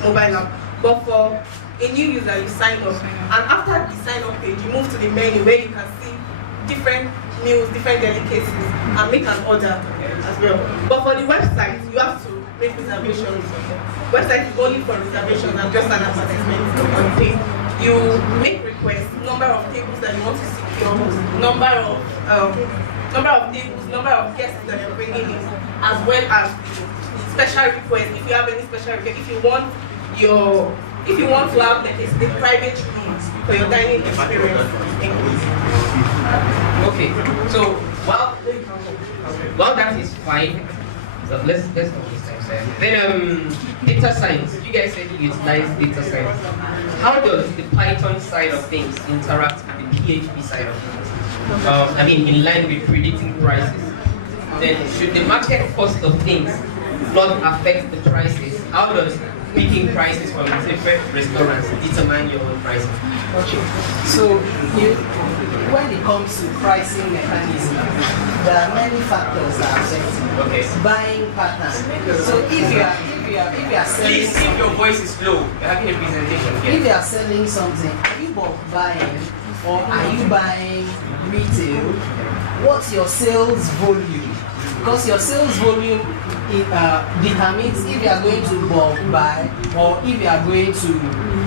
mobile app. But for a new user, you sign up. And after the sign up page, you move to the menu where you can see different meals, different delicacies, and make an order as well. But for the website, you have to make reservations. Website is only for reservations and just an advertisement on the page. You make requests, number of tables that you want to secure, number of tables, number of guests that you're bringing in, as well as special requests. If you have any special requests, if you want to have like a private room for your dining experience. Okay, so while Well, that is fine. So let's not waste time, sir. Then data science. You guys said you utilize data science. How does the Python side of things interact with the PHP side of things? I mean, in line with predicting prices. Then should the market cost of things not affect the prices? How does picking prices from different restaurants determine your own pricing? So, when it comes to pricing mechanism, there are many factors that affect Okay. buying patterns. So if you are selling, Please keep your voice is low. You're having a presentation here. if you are selling something, are you bulk buying or are you buying retail? What's your sales volume? Because your sales volume determines if you are going to bulk buy or if you are going to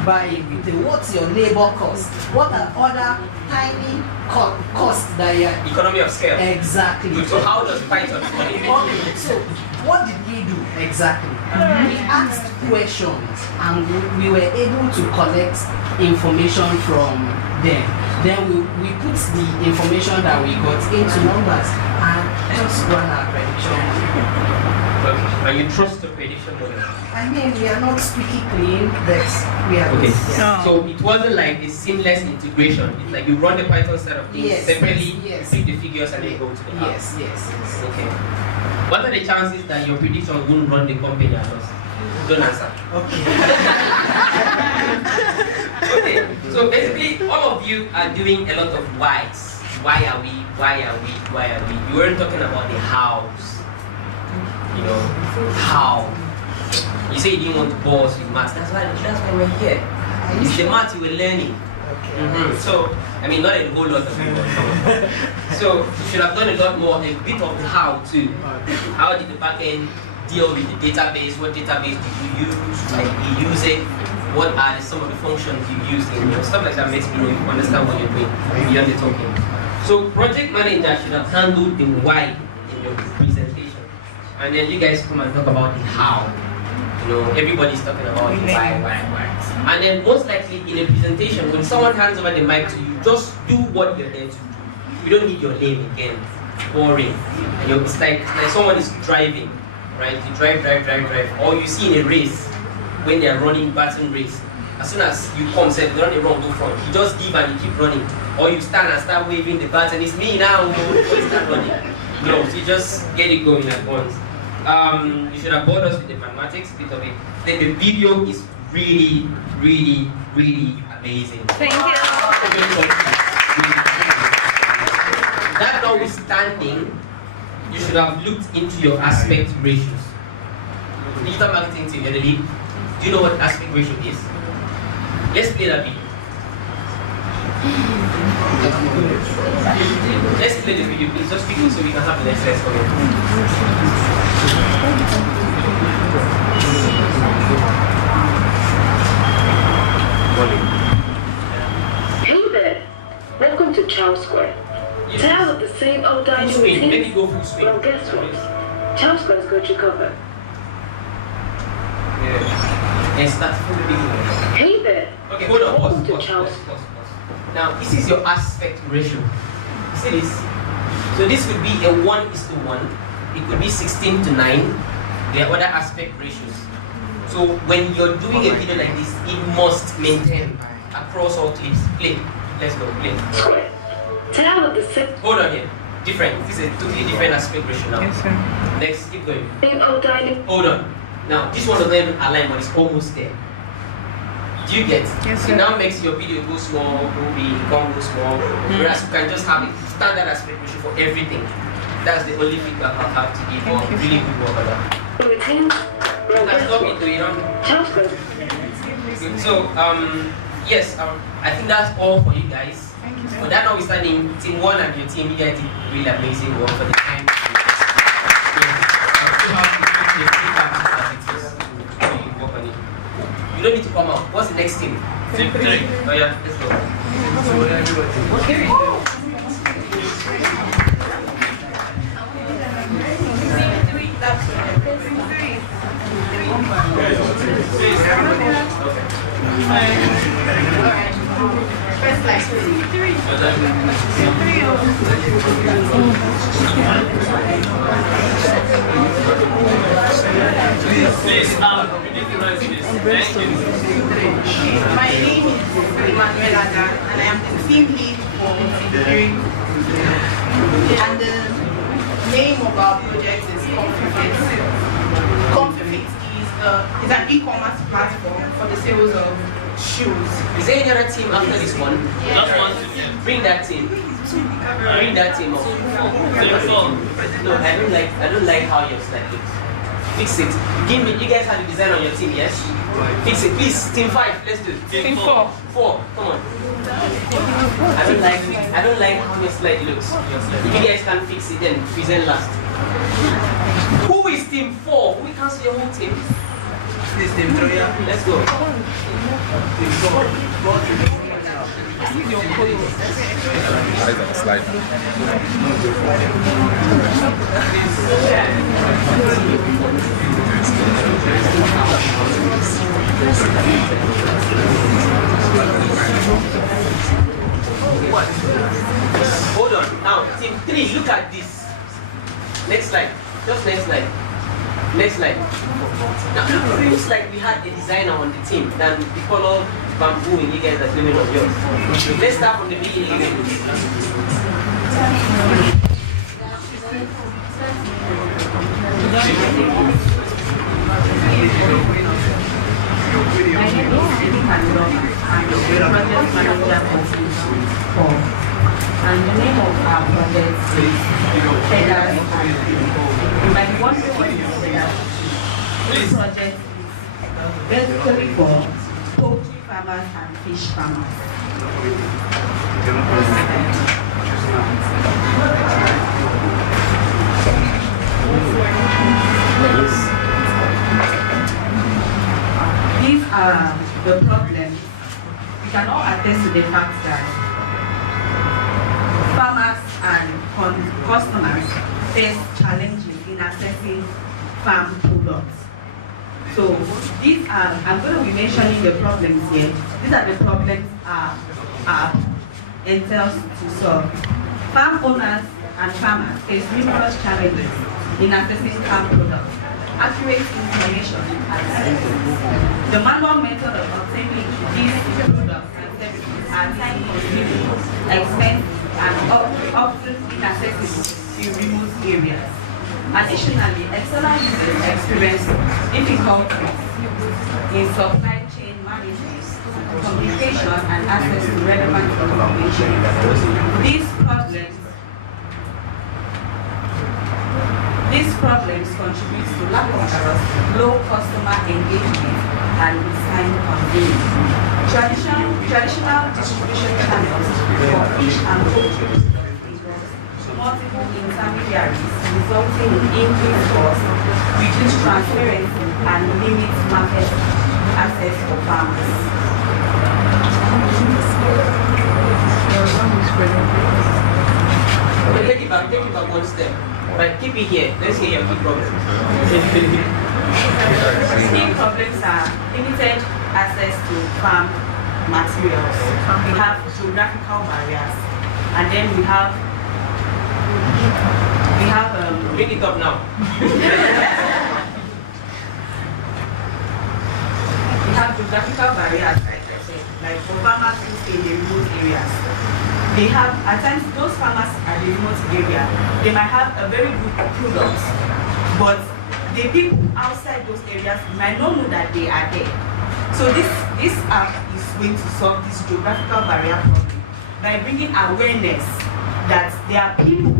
buy in retail. What's your labor cost? What are other tiny costs that you are... Economy of scale. Exactly. So how does Python fit in? Okay, so what did we do exactly? We asked questions and we were able to collect information from them. Then we put the information that we got into numbers and just run our prediction. Okay. And you trust the prediction model? I mean, we are not squeaky clean, but we are Okay. Yeah. So it wasn't like a seamless integration. It's like you run the Python side of things separately, pick the figures, and then go to the app. Yes. Okay. What are the chances that your prediction won't run the company at us? Don't answer. Okay. Okay. So basically, all of you are doing a lot of whys. Why are we? Why are we? Why are we? You weren't talking about the hows. You know, how. You say you didn't want to bore us with maths. That's why we're here. It's the maths you were learning. So, I mean, not a whole lot of people. So, you should have done a lot more, a bit of the how too. How did the backend deal with the database? What database did you use? Like, you use it? What are some of the functions you use? And stuff like that makes me know you understand what you're doing beyond the talking. So, project manager should have handled the why in your presentation. And then you guys come and talk about the how. You know, everybody's talking about the why. And then most likely in a presentation, when someone hands over the mic to you, just do what you're there to do. You don't need your name again. Boring. And it's like someone is driving, right? You drive. Or you see in a race, when they are running baton race, as soon as you come, say, they're on the wrong front, you just give and you keep running. Or you stand and start waving the baton, it's me now, you start running. No, so you just get it going at once. You should have bored us with the mathematics bit of it. Then the video is really amazing. Thank you. That notwithstanding, you should have looked into your aspect ratios. Digital marketing team, you're the lead. Do you know what aspect ratio is? Let's play that video. Let's play the video, please. Just quickly so we can have the next lesson coming. Hey there, welcome to Charles Square. Yes. Tired of the same old dining routine? Let me go full swing. Well, guess what? Charles Square's got you covered. And start from the beginning. Hey there. Okay, hold on. Welcome to Pause. Charles. Now, this is your aspect ratio. See this? So this could be a 1:1. It could be 16:9. There are other aspect ratios. So when you're doing a video like this, it must maintain across all clips. Play. Let's go. Play. Square. Tired of the same Hold on here. Different. This is a totally different aspect ratio now. Yes, sir. Next, keep going. old dining. Hold on. Now, this one doesn't even align, but it's almost there. Do you get? Yes, So sir. it now makes your video go small, go big, go small. Whereas you can just have a standard aspect ratio for everything. That's the only feedback I'll have to give. Or really good work on that. Routine. Well, That's guess not what? me doing it. Charles Square. Good. So, yes, I think that's all for you guys. Thank you. But that notwithstanding, team 1 and your team, you guys did really amazing work for the time. You don't need to come out. What's the next team? Team 3. Oh yeah, let's go. First slide. 3. My name is Emmanuel Ada, and I am the team lead for engineering. And the name of our project is Confifit. Confifit is an e-commerce platform for the sales of shoes. Is there any other team after this one? Just one. Bring that team. Bring that team up. No, I don't like how your slide looks. Fix it. Give me. You guys have the design on your team, yes? Fix it, please. Team 5. Let's do it. Team 4. 4. Come on. I don't like how your slide looks. If you guys can fix it, then present last. Who is team 4? We can't see the whole team. This team 3. Let's go. Team 4. Slide. Hold on. Now, team 3, look at this. Next slide. Just next slide. Next slide. Now, it looks like we had a designer on the team than the color bamboo and you guys are filming on yours. Let's start from the beginning again. And the name of our project is Feathers and you might want to consider this project is basically for poultry farmers and fish farmers. These are the problems. We can all attest to the fact that farmers and customers face challenges in accessing farm products. So these are, I'm going to be mentioning the problems here. These are the problems our entails to solve. Farm owners and farmers face numerous challenges in accessing farm products, accurate information and services. The manual method of obtaining these products and services are time-consuming, expensive, and often inaccessible in remote areas. Additionally, external users experience difficulties in supply chain management, communication, and access to relevant information. These problems contribute to lack of trust, low customer engagement, and design convenience. Traditional distribution channels for fish and poultry multiple intermediaries, resulting in increased costs, reduced transparency, and limit market access for farmers. Take it back one step. Right, keep it here. Let's hear your key problems. Key problems are limited access to farm materials. We have geographical barriers, and then we have bring it up now. We have geographical barriers, like I said, like for farmers who stay in the remote areas. They have, at times, those farmers at the remote area, they might have a very good product, but the people outside those areas might not know that they are there. So this app is going to solve this geographical barrier problem by bringing awareness that there are people,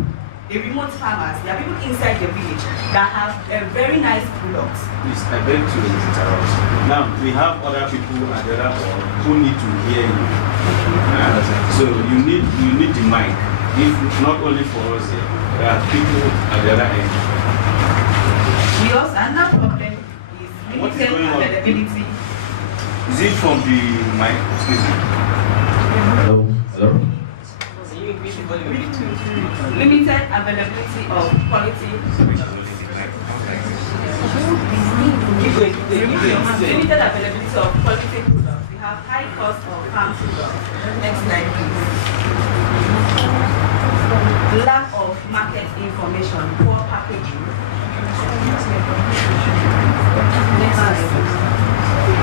the remote farmers, there are people inside the village that have a very nice product. Please, I beg to interrupt. Now, we have other people at the other hall who need to hear you. So you need the mic. If not only for us here, there are people at the other end. We also, another problem is limited availability. Is it from the mic? Excuse me. Hello? Hello? Limited availability of quality. Limited availability of quality products. We have high cost of farm products. Next slide, please. Lack of market information, poor packaging. Next slide.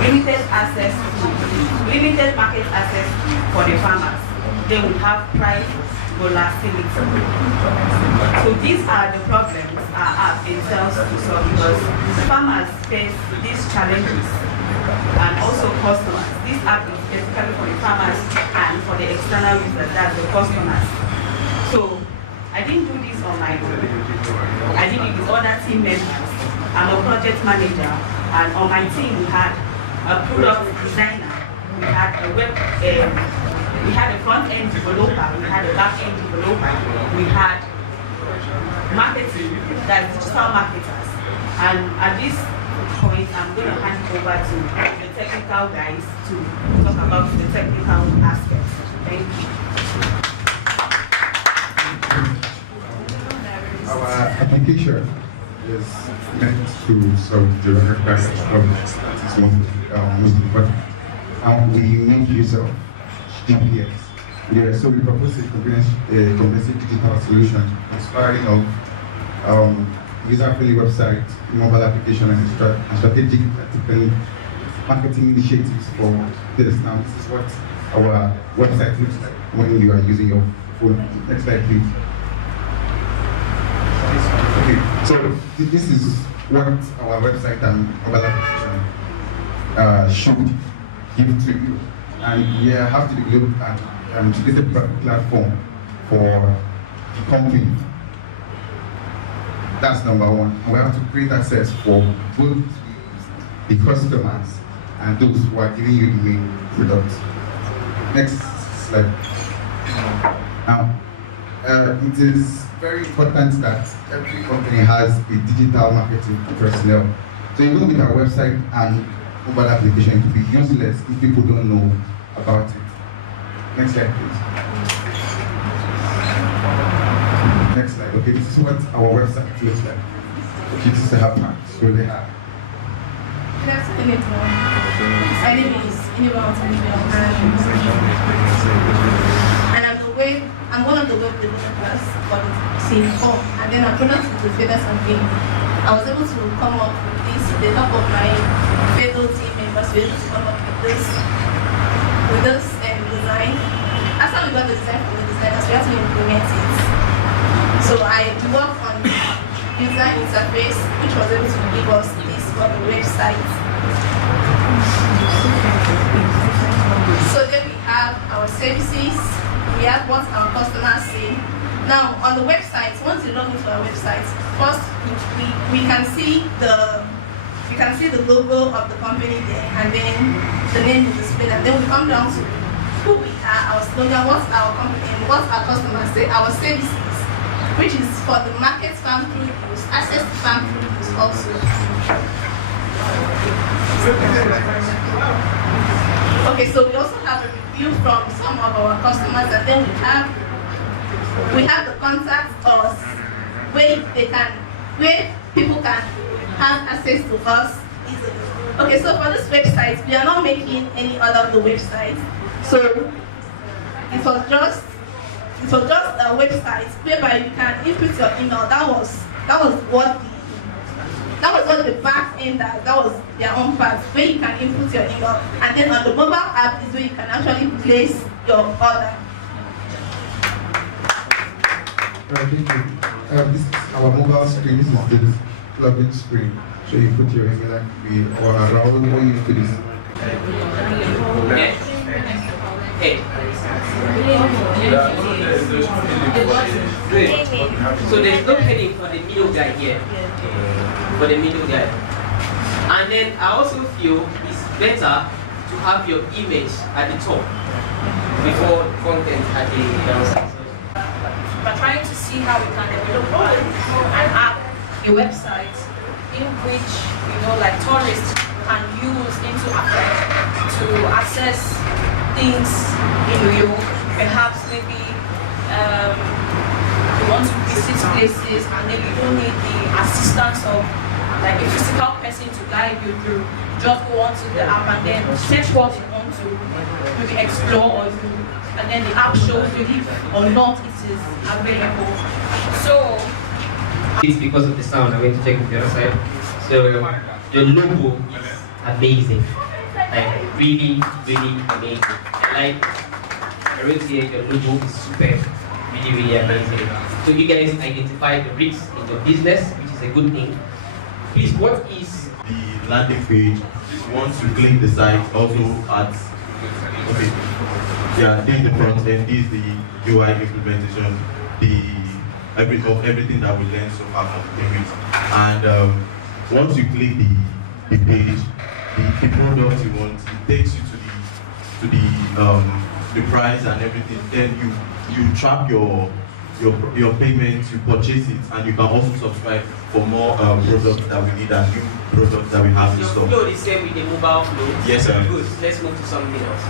limited market access for the farmers. They will have price volatility. So these are the problems our app entails to solve, because farmers face these challenges and also customers. This app is specifically for the farmers and for the external users, that's the customers. So I didn't do this on my own. I did it with other team members. I'm a project manager, and on my team we had a product designer, we had we had a front-end developer, we had a back-end developer, we had marketing, that's digital marketers. And at this point, I'm going to hand it over to the technical guys to talk about the technical aspects. Thank you. Our application is meant to solve the requirements of this most important. And we make use of GPS. So we propose a comprehensive digital solution inspiring of user-friendly website, mobile application, and strategic marketing initiatives for this. Now, this is what our website looks like when you are using your phone. Next slide, please. Okay, so this is what our website and mobile application should give to you. And we have to develop and create a platform for the company. That's number one. And we have to create access for both the customers and those who are giving you the main product. Next slide. Now, it is very important that every company has a digital marketing personnel. So even with our website and mobile application, it will be useless if people don't know about it. Next slide, please. Next slide. Okay, this is what our website looks like. Okay, this is how much. So they have. Good afternoon, everyone. My name is Iniwa and I'm one of the web developers for the team 4, and then our product is the Feathers and Wings. I was able to come up with this with the help of my fellow team members. We were able to come up with this design. After we got the design from the designers, we had to implement it. So I worked on the design interface, which was able to give us this for the website. So then we have our services, we have what our customers see. Now on the website, once you log into our website, first we can see the logo of the company there, and then the name is displayed, and then we come down to who we are, our slogan, what's our company, and what our customers say, our services, which is for the market farm through use, access to farm through use also. Okay, so we also have a review from some of our customers, and then we have the contact us where people can have access to us easily. Okay, so for this website, we are not making any other of the websites. So it was just a website whereby you can input your email. That was what the back end that was their own part, where you can input your email, and then on the mobile app is where you can actually place your order. Thank you. This is our mobile screen. This is the login screen. So you put your email and or around what you do this. So there's no heading for the middle guy here. For the middle guy. And then I also feel it's better to have your image at the top before content at the downside. We're trying to see how we can develop an app, a website, in which, like tourists can use into to access things in New York. Perhaps maybe you want to visit places and then you don't need the assistance of like a physical person to guide you through. Just go onto the app and then search what you want to maybe explore or do, and then the app shows you if or not it is available. So it's because of the sound. I'm going to check with the other side. So your logo is amazing. Like really, really amazing. And like I wrote here, your logo is superb. Really, really amazing. So you guys identify the risks in your business, which is a good thing. Please, what is the landing page? Once you click the site, also adds, okay, yeah, this is the front end, this is the UI implementation, everything that we learned so far from the page. And once you click the page, the product you want, it takes you to the price and everything. Then you track your payments, you purchase it, and you can also subscribe for more products that we need and new products that we have in store. Your flow is the same with the mobile flow? Yes, sir. Good. Let's move to something else.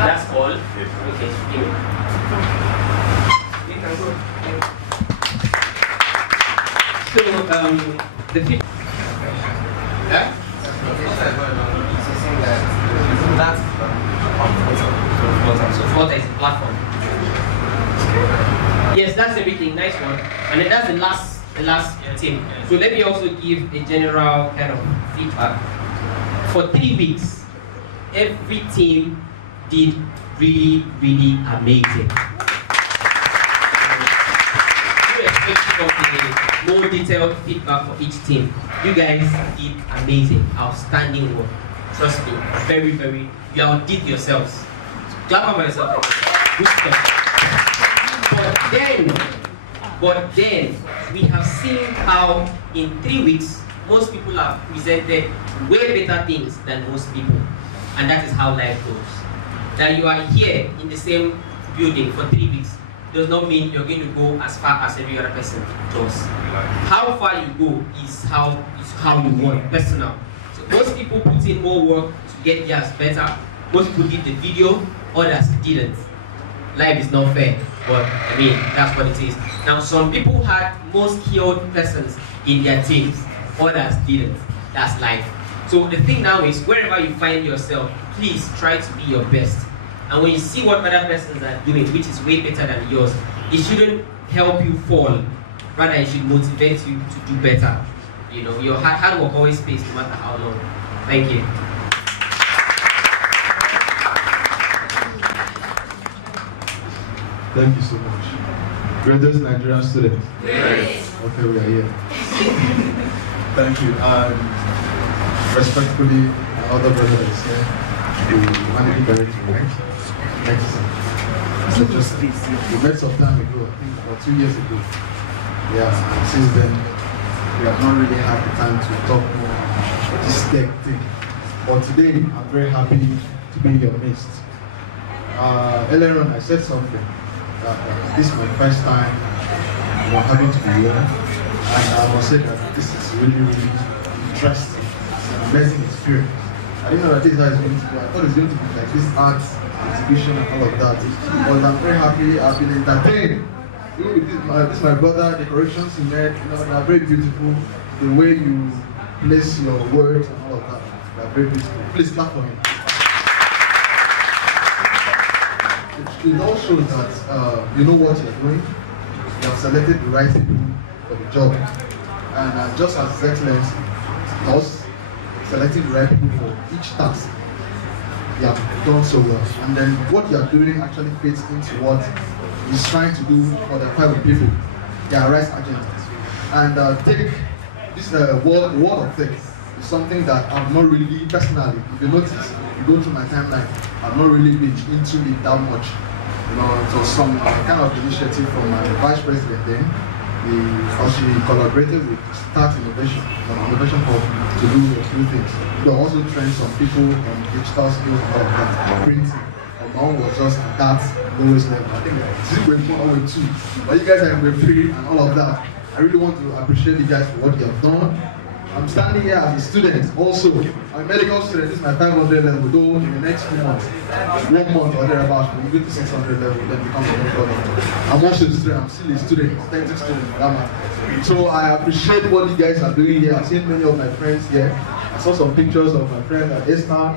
That's all? Yes. Okay, give me. You can go. So, the fifth. Yeah? So Flutter is the platform. Yes, that's everything. Nice one. And then that's the last team. So let me also give a general kind of feedback. For 3 weeks, every team did really, really amazing. You expect more detailed feedback for each team. You guys did amazing, outstanding work. Trust me, very, very. You outdid yourselves. Clap for yourself. Good stuff. But then, we have seen how in 3 weeks, most people have presented way better things than most people. And that is how life goes. That you are here in the same building for 3 weeks does not mean you're going to go as far as every other person does. How far you go is how you work, personal. So most people put in more work to get theirs better. Most people did the video, others didn't. Life is not fair, but I mean, that's what it is. Now, some people had more skilled persons in their teams, others didn't. That's life. So the thing now is, wherever you find yourself, please try to be your best. And when you see what other persons are doing, which is way better than yours, it shouldn't help you fall. Rather, it should motivate you to do better. You know, your hard work always pays, no matter how long. Thank you. Thank you so much. Greatest Nigerian student. Yes. Okay, we are here. Thank you. Respectfully, my other brother is here, the managing director, right? Netisen. So just we met some time ago, I think about 2 years ago. Yeah, and since then we have not really had the time to talk more about this tech thing. But today I'm very happy to be in your midst. Earlier on I said something. This is my first time having to be here, and I must say that this is really, really interesting. It's an amazing experience. I didn't know that this is how it's going to be. I thought it's going to be like this art exhibition and all of that. But I'm very happy. I've been entertained. Even with this is my brother, decorations he made, they're very beautiful. The way you place your words and all of that, they're very beautiful. Please clap for him. It all shows that you know what you're doing. You have selected the right people for the job. And just as His Excellency, us selecting the right people for each task, you have done so well. And then what you are doing actually fits into what he's trying to do for the private people, their rights agenda. And take this word of tech is something that I've not really personally, if you notice, if you go through my timeline, I've not really been into it that much. You know, it was some kind of initiative from my vice president then. She collaborated with Start Innovation, an innovation hub, to do a few things. We also trained some people on digital skills and all of that, printing. My own was just at that lowest level. I think this is wave 1 or wave 2. But you guys are in wave 3 and all of that. I really want to appreciate you guys for what you have done. I'm standing here as a student also. I'm a medical student. This is my 500 level. Though in the next 2 months, 1 month or thereabouts, we'll go to 600 level, then become a medical doctor. I'm also a student. I'm still a student, authentic student for that matter. So I appreciate what you guys are doing here. I've seen many of my friends here. I saw some pictures of my friend Esther,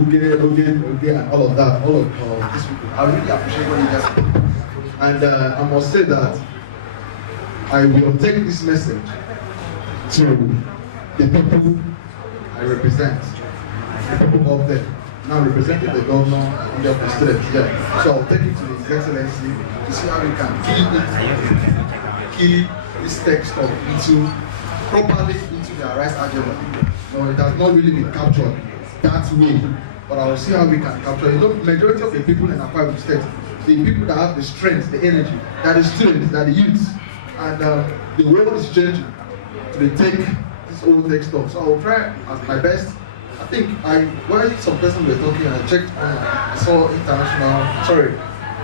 Uge, and all of that. All of these people. I really appreciate what you guys are doing. And I must say that I will take this message to the people I represent. people up there. Now representing the governor and the students. Yeah. So I'll take it to His Excellency to see how we can key this text of properly into their rights agenda. No, it has not really been captured that way. But I will see how we can capture it. You know, majority of the people in Akwa Ibom State, the people that have the strength, the energy, that the students, that the youths, and the world is changing. They take this old text off. So I will try as my best. I think while some person were talking, I checked I saw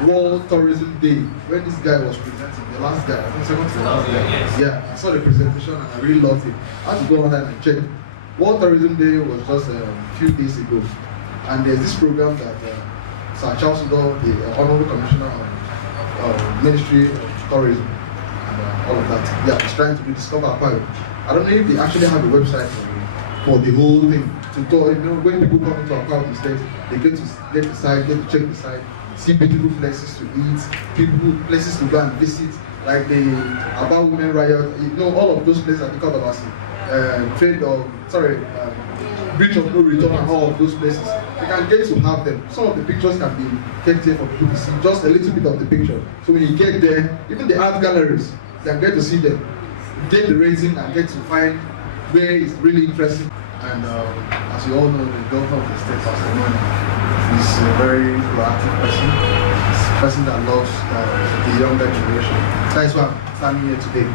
World Tourism Day when this guy was presenting, the last guy, I think second to the last guy. Yeah, I saw the presentation and I really loved it. I had to go online and check. World Tourism Day was just a few days ago. And there's this program that Sir Charles Udo, the Honorable Commissioner of Ministry of Tourism, and all of that, yeah, is trying to rediscover Akwa Ibom. I don't know if they actually have a website for the whole thing. To go, you know, when people come into Akwa Ibom State, they get to get the site, get to check the site, see beautiful places to eat, places to go and visit, like the About Women Riot, you know, all of those places I think about Bridge of No Return and all of those places. You can get to have them. Some of the pictures can be kept here for people to see, just a little bit of the picture. So when you get there, even the art galleries, you can get to see them, get the rating and get to find where it's really interesting. And as you all know, the governor of the state, Pastor Money, is a very proactive person. He's a person that loves the younger generation. That's why I'm standing here today.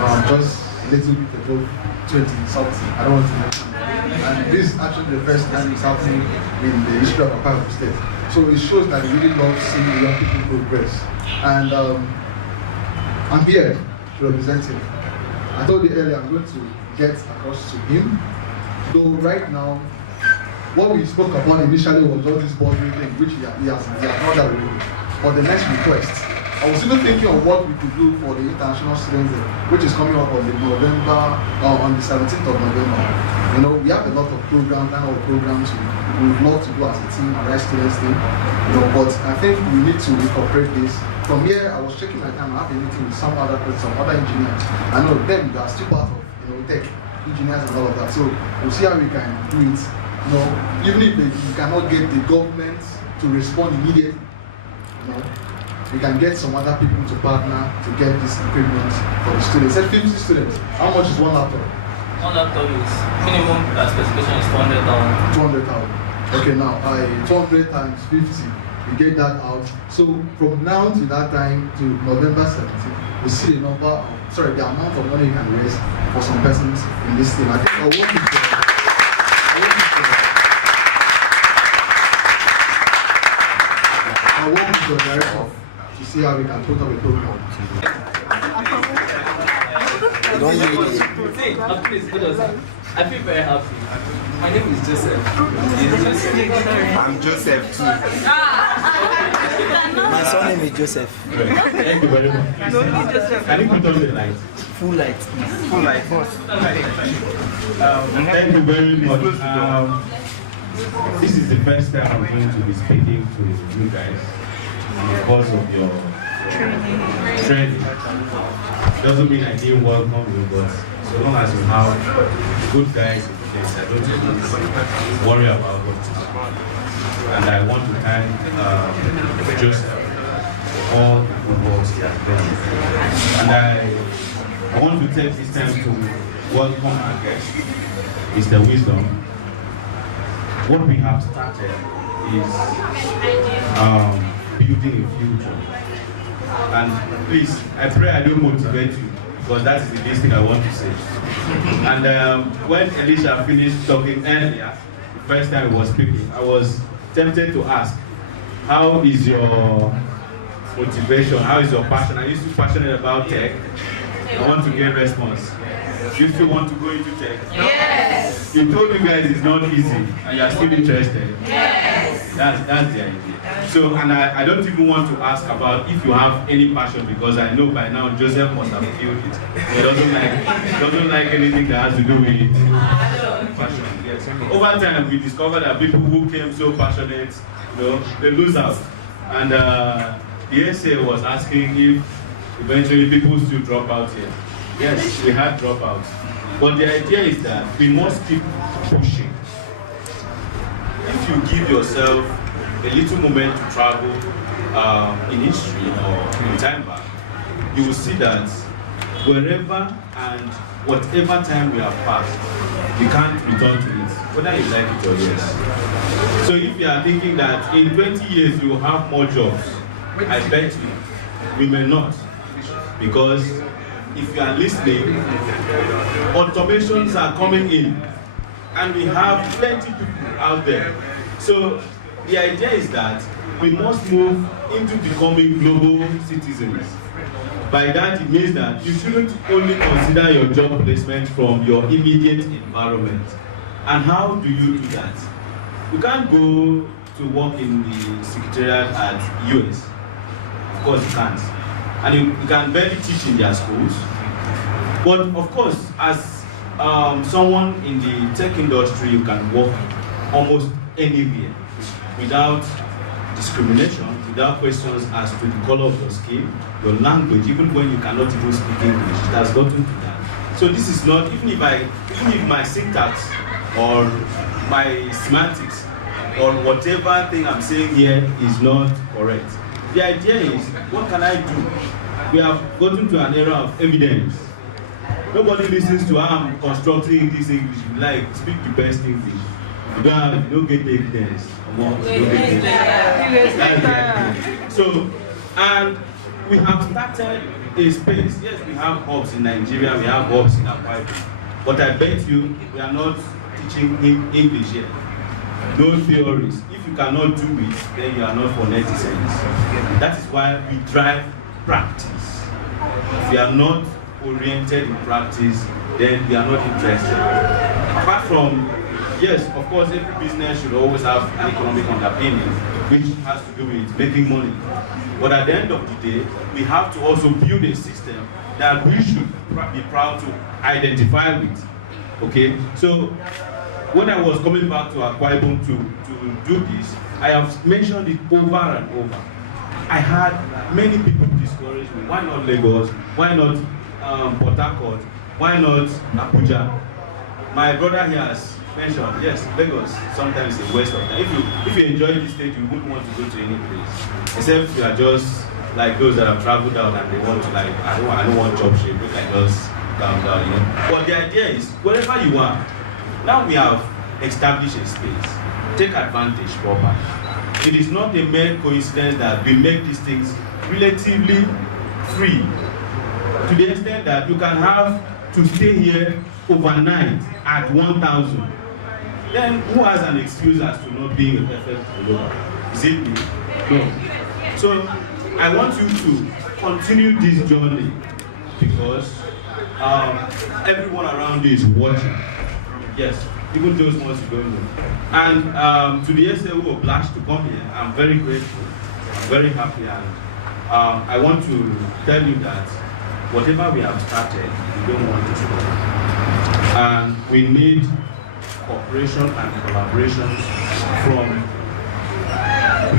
I'm just a little bit above 20 something. I don't want to mention. And this is actually the first time it's happening in the history of Akwa Ibom State. So it shows that he really loves seeing the young people progress. And I'm here to represent him. I told you earlier I'm going to get across to him. Though right now, what we spoke about initially was all this boundary thing, which he has not already. For the next request, I was even thinking of what we could do for the International Students Day, which is coming up on the 17th of November. You know, we have a lot of programs, we would love to do as a team, Arise Students Day. You know, but I think we need to incorporate this. From here, I was checking my time. I have a meeting with some other engineers. I know them; they are still part of tech engineers and all of that. So we'll see how we can do it. You know, even if you cannot get the government to respond immediately, you know, we can get some other people to partner to get this equipment for the students. Say 50 students. How much is one laptop? One laptop is minimum specification is 200,000. 200,000. Okay, now 200 times 50. We get that out. So from now to that time to November 17th, we see the amount of money you can raise for some persons in this team. I think our work is to see how we can put up a program. I feel very happy. My name is Joseph. I'm Joseph too. My surname is Joseph. Thank you very much. Can you put on the light? Full light. Full light. Thank you very much. This is the first time I'm going to be speaking to you guys because of your training. Doesn't mean I didn't welcome you, but so long as you have good guys in place, I don't need to worry about what. And I want to thank Joseph for all the good works he has done. And I want to take this time to welcome our guest, Mr. Wisdom. What we have started is building a future. And please, I pray I don't motivate you, because that is the least thing I want to say. And when Elisha finished talking earlier, the first time he was speaking, I was tempted to ask, how is your motivation? How is your passion? Are you still passionate about tech? I want to get response. Do you still want to go into tech? Yes. You told you guys it's not easy, and you are still interested. Yes. That's the idea. So, and I don't even want to ask about if you have any passion, because I know by now Joseph must have killed it. He doesn't like anything that has to do with passion. Yes. Over time, we discovered that people who came so passionate, they lose out. And the essay was asking if eventually people still drop out here. Yes, we had dropouts. But the idea is that we must keep pushing. if you give yourself a little moment to travel in history or in time back, you will see that wherever and whatever time we have passed, we can't return to it, whether you like it or yes. So if you are thinking that in 20 years you will have more jobs, I bet you, we may not. Because if you are listening, automations are coming in, and we have plenty of people out there. So the idea is that we must move into becoming global citizens. By that, it means that you shouldn't only consider your job placement from your immediate environment. And how do you do that? You can't go to work in the secretariat at US. Of course you can't. And you can barely teach in their schools. But of course, as someone in the tech industry, you can work almost anywhere without discrimination, without questions as to the color of your skin, your language, even when you cannot even speak English. It has gotten to that. So this is not, even if my syntax or my semantics or whatever thing I'm saying here is not correct. The idea is, what can I do? We have gotten to an era of evidence. Nobody listens to how I'm constructing this English. Like, speak the best English. You don't get the evidence. So, and we have started a space. Yes, we have hubs in Nigeria, we have hubs in Akwa Ibom. But I bet you, we are not teaching English yet. No theories. If you cannot do it, then you are not for netizens. That is why we drive practice. If you are not oriented in practice, then we are not interested. Apart from, yes, of course, every business should always have an economic underpinning, which has to do with making money. But at the end of the day, we have to also build a system that we should be proud to identify with. Okay? So, when I was coming back to Akwa Ibom to do this, I have mentioned it over and over. I had many people discourage me. Why not Lagos? Why not Port Harcourt? Why not Abuja? My brother here has mentioned, yes, Lagos sometimes is a waste of time. If you enjoy this state, you wouldn't want to go to any place. Except if you are just like those that have traveled out and they want to like, I don't want job shape, look like just calm down, you know. But the idea is, wherever you are, now we have established a space. Take advantage properly. It is not a mere coincidence that we make these things relatively free, to the extent that you can have to stay here overnight at 1,000. Then who has an excuse as to not being a perfect follower? Is it me? No. So I want you to continue this journey because everyone around you is watching. Yes. Even those ones you don't know. And to the SL who obliged to come here, I'm very grateful, I'm very happy, and I want to tell you that whatever we have started, we don't want to stop. And we need cooperation and collaborations from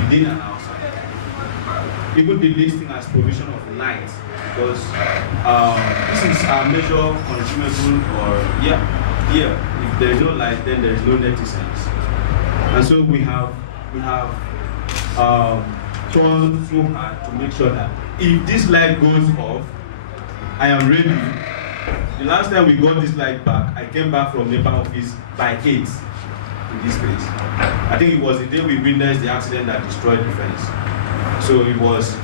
within and outside. Even the listing as provision of light, because this is our major consumable or if there is no light, then there is no netizens. And so we have tried so hard to make sure that if this light goes off, I am ready. The last time we got this light back, I came back from NEPA office by 8 in this place. I think it was the day we witnessed the accident that destroyed the fence. So it was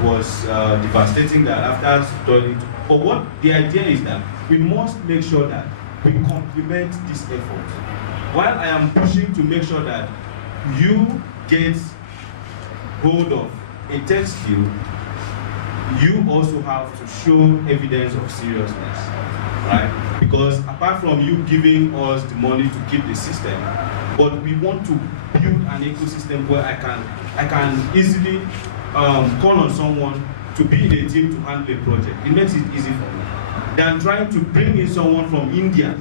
devastating that after studying. But what the idea is that we must make sure that we complement this effort. While I am pushing to make sure that you get hold of a tech skill, you also have to show evidence of seriousness, right? Because apart from you giving us the money to keep the system, but we want to build an ecosystem where I can easily call on someone to be in a team to handle a project. It makes it easy for me than trying to bring in someone from India.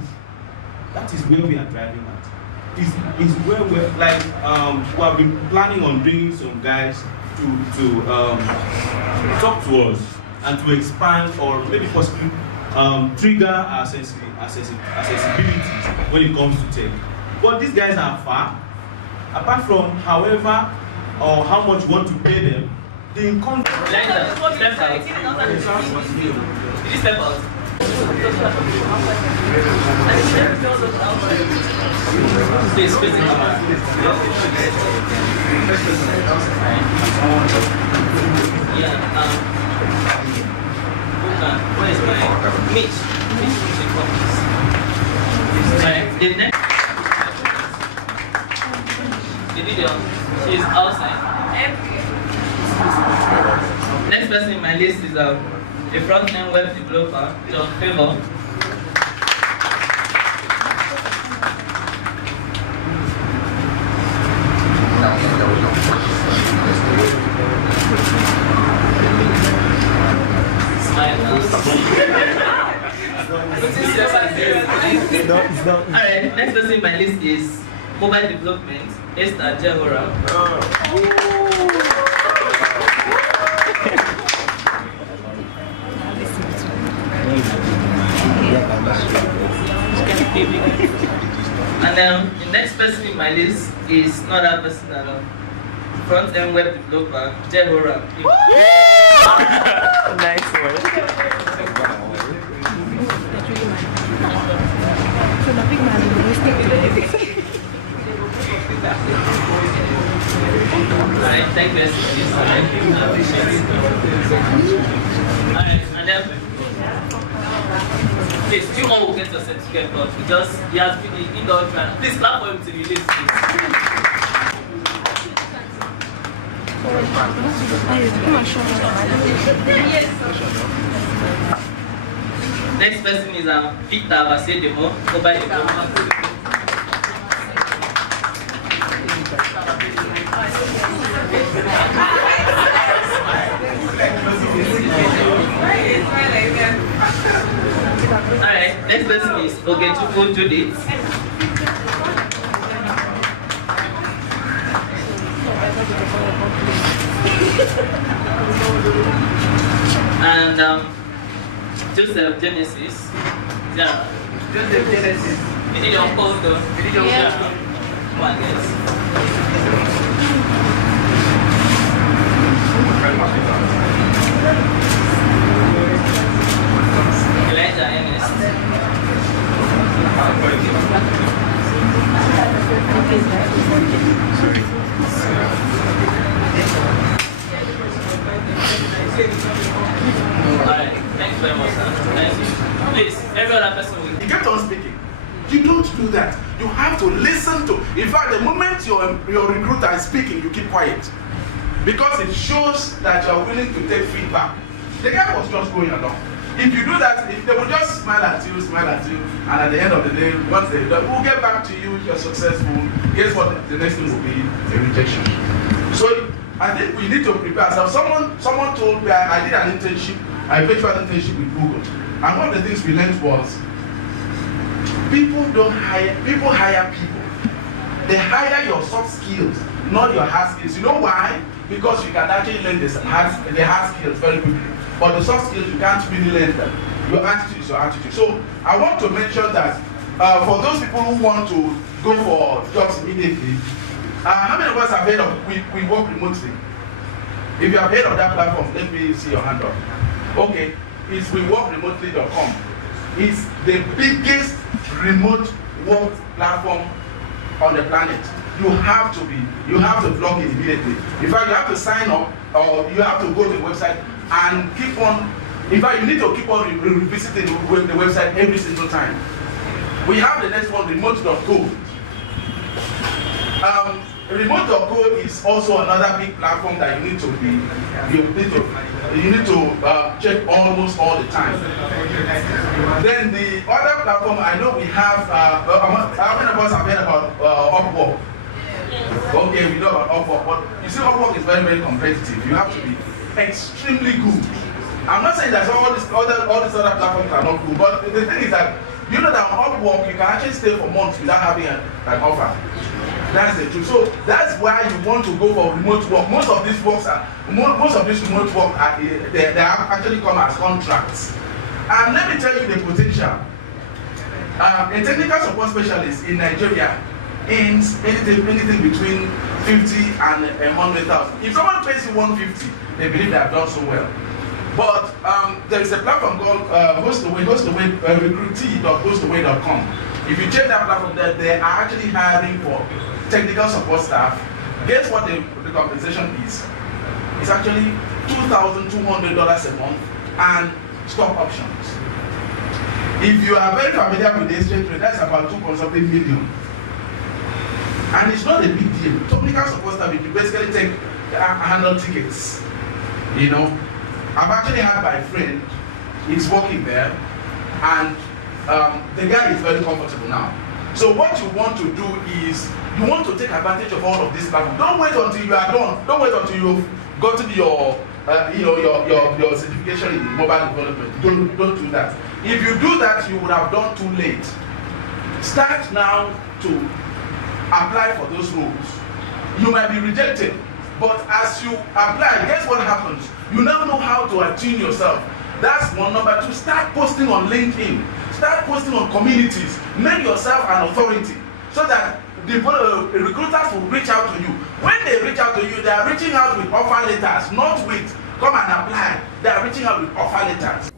That is where we are driving at. Is where we're like we have been planning on bringing some guys to talk to us and to expand or maybe possibly trigger our accessibility when it comes to tech. But these guys are far. apart from however or how much you want to pay them, the income. Step out. Did you step out? Please, facing camera. Yeah, where is my Mitch? Alright, the next video, she's outside. Next person in my list is a front-end web developer, John Favor. Alright, next person in my list is mobile development, Esther Jehoram. And the next person in my list is not that person at all. Front-end web developer, Jehoram. Nice one. Alright, thank you. Alright, and then please, you all will get your certificate, but because he has been in indoor trial. Please clap for him to release this. Next person is Victor Basedemo, mobile developer. Alright, next person is Ogechukwu Judith. And Joseph Genesis. Yeah. Joseph Genesis. You need your code though. You need your code. Come on, guys. Elijah Ernest. Alright, thanks very much, sir. Thank you. Please, every other person will. You kept on speaking. You don't do that. You have to listen to. In fact, the moment your recruiter is speaking, you keep quiet. Because it shows that you are willing to take feedback. The guy was just going along. If you do that, if they will just smile at you, and at the end of the day, once they're done, we'll get back to you, you're successful. Guess what? The next thing will be a rejection. So I think we need to prepare ourselves. Someone told me, I did an internship, a virtual internship with Google. And one of the things we learned was, people hire people. They hire your soft skills, not your hard skills. You know why? Because you can actually learn the hard skills very quickly. But the soft skills, you can't really learn them. Your attitude is your attitude. So I want to mention that for those people who want to go for jobs immediately, how many of us have heard of we work remotely? If you have heard of that platform, let me see your hand up. Okay, it's weworkremotely.com. It's the biggest remote work platform on the planet. You have to log in immediately. In fact, you have to sign up, or you have to go to the website and keep on. In fact, you need to keep on revisiting the website every single time. We have the next one, remote.co. Remote.co is also another big platform that you need to check almost all the time. Then the other platform, I know we have. How many of us have heard about Upwork? Okay, we know about Upwork, but you see, Upwork is very, very competitive. You have to be extremely good. I'm not saying that all these other platforms are not good, but the thing is that you know that on Upwork you can actually stay for months without having an offer. That's the truth. So that's why you want to go for remote work. Most of these remote work they actually come as contracts. And let me tell you the potential. A technical support specialist in Nigeria in anything between 50 and 100,000. If someone pays you 150, they believe they have done so well. But there is a platform called recruitee.hostaway.com. If you check that platform, they are actually hiring for technical support staff. Guess what the compensation is? It's actually $2,200 a month and stock options. If you are very familiar with the exchange rate, that's about 2.something million. And it's not a big deal. Technical support staff, you basically handle tickets. You know, I've actually had my friend, he's working there, and the guy is very comfortable now. So what you want to do is, you want to take advantage of all of this platform. Don't wait until you are done. Don't wait until you've gotten your certification in mobile development. Don't do that. If you do that, you would have done too late. Start now to apply for those roles. You might be rejected, but as you apply, guess what happens? You now know how to attune yourself. That's one. Number two, start posting on LinkedIn. Start posting on communities. Make yourself an authority so that the recruiters will reach out to you. When they reach out to you, they are reaching out with offer letters, not with come and apply. They are reaching out with offer letters.